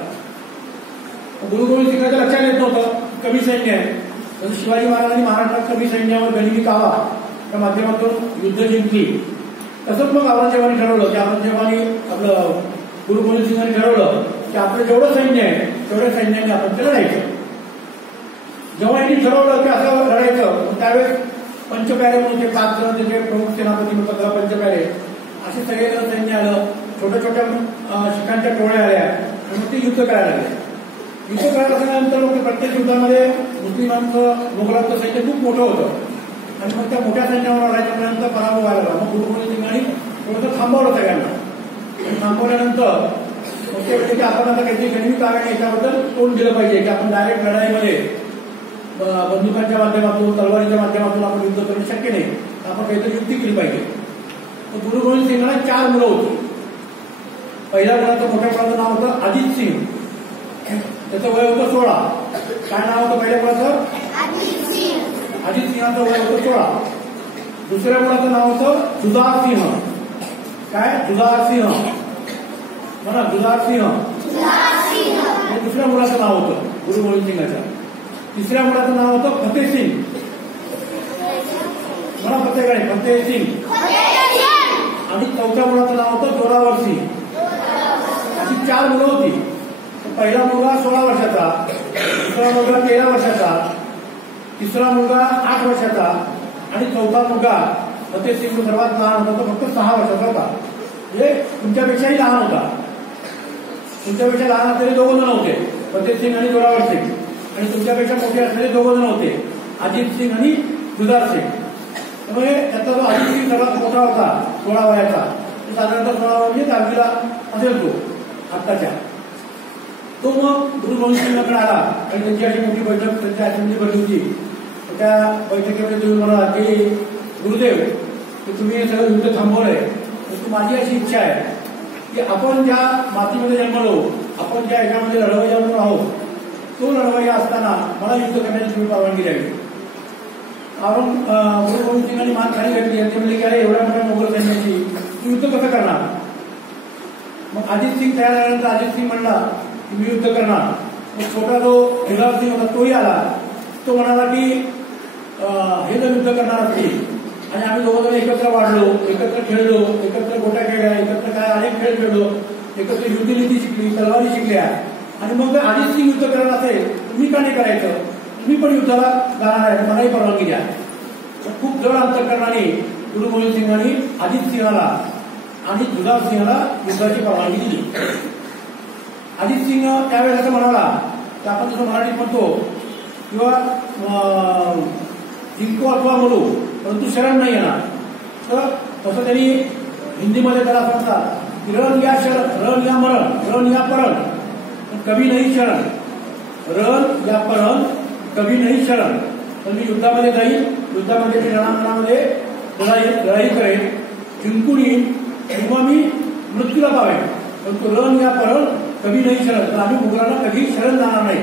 गुरु गोविंद सिंगाच्या लक्षात येत नव्हतं कमी सैन्य आहे. जसं शिवाजी महाराजांनी महाराष्ट्रात कमी सैन्यावर गनिमी कावा त्या माध्यमातून युद्ध जिंकली, तसंच मग औरंगजेबाने ठरवलं की आपलं गुरु गोविंद सिंगांनी ठरवलं की आपलं जेवढं सैन्य आहे तेवढ्या सैन्याने आपण ते लढायचं. जेव्हा यांनी ठरवलं की असं लढायचं, त्यावेळेस पंचप्यारे म्हणून ते 5 जण त्याचे प्रमुख सेनापती होतात पंचप्यारे, असे सगळे जण सैन्य आलं. छोट्या छोट्या शिखांच्या टोळ्या आल्या आणि मग ते युद्ध करायला लागले. युद्ध करायला लागल्यानंतर मग प्रत्येक युद्धामध्ये मुस्लिमांचं मोगलांचं सैन्य खूप मोठं होतं. आणि मग त्या मोठ्या सैन्यावर लढायच्यापर्यंत पराभव व्हायला लागला. मग गुरु गोविंद सिंगांनी थोडंसं थांबवलं सगळ्यांना. आणि थांबवल्यानंतर मग ते की आपण आता काहीतरी गनिमी काव्याने याच्याबद्दल तोंड दिलं पाहिजे की आपण डायरेक्ट लढाईमध्ये बंदुकांच्या माध्यमातून, तलवारीच्या माध्यमातून आपण युद्ध करणं शक्य नाही. आपण काहीतरी युक्ती केली पाहिजे. तर गुरु गोविंद सिंगांना 4 मुलं होती. पहिल्या मुलाचं मोठ्या मुलाचं नाव होतं अजित सिंग. त्याचं वय होतं 16. काय नाव होतं पहिल्या मुलाचं? अजित सिंहाचं वय होतं 16. दुसऱ्या मुलाचं नाव होतं जुझार सिंह. काय? जुझार सिंह म्हणा, जुझार सिंह हे दुसऱ्या मुलाचं नाव होतं गुरु गोविंद सिंगाचं. तिसऱ्या मुलाचं नाव होतं फतेह सिंग. म्हणा फतेहकडे, फतेह सिंग. आणि चौथ्या मुलाचं नाव होतं जोरावर सिंग. अशी 4 मुलं होती. पहिला मुलगा 16 वर्षाचा, दुसरा मुलगा 13 वर्षाचा, तिसरा मुलगा 8 वर्षाचा आणि चौथा मुलगा फतेह सिंग सर्वात लहान होता, तो फक्त 6 वर्षाचा होता. म्हणजे तुमच्यापेक्षाही लहान होता. तुमच्यापेक्षा लहान असलेले 2 जण होते, फतेह सिंग आणि जोरावर सिंग. आणि तुमच्यापेक्षा मोठे असलेले 2 जण होते, अजित सिंग आणि जुझार सिंग. त्यामुळे त्याचा जो अजित सिंग सर्वात मोठा होता 16 वयाचा, तो साधारणतः 16 म्हणजे 10वीला असेल तो आत्ताच्या. तो मग गुरु गोविंद सिंगांकडे आला आणि त्यांची अशी मोठी बैठक त्यांच्या असेंब्ली भरली होती. त्या बैठकीमध्ये तुम्ही म्हणाला की गुरुदेव, की तुम्ही हे सगळं युद्ध थांबवलंय, परंतु माझी अशी इच्छा आहे की आपण ज्या मातीमध्ये जन्मलो, आपण ज्या ह्याच्यामध्ये लढवय्या म्हणून आहोत, तो लढवय्या असताना मला युद्ध करण्याची तुम्ही परवानगी द्यावी. गुरु गोविंद सिंगांनी मान खाली घातली आणि ते म्हणले की अरे एवढ्या मोठ्या मोगल सैन्याची तू युद्ध कसं करणार? मग अजित सिंग तयार झाल्यानंतर अजित सिंग म्हणला की मी युद्ध करणार. मग छोटा जो जुझार सिंग होता तोही आला. तो म्हणाला की हे जर युद्ध करणार असतील आणि आम्ही दोघं एकत्र वाढलो, एकत्र खेळलो, एकत्र गोट्या खेळल्या, एकत्र काय अनेक खेळ खेळलो, एकत्र युद्धनीती शिकली, तलवारी शिकल्या, आणि मग जर अजित सिंग युद्ध करणार असेल तुम्ही का नाही करायचं? तुम्ही पण युद्धाला जाणार आहे, मलाही परवानगी द्या. खूप जड अंतकरणाने गुरु गोविंद सिंगांनी अजित सिंहाला आणि जुदार सिंहला युद्धाची परवानगी दिली. अजित सिंह त्यावेळेस असं म्हणाला की आपण जसं मराठीत म्हणतो किंवा जिंकू अथवा मरू परंतु शरण नाही येणार. तर तसं त्यांनी हिंदीमध्ये त्याला सांगतात की रण या शरण, रण या मरण, रण या परण, कभी नाही शरण. रण या परण, कभी नाही शरण. तर मी युद्धामध्ये जाईल, युद्धामध्ये मी रणांगणामध्ये लढाई करेन, जिंकून येईन किंवा मी मृत्यूला पावेन, परंतु रण या परण कभी नाही शरण. तर आम्ही मुघलांना कधी शरण जाणार नाही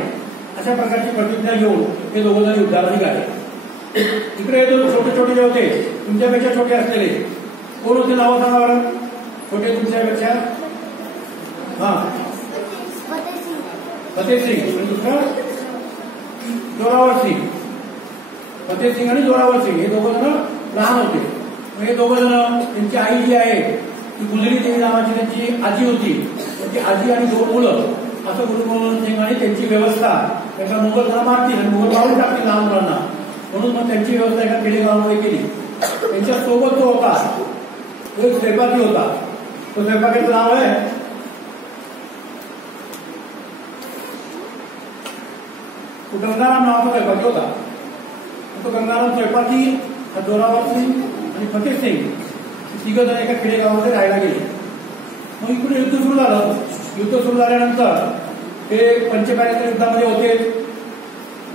अशा प्रकारची प्रतिज्ञा घेऊन हे दोघं जण युद्धाला निघाले. इकडे हे दोन छोटे छोटे जे होते तुमच्यापेक्षा छोटे असलेले कोण होते? नावं सांगा बरं. छोटे तुमच्यापेक्षा. हा, फतेह सिंग आणि दुसरा जोरावर सिंग. फतेह सिंग आणि जोरावर सिंग हे दोघं जण लहान होते. हे दोघं जण, त्यांची आई जी आहे ती गुजरी देवी नावाची त्यांची आजी होती. त्यांची आजी आणि दोन मुलं असं गुरु गोविंद सिंग आणि त्यांची व्यवस्था एका मुघल जरा मारतील आणि मुघल मारून टाकतील लहान मुलांना, म्हणून मग त्यांची व्यवस्था एका खेडेगावामध्ये केली. त्यांच्या सोबत जो होता तो एक स्वयंपाकी होता. तो स्वयंपाकीचं नाव आहे गंगाराम नावाचा स्वयंपाकी होता. तो गंगाराम स्वयंपाकी हा जोरावर सिंग आणि फतेह सिंग तिघ जण एका खेडेगावामध्ये राहायला गेले. मग इकडे युद्ध सुरू झालं. युद्ध सुरू झाल्यानंतर ते पंचपायच्या युद्धामध्ये होते.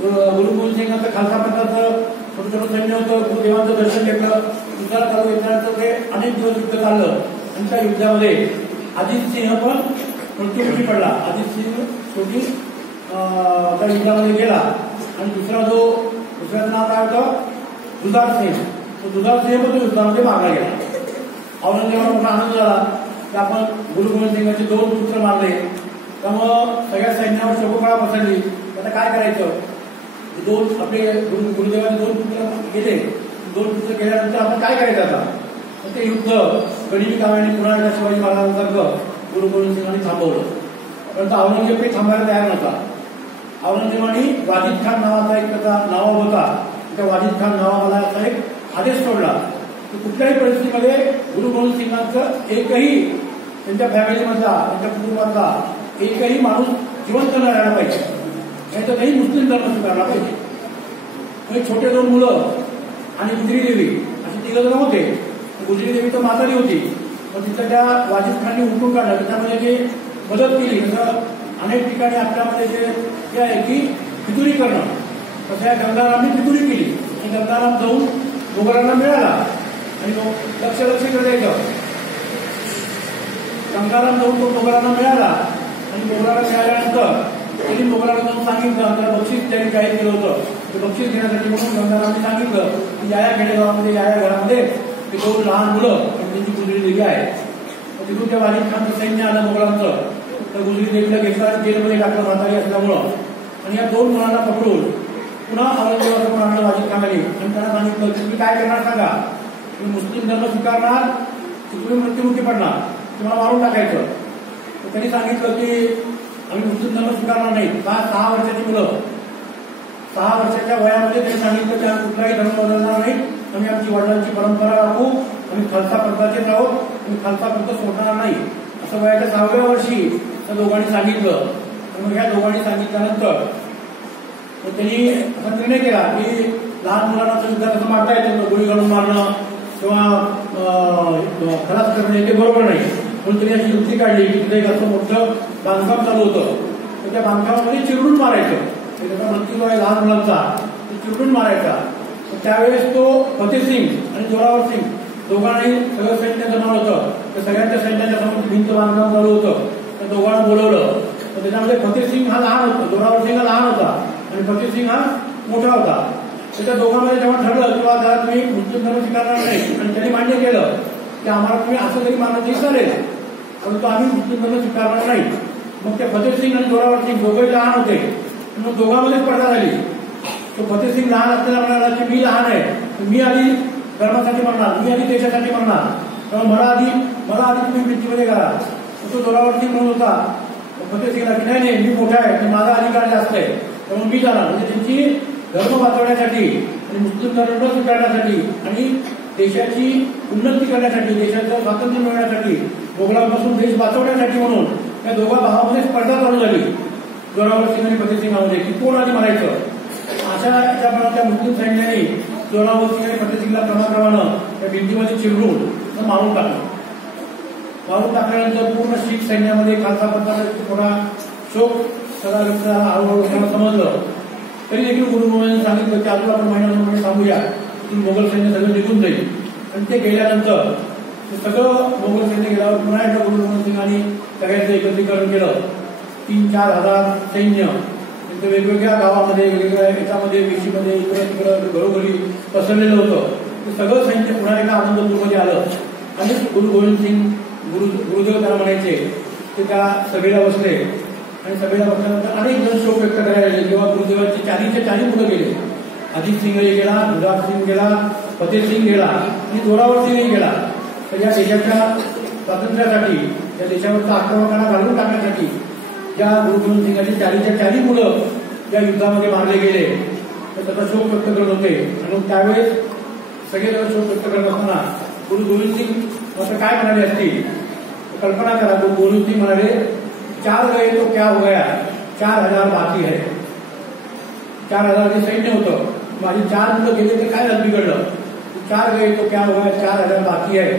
गुरु गोविंद सिंगांचं खालसा पंथाचं छोटं छोटं सैन्य होतं. गुरुदेवांचं दर्शन घेतलं. युद्धाला चालू घेतल्यानंतर ते अनेक दिवस युद्ध चाललं आणि त्या युद्धामध्ये अजित सिंह पण मृत्युमुखी पडला. अजित सिंह शेवटी त्या युद्धामध्ये गेला आणि दुसऱ्याचं नाव काय होतं? जुदार सिंह. तो जुदार सिंह पण युद्धामध्ये मारला गेला. औरंगजेबाला मोठा आनंद झाला की आपण गुरु गोविंद सिंगांचे 2 पुत्र मारले. त्यामुळं सगळ्या सैन्यावर शोककळा पसरली. आता काय करायचं? आपले गुरुदेवाचे 2 पुत्र गेले. 2 पुत्र गेल्यानंतर आपण काय करायचं आता? ते युद्ध गनिमी काव्याने पुन्हा एकदा शिवाजी महाराजांसारखं गुरु गोविंद सिंगांनी थांबवलं. परंतु औरंगजेब काही थांबायला तयार नव्हता. औरंगजेबाने वाजिद खान नावाचा एक त्याचा नवाब होता. त्या वाजिद खान नवाबाला असा एक आदेश सोडला की कुठल्याही परिस्थितीमध्ये गुरु गोविंद सिंगांचं एकही त्यांच्या फॅमिलीमधला, त्यांच्या कुटुंबातला एकही माणूस जिवंत न राहायला पाहिजे, नाही तर काही मुस्लिम धर्म स्वीकारला पाहिजे. म्हणजे छोटे 2 मुलं आणि गुजरी देवी असे 3 जण होते. गुजरी देवी तर म्हातारी होती, पण तिथं त्या वाजिद खानने उठून काढलं. त्याच्यामध्ये जे मदत केली, तसं अनेक ठिकाणी आपल्यामध्ये जे आहे की फितुरी करणं, तसं या गंगारामने फितुरी केली. आणि गंगाराम जाऊन मोगलांना मिळाला आणि लक्ष द्यायचं. गंगाराम जाऊन तो मोगलांना मिळाला आणि मोगलांना मिळाल्यानंतर त्यांनी मोगलांना जाऊन सांगितलं, त्याला बक्षीस त्यांनी जाहीर केलं होतं. ते बक्षीस घेण्यासाठी म्हणून गंगारामने सांगितलं की या खेडेगावामध्ये या घरामध्ये ते 2 लहान मुलं आणि त्यांची गुजरी देवी आहे. तिथून त्या वाजिद खानचं सैन्य आलं मोगलांचं. तर गुजरी देवीला घेतला, जेलमध्ये टाकलं म्हातारी असल्यामुळं. आणि या 2 मुलांना पकडून पुन्हा औरंगजेबाचं पण आणलं वाजिद खानाने आणि त्यांना सांगितलं तुम्ही काय करणार सांगा. तुम्ही मुस्लिम धर्म स्वीकारणार की तुम्ही मृत्युमुखी पडणार, तुम्हाला मारून टाकायचं. तर त्यांनी सांगितलं की आम्ही मुस्लिम धर्म स्वीकारणार नाही. 6 वर्षाची मुलं, 6 वर्षाच्या वयामध्ये त्यांनी सांगितलं की आम्ही कुठलाही धर्म बदलणार नाही, आम्ही आमची वडिलांची परंपरा राखू, आम्ही खालसा पंथाचेच आहोत, आम्ही खालसा पंथ सोडणार नाही, असं वयाच्या 6व्या वर्षी त्या दोघांनी सांगितलं. मग ह्या दोघांनी सांगितल्यानंतर त्यांनी असा निर्णय केला की लहान मुलांना युद्धात कसं मारता येतं, गोळी घालून मारणं किंवा खलास करणे ते बरोबर नाही. म्हणून त्यांनी अशी युक्ती काढली की तिथे एक असं मोठं बांधकाम चालू होतं. तर त्या बांधकामामध्ये चिरडून मारायचं. त्याचा मृत्यू आहे लहान मुलांचा, ते चिरडून मारायचा. त्यावेळेस तो फतेह सिंग आणि जोरावर सिंग दोघांनाही सगळं सैन्य जमा होतं. तर सगळ्यांच्या सैन्याच्या समोर भिंत बांधकाम चालू होतं. त्या दोघांना बोलवलं. तर त्याच्यामध्ये फतेह सिंग हा लहान होता, जोरावर सिंग हा लहान होता आणि फतेह सिंग हा मोठा होता. त्या दोघांमध्ये जेव्हा ठरलं किंवा जरा तुम्ही मुस्लिम धर्म स्वीकारणार नाही आणि त्यांनी मान्य केलं की आम्हाला तुम्ही असं जरी मानलं तरी चालेल, परंतु आम्ही मुस्लिम धर्म स्वीकारणार नाही. मग त्या फतेह सिंग आणि जोरावर सिंग दोघंही लहान होते. मग दोघांमध्ये स्पर्धा झाली. तो फतेह सिंग लहान असताना म्हणाला की मी लहान आहे, मी आधी धर्मासाठी म्हणणार, मी आधी देशासाठी म्हणणार, तेव्हा मला आधी तुम्ही मृत्यूमध्ये करा. तो जोरावर सिंग म्हणत होता फतेह सिंगला की नाही मी मोठा आहे, माझा अधिकार जास्त आहे, त्यामुळे मी जाणार. म्हणजे त्यांची धर्म वाचवण्यासाठी आणि मुस्लिम धर्म स्वीकारण्यासाठी आणि देशाची उन्नती करण्यासाठी, देशाचं स्वातंत्र्य मिळवण्यासाठी, मोगलांपासून देश वाचवण्यासाठी म्हणून या दोघा भावामध्ये स्पर्धा चालू झाली, जोरावर सिंग आणि फतेह सिंगमध्ये, की कोण आधी मारायचं. अशा याच्याप्रमाणे त्या मुस्लिम सैन्याने जोरावर सिंग आणि फतेह सिंगला क्रमाक्रमानं त्या भिंतीमध्ये चिरडून मारून टाकलं. मारून टाकल्यानंतर पूर्ण शीख सैन्यामध्ये खालसा पंथाचा थोडा शोक सगळा हळूहळू समजलं. तरी देखील गुरु गोविंदांनी सांगितलं की अजून आपण महिन्याप्रमाणे थांबूया, मोगल सैन्य सगळं निघून जाईल. आणि ते गेल्यानंतर सगळं मोगल सैन्य गेल्यावर पुन्हा एकदा गुरु गोविंद सिंगांनी सगळ्यांचं एकत्रीकरण केलं. 3-4 हजार सैन्य त्यांचं वेगवेगळ्या गावामध्ये, वेगवेगळ्या याच्यामध्ये, वेशीमध्ये, इकडं तिकडं घरोघरी पसरलेलं होतं. ते सगळं सैन्य पुन्हा एकदा आनंदपूरमध्ये आलं. आणि गुरु गोविंद सिंग गुरुदेव त्याला म्हणायचे ते त्या सभेला बसले. आणि सभेला बसल्यानंतर अनेक जण शोक व्यक्त करायला लागले. जेव्हा गुरुदेवांची 4च्या 4 मुलं गेले, अजित सिंगही गेला, गुलाब सिंग गेला, फतेह सिंग गेला आणि जोरावर सिंगही गेला. तर या देशाच्या स्वातंत्र्यासाठी, या देशावरचा आक्रमकांना घालवून टाकण्यासाठी ज्या गुरु गोविंद सिंगांची 4च्या 4 मुलं ज्या युद्धामध्ये मारले गेले, तर त्याचा शोक व्यक्त करत होते. आणि त्यावेळेस सगळेजण शोक व्यक्त करत असताना गुरु गोविंद सिंग मात्र काय म्हणाले असतील, कल्पना करा. गुरु गोविंद सिंग म्हणाले, 4 गए तो क्या हो गया, 4000 बाकी है. 4000 सैन्य होतं, माझी 4 मुलं गेले ते काय बिघडलं. 4 गए तो क्या हो गया, 4000 बाकी आहे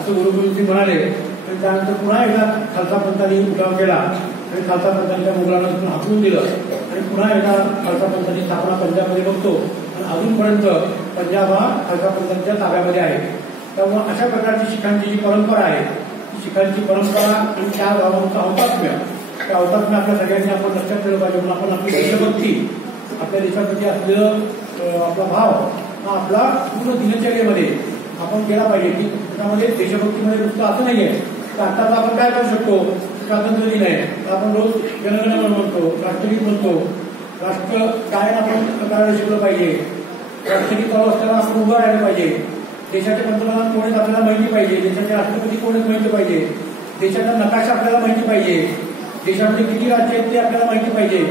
असं गुरु गोविंद सिंग म्हणाले. आणि त्यानंतर पुन्हा एकदा खालसा पंथांनी उठाव केला आणि खालसा पंथांच्या मुघलांना हाकलून दिलं. आणि पुन्हा एकदा खालसा पंथांनी स्थापना पंजाबमध्ये बघतो. आणि अजूनपर्यंत पंजाब हा खालसा पंथांच्या ताब्यामध्ये आहे. त्यामुळे अशा प्रकारची शिखांची जी परंपरा आहे, शिखांची परंपरा आणि त्या भावांचा औतात्म्य, त्या औतात्म्य आपल्या सगळ्यांनी आपण लक्षात ठेवलं पाहिजे. म्हणून आपण आपली देशभक्ती, आपल्या देशाप्रती असलेलं आपला भाव हा आपला पूर्ण दिनचर्येमध्ये आपण केला पाहिजे. की त्यामध्ये देशभक्तीमध्ये नुसतं असं नाहीये तर आता आपण काय करू शकतो. स्वातंत्र्य दिन आहे तर आपण रोज जनगण म्हणतो, राष्ट्रगीत म्हणतो, राष्ट्र गायन आपण करायला शिकलं पाहिजे. राष्ट्रगीत चालू असताना आपण उभं राहायला पाहिजे. देशाचे पंतप्रधान कोण आहेत आपल्याला माहिती पाहिजे. देशाचे राष्ट्रपती कोण आहेत माहिती पाहिजे. देशाचा नकाशा आपल्याला माहिती पाहिजे. देशामध्ये किती राज्य आहेत ते आपल्याला माहिती पाहिजे.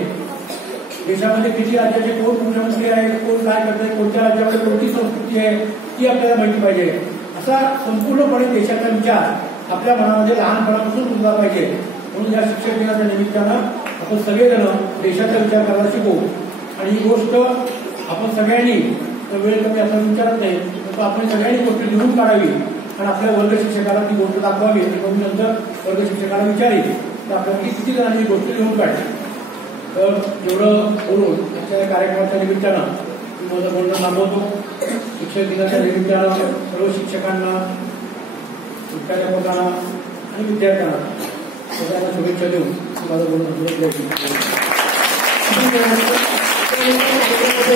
देशामध्ये किती राज्याचे कोण मुख्यमंत्री आहेत, कोण काय करतात, कोणत्या राज्यामध्ये कोणती संस्कृती आहे ती आपल्याला माहिती पाहिजे. असा संपूर्णपणे देशाचा विचार आपल्या मनामध्ये लहानपणापासून रुजला पाहिजे. म्हणून या शिक्षक दिनाच्या निमित्तानं आपण सगळेजण देशाचा विचार करायला शिकू. आणि ही गोष्ट आपण सगळ्यांनी वेळ कमी असं विचारत नाही, तर आपण सगळ्यांनी गोष्ट लिहून काढावी आणि आपल्या वर्ग शिक्षकाला ती गोष्ट दाखवावी. आणि नंतर वर्ग शिक्षकाला विचारेल तर आपल्याला किती जणांनी ही गोष्ट लिहून काढली. तर एवढं बोलून आजच्या कार्यक्रमाच्या निमित्तानं मी माझं बोलणं थांबवतो. शिक्षक दिनाच्या निमित्तानं सर्व शिक्षकांना, मुख्याध्यापकांना आणि विद्यार्थ्यांना सगळ्यांना शुभेच्छा देऊन माझं बोलणं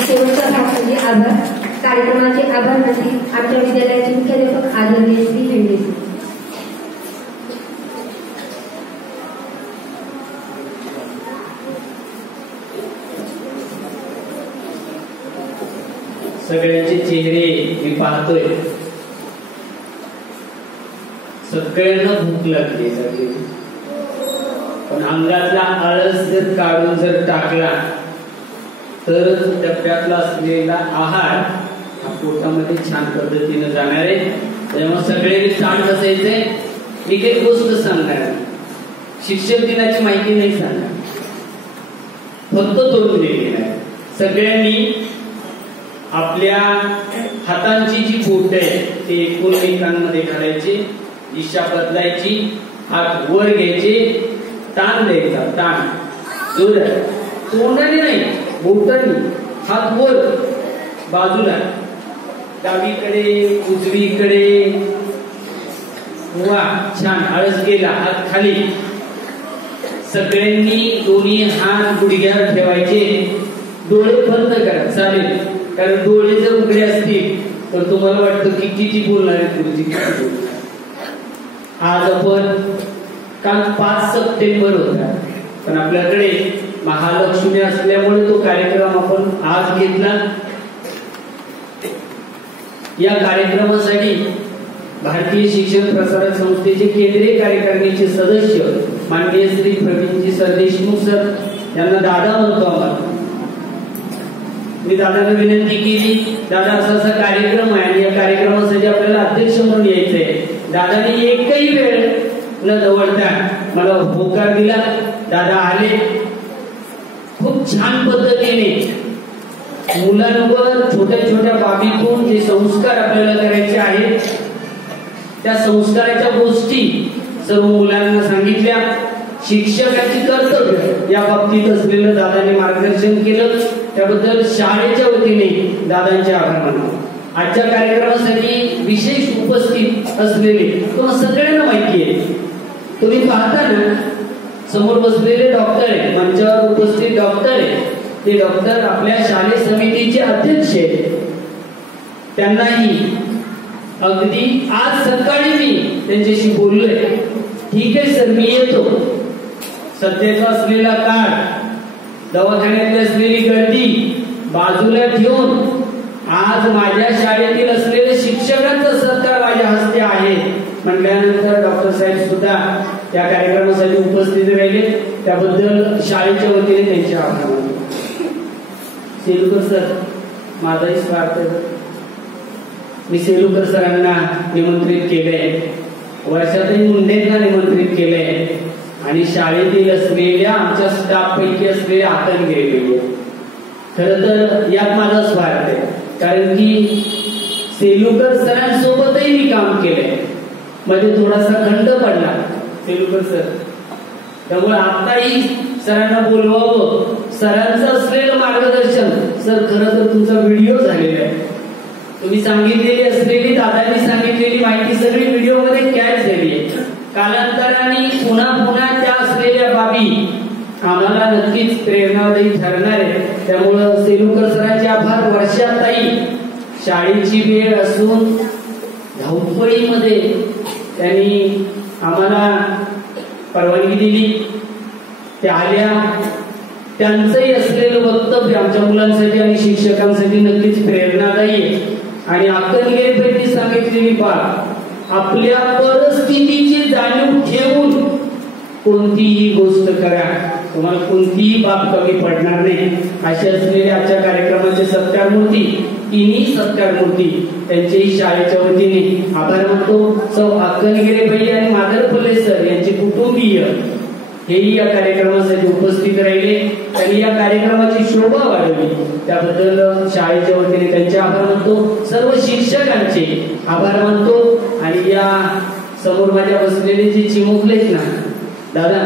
शेवटचा भाग म्हणजे आभार. कार्यक्रमाचे आभार मानतील आमच्या विद्यालयाचे मुख्याध्यापक आदरणीय श्री हेंडे. सगळ्यांचे चेहरे मी पाहतोय, सगळ्यांना भूक लागली सगळी. पण अंगातला आळस जर काढून जर टाकला तरच डब्यातला असलेला आहार हा पोटामध्ये छान पद्धतीने जाणार आहे. तेव्हा सगळ्यांनी छान बसायचंय. मी काही गोष्ट सांगणार, शिक्षक दिनाची माहिती नाही सांगणार, फक्त तोडून दिलेली आहे. सगळ्यांनी आपल्या हातांची जी बोट आहे ते एकमेकांमध्ये घालायचे, दिशा बदलायची, हात वर घ्यायचे, ताण द्यायचा, ताण जोरात, तोंडाने नाही बोटांनी, हात वर बाजूला, डावीकडे उजवीकडे. वा छान, आळस गेला, हात खाली. सगळ्यांनी दोन्ही हात गुडघ्यावर ठेवायचे, डोळे बंद करा चालेल, कारण डोळे जर उघडे असतील तर तुम्हाला वाटतं की किती बोलणार आहे गुरुजी, किती बोलणार. आज आपण काल 5 सप्टेंबर होता, पण आपल्याकडे महालक्ष्मी असल्यामुळे तो कार्यक्रम आपण आज घेतला. या कार्यक्रमासाठी भारतीय शिक्षण प्रसारक संस्थेचे केंद्रीय कार्यकारिणीचे सदस्य माननीय श्री प्रवीणजी सर देशमुख सर यांना दादा म्हणतो आम्हाला. मी दादाला विनंती केली, दादा असा कार्यक्रम आहे आणि या कार्यक्रमासाठी आपल्याला अध्यक्ष म्हणून यायचंय. दादाने एकही वेळ न दवडता मला होकार दिला. दादा आले, खूप छान पद्धतीने मुलांवर छोट्या छोट्या बाबीतून जे संस्कार आपल्याला करायचे आहेत त्या संस्काराच्या गोष्टी सर्व मुलांना सांगितल्या. शिक्षकाची कर्तव्य या बाबतीत असलेलं दादांनी मार्गदर्शन केलं, त्याबद्दल शाळेच्या वतीने दादांचे आभार मानतो. आजच्या कार्यक्रमासाठी विशेष उपस्थित असलेले तुम्हाला सगळ्यांना माहिती आहे. तुम्ही पाहता ना, समोर बसलेले डॉक्टर आहे, मंचावर उपस्थित डॉक्टर आहे, ते डॉक्टर आपल्या शालेय समितीचे अध्यक्ष आहेत. त्यांनाही अगदी आज सकाळी मी त्यांच्याशी बोललोय. ठीक आहे सर, मी येतो. सध्याचा असलेला काळ, दवाखान्यात असलेली गर्दी बाजूला ठेवून आज माझ्या शाळेतील असलेले शिक्षकांचा सत्कार माझ्या हस्ते आहे म्हटल्यानंतर डॉक्टर साहेब सुद्धा त्या कार्यक्रमासाठी उपस्थित राहिले. त्याबद्दल शाळेच्या वतीने त्यांचे आभार मानतो. सेलुकर सर, माझाही स्वार्थ, मी सेलुकर सरांना निमंत्रित केलंय, वर्षातही मुंडेंना निमंत्रित केलंय आणि शाळेतील असलेल्या आमच्या स्टाफ पैकी असलेले आतंगिरी. खर तर यात माझा स्वार्थ आहे, कारण की सेलुकर सरांसोबतही मी काम केलंय. मध्ये थोडासा खंड पडला सेलुकर सर, त्यामुळे आताही सरांना बोलवावं. सरांचं असलेलं मार्गदर्शन, सर खरं तर तुमचा व्हिडिओ झालेला आहे. तुम्ही सांगितलेली असलेली, दादांनी सांगितलेली माहिती सगळी व्हिडिओ मध्ये कॅच झाली आहे. कालांतराने पुन्हा पुन्हा त्या असलेल्या बाबी आम्हाला नक्कीच प्रेरणादायी ठरणार आहे. त्यामुळं सेलुकर सरांचे आभार. वर्षाताई शाळेची वेळ असून धावपळीमध्ये त्यांनी आम्हाला परवानगी दिली, त्या आल्या. त्यांचंही असलेलं वक्तव्य आमच्या मुलांसाठी आणि शिक्षकांसाठी नक्कीच प्रेरणादायी आहे. आणि अक्कलगिरीपैकी सांगितलेली बाब, आपल्या परिस्थितीची जाणीव ठेवून कोणतीही गोष्ट करा, तुम्हाला कोणतीही बाब कमी पडणार नाही. असे असलेले आजच्या कार्यक्रमाचे सत्कार मूर्ती, तिन्ही सत्कार मूर्ती, त्यांचेही शाळेच्या वतीने आभार मानतो. सौ अक्कलगिरीबाई आणि माधर फुले सर यांचे कुटुंबीय हेही या कार्यक्रमासाठी उपस्थित राहिले. त्यांनी या कार्यक्रमाची शोभा वाढवली, त्याबद्दल शाळेच्या वतीने त्यांचे आभार मानतो. सर्व शिक्षकांचे आभार मानतो. आणि या समोर माझ्या बसलेले जे चिमुकलेच ना दादा,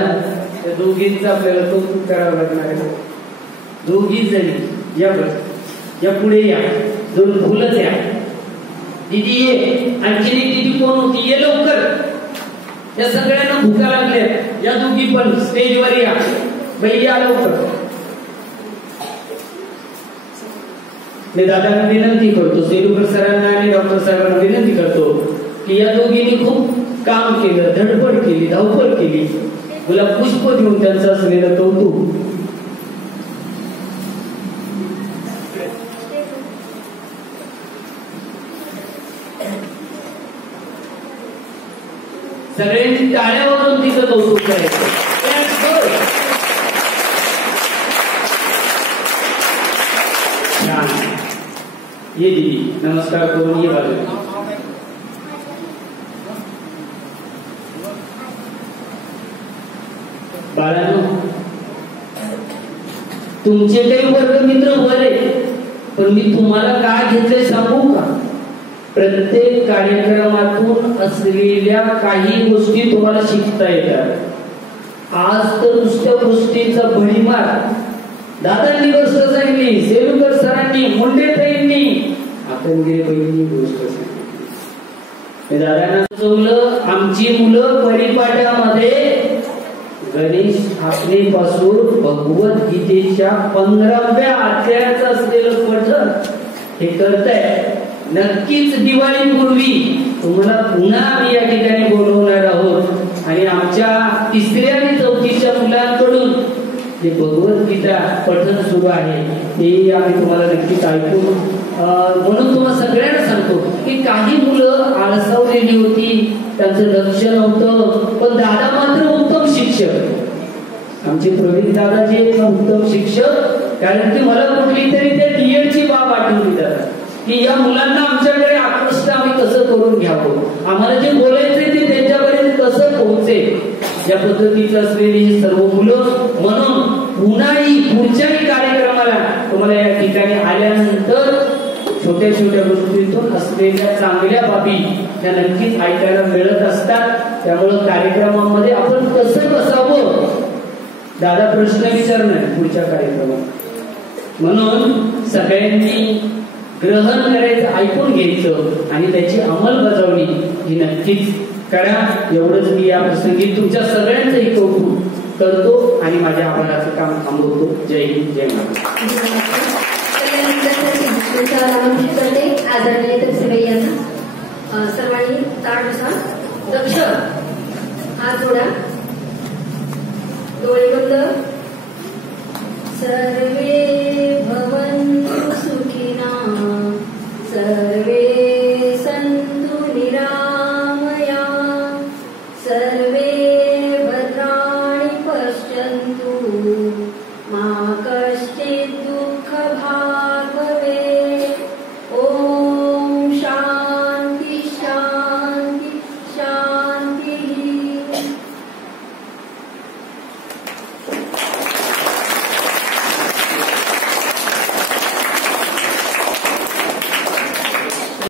त्या दोघींचा आपल्याला कौतुक करावं लागणार आहे. दोघी जणी या बस, या पुढे या, दोन फुलंच या. दीदी ये, आणखी एक दीदी कोण होती, ये लवकर. या सगळ्यांना भुका लागल्या. या दोघी पण स्टेजवर या, बाई या लवकर. मी दादांना विनंती करतो, सेलुकर सरांना आणि डॉक्टर साहेबांना विनंती करतो की या दोघींनी खूप काम केलं, धडपड केली, धावपळ केली. मला पुष्प देऊन त्यांचं असलेलं कौतुक. सगळ्यांची टाळ्यावरून तिचं कौतुक करायचं. ये दीदी, नमस्कार करून ये बाजूला. बाळांनो, तुमचे काही वर्गमित्र बरे, पण मी तुम्हाला काय घेतलंय सांगू का? प्रत्येक कार्यक्रमातून असलेल्या काही गोष्टी तुम्हाला शिकता येतात. आज तर नुसत्या गोष्टीचा भडीमार दादांनी गोष्ट सांगितली, सेलुकर सरांनी, मुंडेताईंनी, अक्कलगिरीबाईंनी गोष्ट सांगितली. दादांना सुचवलं, आमची मुलं परिपाठामध्ये गणेश स्थापनेपासून भगवद्गीतेच्या 15व्या अध्यायाचं असलेलं पठण हे करताय. नक्कीच दिवाळीपूर्वी तुम्हाला पुन्हा आम्ही या ठिकाणी बोलवणार आहोत आणि आमच्या 3ऱ्या आणि 4थीच्या मुलांकडून जे भगवद्गीता पठण सुरू आहे ते आम्ही तुम्हाला नक्कीच ऐकू. म्हणून तुम्हाला सगळ्यांना सांगतो की काही मुलं आळसावलेली होती, त्यांचं लक्ष नव्हतं, पण दादा मात्र उत्तम शिक्षक, आमचे प्रवीण दादा जे उत्तम शिक्षक. कारण की मला कुठली तरी त्या डीएडची पाठवली जातात की या मुलांना आमच्याकडे आकृष्ट आम्ही कसं करून घ्यावं, आम्हाला जे बोलायचंय ते त्यांच्यापर्यंत कसं पोहोचेल, या पद्धतीचं असलेली ही सर्व मुलं. म्हणून पुढच्याही कार्यक्रमाला तुम्हाला या ठिकाणी आल्यानंतर छोट्या छोट्या गोष्टीतून असलेल्या चांगल्या बाबी त्या नक्कीच ऐकायला मिळत असतात. त्यामुळं कार्यक्रमामध्ये आपण कसं बसावं, दादा प्रश्न विचारणार पुढच्या कार्यक्रमात. म्हणून सगळ्यांनी ग्रहण करायचं, ऐकून घ्यायचं आणि त्याची अंमलबजावणी ही नक्कीच करा. एवढंच मी या प्रसंगी तुमच्या सगळ्यांचंही कौतुक करतो आणि माझ्या आभाराचं काम थांबवतो. जय हिंद, जय महाराष्ट्र. आमंत्रित करते आदरणीय तहसीलदार यांना. सर्वांनी ताडनुसार दक्ष हात जोडा, डोळे बंद. सर्वे